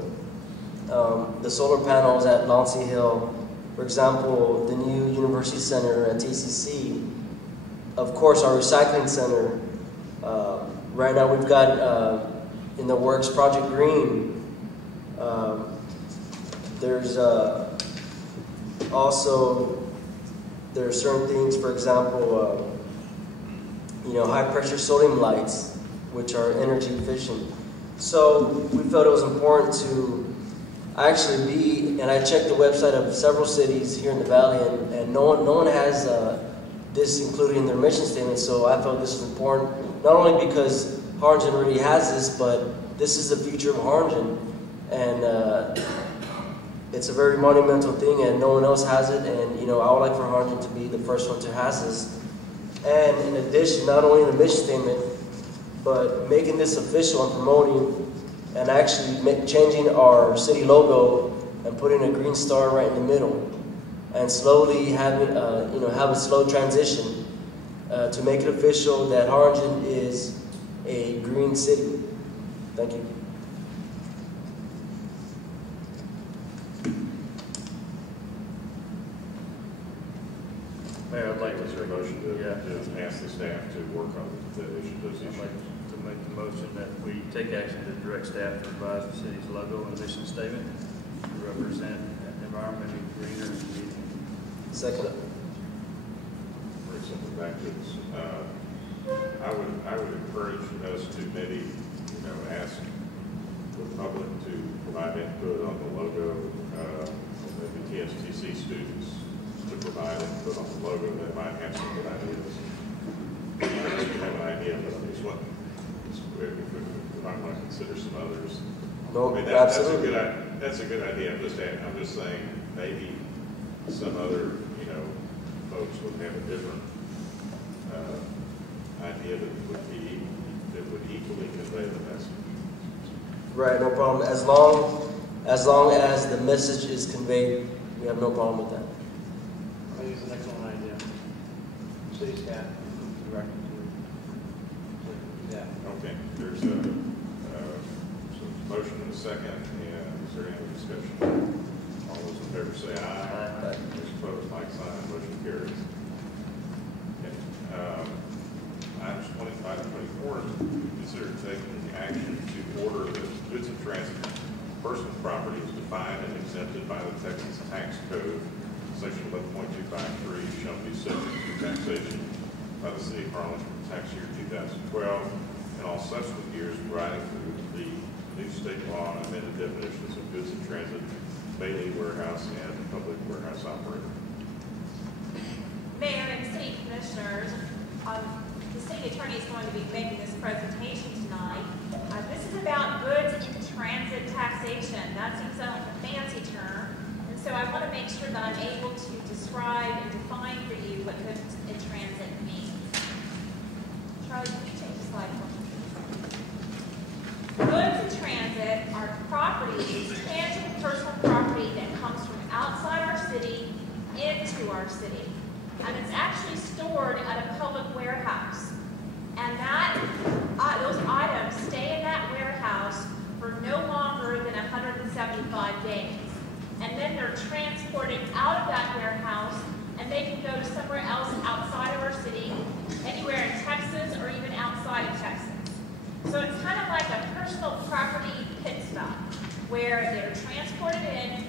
the solar panels at Launcy Hill, for example, the new University Center at TCC, of course our recycling center. Right now we've got in the works Project Green. There's also, there are certain things, for example, high pressure sodium lights, which are energy efficient. So we felt it was important to actually be, and I checked the website of several cities here in the Valley, and no one has this included in their mission statement, so I felt this was important, not only because Harlingen already has this, but this is the future of Harlingen, and it's a very monumental thing, and no one else has it, and I would like for Harlingen to be the first one to have this. And in addition, not only the mission statement, but making this official and promoting, and actually changing our city logo and putting a green star right in the middle, and slowly having have a slow transition to make it official that Harlingen is a green city. Thank you. Mayor, I'd like to Is there a motion to ask the staff to work on those issues? I'd like to make the motion that we take action to direct staff to revise the city's logo and mission statement to represent environmentally greener and greener. Second. Bring something back to us. I would encourage us to maybe ask the public to provide input on the logo, maybe TSTC students to provide input on the logo that might have some good ideas. I know you have an idea, but at least what, we might want to consider some others. No, I mean, absolutely. that's a good idea. I'm just saying maybe some other, folks would have a different idea that would equally convey the message. Right, no problem. As long as the message is conveyed, we have no problem with that. I'll use an excellent idea. City staff, direct to, yeah. Okay, there's a motion and a second, and is there any other discussion? All those in favor say aye. Aye. Those opposed, like sign. Motion carries. Okay. Items 25 and 24 is consider taking action to order that goods in transit personal property is defined and exempted by the Texas Tax Code, Section 11.253, shall be subject to taxation by the City of Harlingen for tax year 2012 and all subsequent years, providing for the new state law and amended definitions of goods in transit, Bailey warehouse, and public warehouse operator. Mayor and City Commissioners, the City Attorney is going to be making this presentation tonight. This is about goods in transit taxation. That seems like a fancy term, and so I want to make sure that I'm able to describe and define for you what goods in transit means. Charlie, can you take the slide for me? Goods in transit are properties, tangible personal property that comes from outside our city into our city. And it's actually stored at a public warehouse. And those items stay in that warehouse for no longer than 175 days. And then they're transported out of that warehouse, and they can go to somewhere else outside of our city, anywhere in Texas or even outside of Texas. So it's kind of like a personal property pit stop, where they're transported in,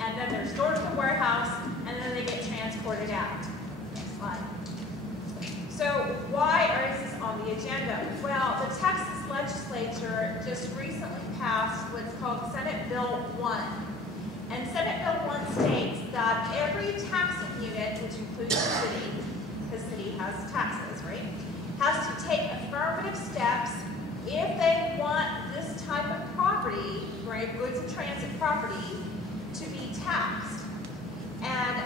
and then they're stored in the warehouse, and then they get transported out. Next slide. So why is this on the agenda? Well, the Texas legislature just recently passed what's called Senate Bill 1. And Senate Bill 1 states that every taxing unit, which includes the city, because the city has taxes, right, has to take affirmative steps if they want this type of property, right, goods in transit property, to be taxed. And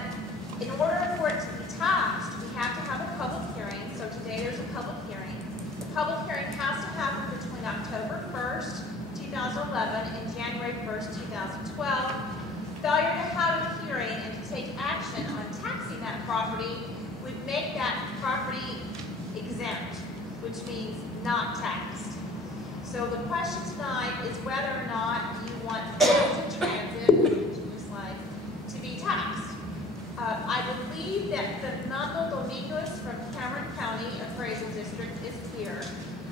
in order for it to be taxed, we have to have a public hearing. So today there's a public hearing. The public hearing has to happen between October 1st, 2011 and January 1st, 2012. Failure to have a hearing and to take action on taxing that property would make that property exempt, which means not taxed. So the question tonight is whether or not you want goods in transit to be taxed. I believe that Fernando Dominguez from Cameron County Appraisal District is here,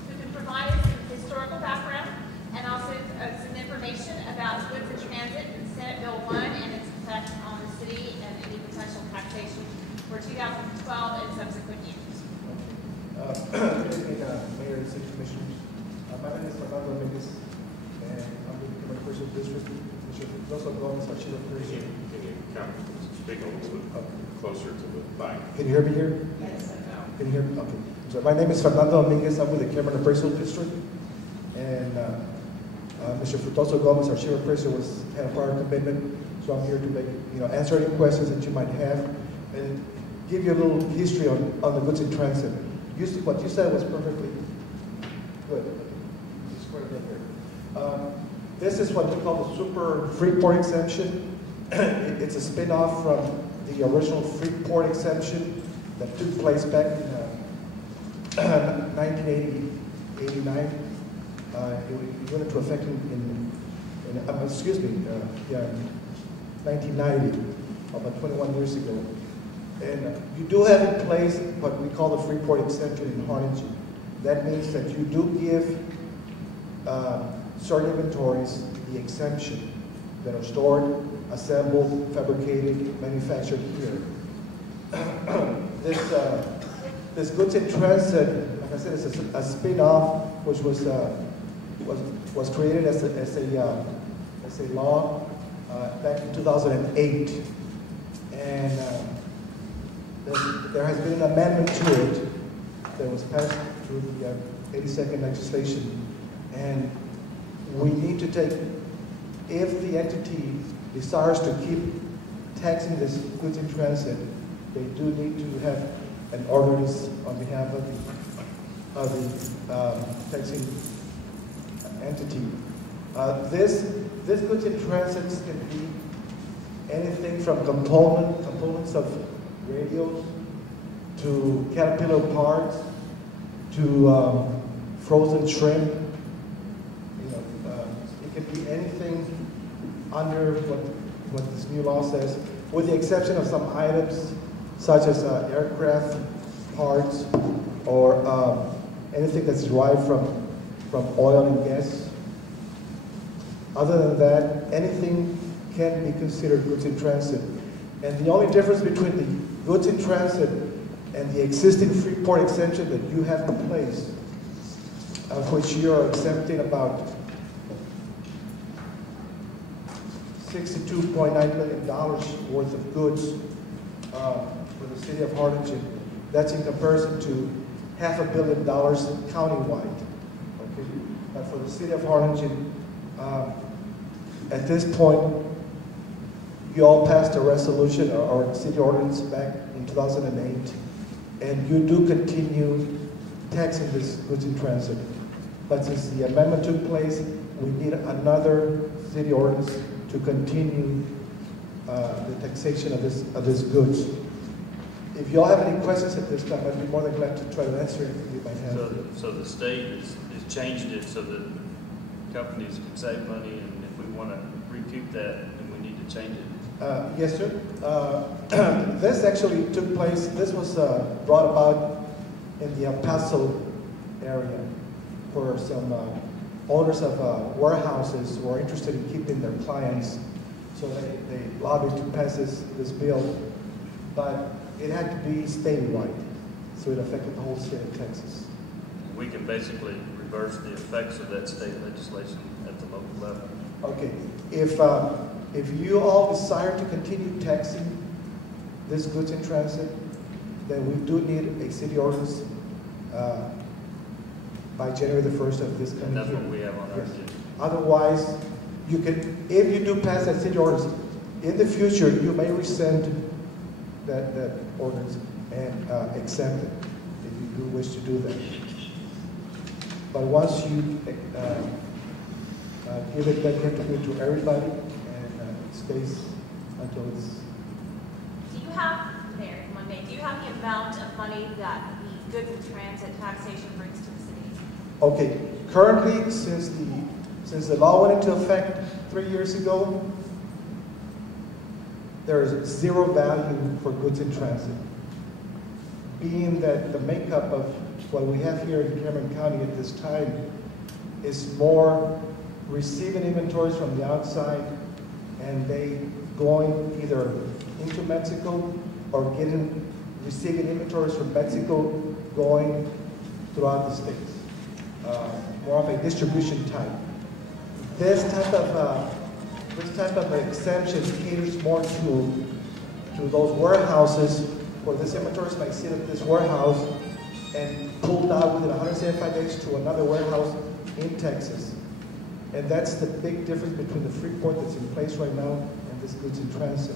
who can provide us some historical background and also some information about goods in transit and Senate Bill 1 and its effect on the city and any potential taxation for 2012 and subsequent years. Good evening, Mayor and City Commissioners. My name is Fernando Dominguez, and I'm with the Cameron Appraisal District. Also Gomez, our Chief Appraiser. Can you come speak a little bit closer to the mic? Can you hear me here? Yes, I know. Can you hear me? Okay. So my name is Fernando Dominguez. I'm with the Cameron Appraisal District. And Mr. Frutoso Gomez, our Chief Appraiser, had a prior commitment. So I'm here to make, answer any questions that you might have and give you a little history on the goods in transit. What you said was perfectly good. Just square it here. This is what we call the super Freeport exemption. It's a spin-off from the original Freeport exemption that took place back in 1989. It went into effect in 1990, about 21 years ago. And you do have in place what we call the Freeport exemption in Harlingen. That means that you do give certain inventories the exemption that are stored, assembled, fabricated, manufactured here. this goods in transit, like I said, is a spin-off which was created as a law back in 2008, and there has been an amendment to it that was passed through the 82nd legislation, and we need to take, if the entity desires to keep taxing this goods in transit, they do need to have an ordinance on behalf of the taxing entity. This goods in transit can be anything from components of radios to Caterpillar parts to frozen shrimp. It can be anything under what this new law says, with the exception of some items such as aircraft parts or anything that's derived from oil and gas. Other than that, anything can be considered goods in transit. And the only difference between the goods in transit and the existing Freeport exemption that you have in place, of which you are exempting about $62.9 million worth of goods for the city of Harlingen. That's in comparison to $500 million countywide. Okay? But for the city of Harlingen, at this point, you all passed a resolution or city ordinance back in 2008, and you do continue taxing this goods in transit. But since the amendment took place, we need another city ordinance to continue the taxation of this goods. If you all have any questions at this time, I'd be more than glad to try to answer anything you might have. So the state has changed it so that companies can save money, and if we want to recoup that, then we need to change it. Yes, sir. This actually took place, this was brought about in the El Paso area, where some owners of warehouses were interested in keeping their clients, so they lobbied to pass this bill, but it had to be statewide, so it affected the whole state of Texas. We can basically reverse the effects of that state legislation at the local level. Okay, if you all desire to continue taxing this goods in transit, then we do need a city ordinance by January the 1st of this coming year. And that's what we have on our agenda. Otherwise, you can, if you do pass that city ordinance, in the future, you may rescind that ordinance and exempt it, if you do wish to do that. But once you give it, then you have to give it to everybody, and it stays until it's... Do you have, Mayor, Monday, do you have the amount of money that the goods in transit taxation brings to the city? Okay, currently, since the law went into effect 3 years ago, there is zero value for goods in transit, being that the makeup of what we have here in Cameron County at this time is more receiving inventories from the outside and they going either into Mexico or receiving inventories from Mexico going throughout the states. More of a distribution type. This type of exemption caters more to those warehouses where this inventories might sit at this warehouse and pulled out within 175 days to another warehouse in Texas. And that's the big difference between the Freeport that's in place right now and this goods in transit.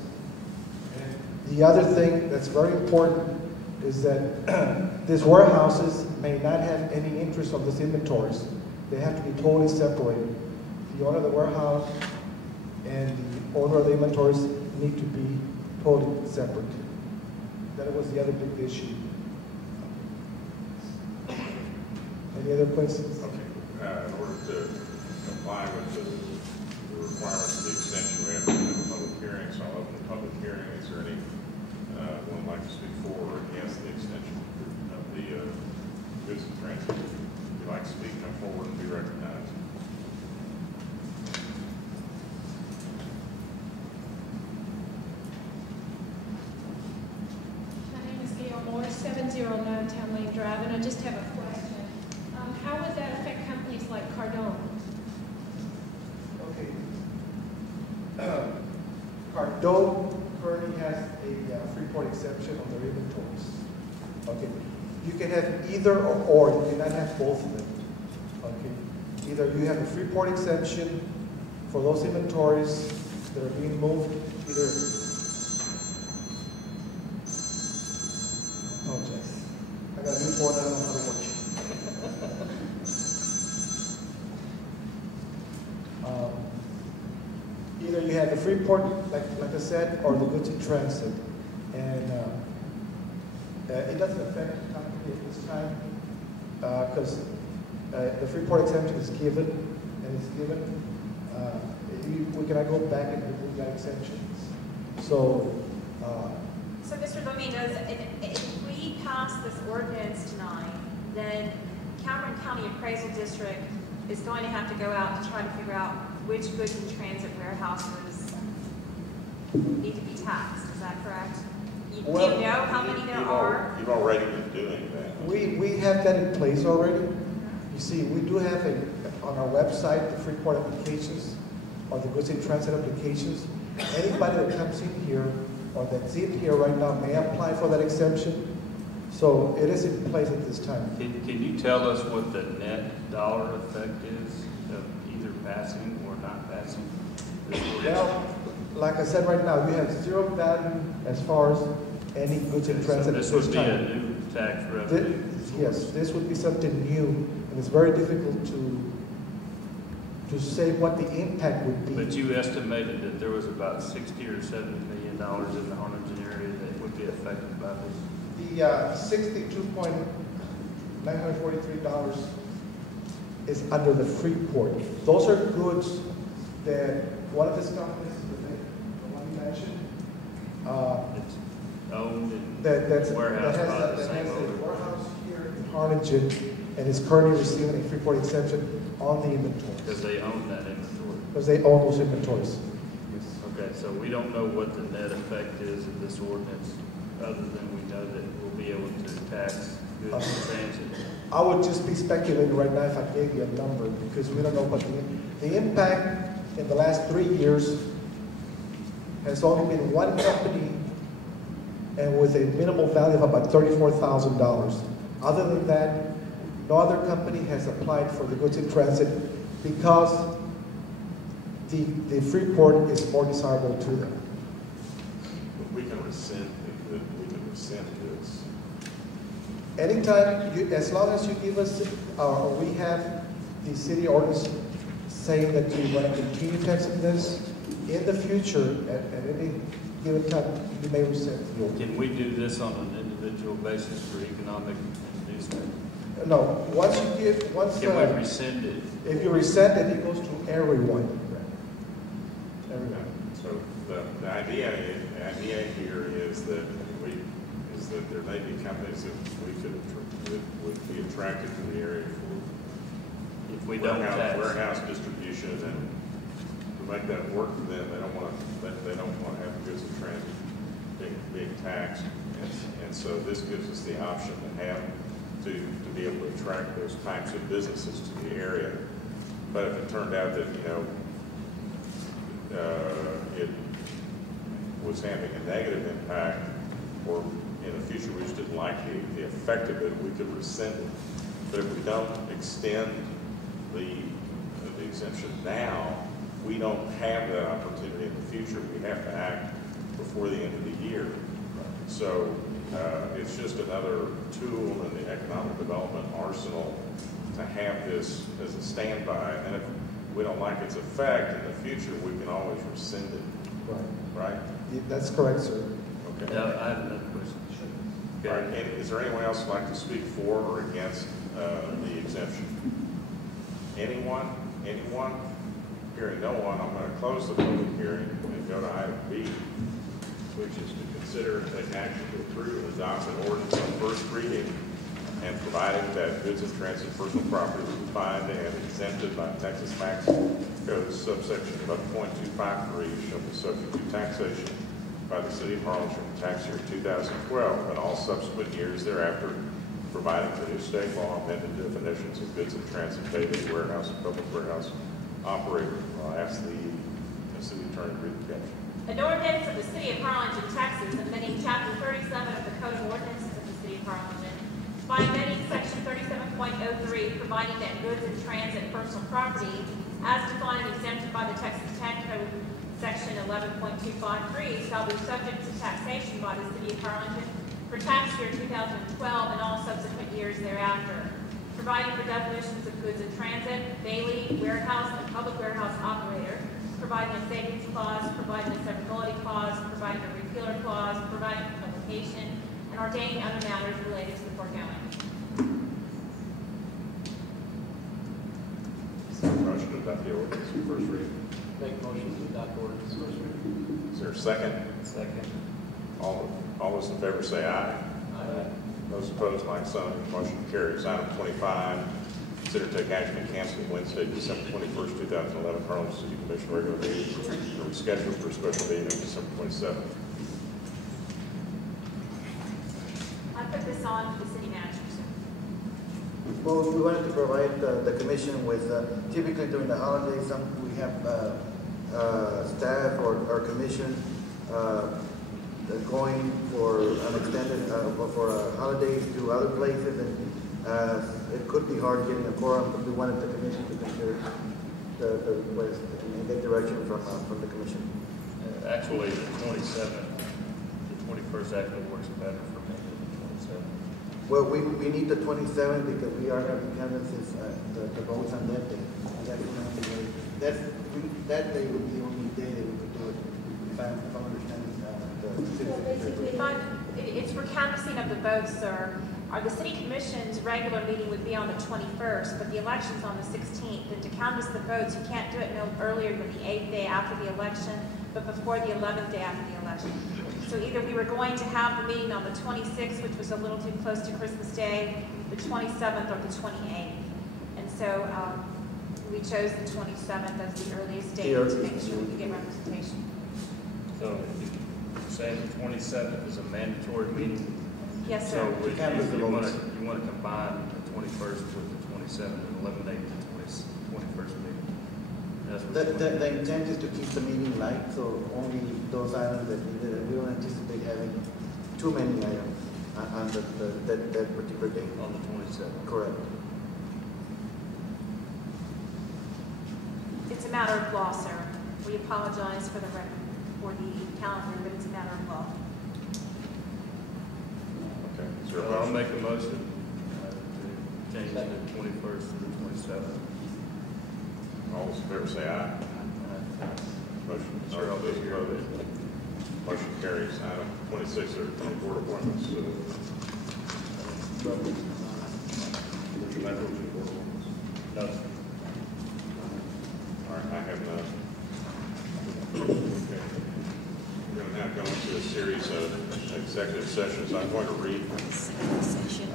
And the other thing that's very important is that these warehouses may not have any interest on these inventories. They have to be totally separated. The owner of the warehouse and the owner of the inventories need to be totally separate. That was the other big issue. Any other questions? Okay. In order to comply with the requirements of the extension, we have to have a public hearing. So I'll open the public hearing. Is there any one like to speak for or against the extension of the goods in transit? If you'd like to speak, come forward and be recognized. My name is Gail Moore, 17 709 Town Lane Drive, and I just have a question. How would that affect companies like Cardone? Okay. Cardone currently has a Freeport exemption on their inventories. Okay. You can have either or, you cannot have both of them. Okay. Either you have a Freeport exemption for those inventories that are being moved, either. Oh, jeez. I got a new board, I don't know how to work. Either you have the Freeport, like I said, or the goods in transit. And it doesn't affect the company at this time because the Freeport exemption is given, and it's given. We cannot go back and remove that exemption. So, so Mr. Dominguez, if we pass this ordinance tonight, then Cameron County Appraisal District is going to have to go out to try to figure out which goods in transit warehouses need to be taxed. Is that correct? Do you know how many there are? You've already been doing that. we have that in place already. You see, we do have on our website the Freeport applications or the goods in transit applications. Anybody that comes in here or that's in here right now may apply for that exemption. So it is in place at this time. Can you tell us what the net dollar effect is of either passing or not passing this ordinance? Well, like I said right now, you have zero value as far as any goods in transit. So this would be a new tax revenue? Yes, this would be something new, and it's very difficult to say what the impact would be. But you estimated that there was about $60 or $70 million in the Harlingen area that would be affected by this. The $62,943 is under the Freeport. Those are goods that one of these companies, the one you mentioned, it's owned and that warehouse has by the a same owner. warehouse here in Harlingen and is currently receiving a Freeport exemption on the inventory. Because they own that inventory. Because they own those inventories. Okay, so we don't know what the net effect is of this ordinance, other than we know that we'll be able to tax goods in transit. I would just be speculating right now if I gave you a number, because we don't know what the impact in the last 3 years has only been one company and with a minimal value of about $34,000. Other than that, no other company has applied for the goods in transit because the Freeport is more desirable to them. But we can rescind this. Anytime, as long as you give us, or we have the city ordinance saying that you want to continue taxing this, in the future, at any given time, you may rescind the ordinance. Can we do this on an individual basis for economic inducement? No, once you give, Can we rescind it? If you rescind it, it goes to everyone. Everyone. So the idea here is that there may be companies that would be attracted to the area for if we don't tax warehouse distribution, and to make that work for them, they don't want to have goods in transit being taxed, and so this gives us the option to be able to attract those types of businesses to the area. But if it turned out that it was having a negative impact, or in the future we just didn't like the effect of it, we could rescind it. But if we don't extend the exemption now, we don't have that opportunity in the future. We have to act before the end of the year. So it's just another tool in the economic development arsenal to have this as a standby. And if we don't like its effect in the future, we can always rescind it. Right? That's correct, sir. Okay. Yeah, I have another question. All right. And is there anyone else who'd like to speak for or against the exemption? Anyone? Anyone? Hearing no one, I'm going to close the public hearing and go to item B, which is to consider and take action to approve and adopt an ordinance on first reading and providing that goods in transit personal property will be defined and exempted by Texas Tax Code subsection 11.253 shall be subject to taxation by the City of Harlingen for tax year 2012 and all subsequent years thereafter, providing for new state law amended definitions of goods in transit, daily warehouse, and public warehouse operator. I'll ask the city attorney to read the caption. An ordinance of the City of Harlingen, Texas, amending Chapter 37 of the Code of Ordinances of the City of Harlingen by amending Section 37.03, providing that goods in transit personal property, as defined and exempted by the Texas Tax Code, Section 11.253, shall be subject to taxation by the City of Harlingen for tax year 2012 and all subsequent years thereafter, providing for definitions of goods in transit, daily, warehouse, and public warehouse operator, providing a savings clause, providing a severability clause, providing a repealer clause, providing for publication, and ordaining other matters related to the foregoing. Motion to adopt the ordinance for first reading. Make motion to adopt ordinance first reading. Is there a second? Second. All those in favor say aye. Aye. Those opposed, like sign. Motion carries. Item 25, consider take action to cancel Wednesday, December 21st, 2011, Harlingen City Commission regular meeting and reschedule for a special meeting on December 27th. I put this on for the city manager, sir. Well, we wanted to provide the commission with, typically during the holidays, we have staff or commission going for an extended, for holidays to other places, and it could be hard getting a quorum, but we wanted the commission to consider the request and get direction from the commission. Actually, the 27th, the 21st actually works better for me than the 27th. Well, we need the 27th because we are having canvases, the votes on that day. That day would be the only day that we could do it, if I'm understanding It's for canvassing of the votes, sir. The city commission's regular meeting would be on the 21st, but the election's on the 16th. And to canvass the votes, you can't do it no earlier than the 8th day after the election, but before the 11th day after the election. So either we were going to have the meeting on the 26th, which was a little too close to Christmas Day, the 27th, or the 28th. And so we chose the 27th as the earliest date to make sure we could get representation. So saying the 27th is a mandatory meeting. Yes, sir. So you want to combine the 21st with the 27th and eliminate the 21st meeting. That's what the intent is to keep the meeting light, so only those items that we don't anticipate having too many items on that particular day. On the 27th. Correct. It's a matter of law, sir. We apologize for the calendar, but it's a matter of law. Okay. So I'll make a motion to change the 21st to the 27th. All those in favor say aye. Motion, sorry, all those opposed. Motion carries. Item 26 are board appointments. Would you like those board appointments? No. All right, I have none. Okay. We're going to now go into a series of executive sessions. I'm going to read.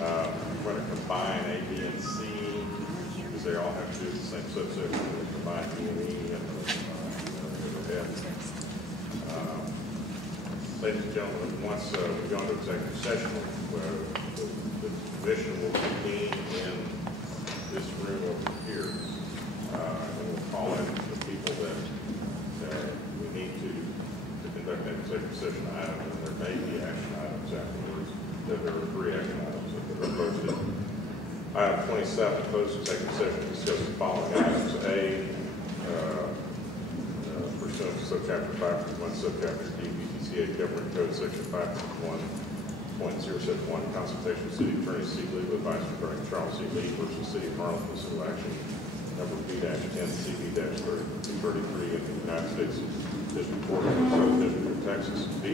I'm going to combine A, B, and C because they all have to do with the same subsection. We'll combine E and E and F. Ladies and gentlemen, once we go into executive session, the commission will convene in this room over here. And we'll call in the people that we need to conduct an executive session item, and there may be action items afterwards. There are 3 action items that are posted. Item 27, closed executive session, discuss the following items. A, pursuant to subchapter 5.1, subchapter D, BTCA Government Code, section 5.1.071, consultation with city attorney, seek legal advice regarding Charles C. Lee versus City of Harlingen, civil action number B-10 CB-233 in the United States District Court of the Southern District of Texas. B,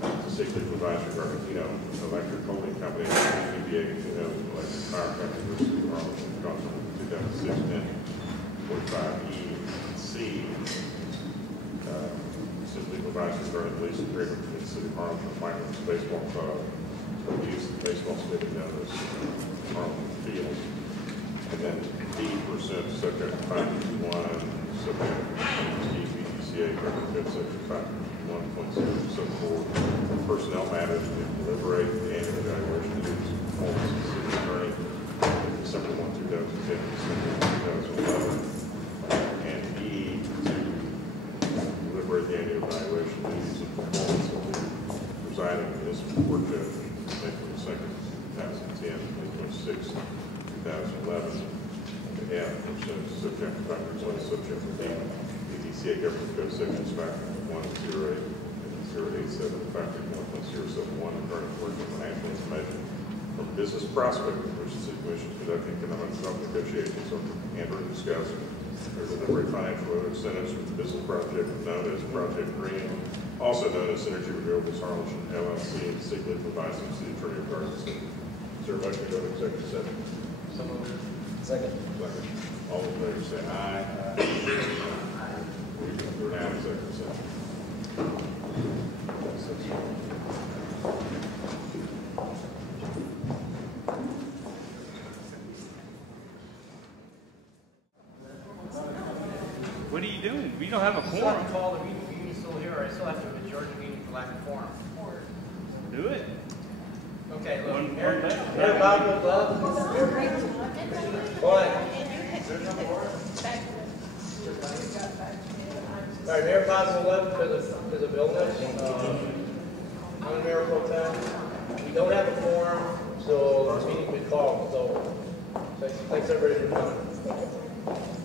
to seek legal advice regarding Electric Holding Company, PBA, Electric Power Company versus City of Harlingen, contract 2006-10-45E. C, seek legal advice regarding the lease agreement between the City of Harlingen and Whiteman's Baseball Club for the use of the baseball stadium known as Harlingen Field. And then D, pursuant to subject 5.1, subject D, BTCA, Government Code, section 5. so forth. Personnel matters, we deliberate the annual evaluation of the performance of the city attorney, December 1, 2010, December 2011. And E, to deliberate the annual evaluation of the performance of the presiding municipal court judge, May 22nd, 2010, May 26th, 2011. And F, which says subject to factors one, subject to D, EDCA Government Code Sections Factor 108 and 087, Factor 1.071, regarding commercial financial information from business prospect, which the City Commission is conducting economic development negotiations and or discuss or deliberate financial incentives for the business project known as Project Green, also known as Synergy Renewables Harlingen LLC, and secretly provides some city attorney authority. Is there a motion to go to executive session? So moved. Second. Second. All in favor say aye. We're now in executive session. What are you doing? We don't have a quorum. I call the meeting still here. I still have to adjourn the meeting for lack of quorum. Do it. Okay, look. Mayor Bob goes up. What? All right, Mayor Bob will left because of illness. I'm Mayor Pro Tem. We don't have a quorum, so the meeting will be called. So thanks everybody for coming.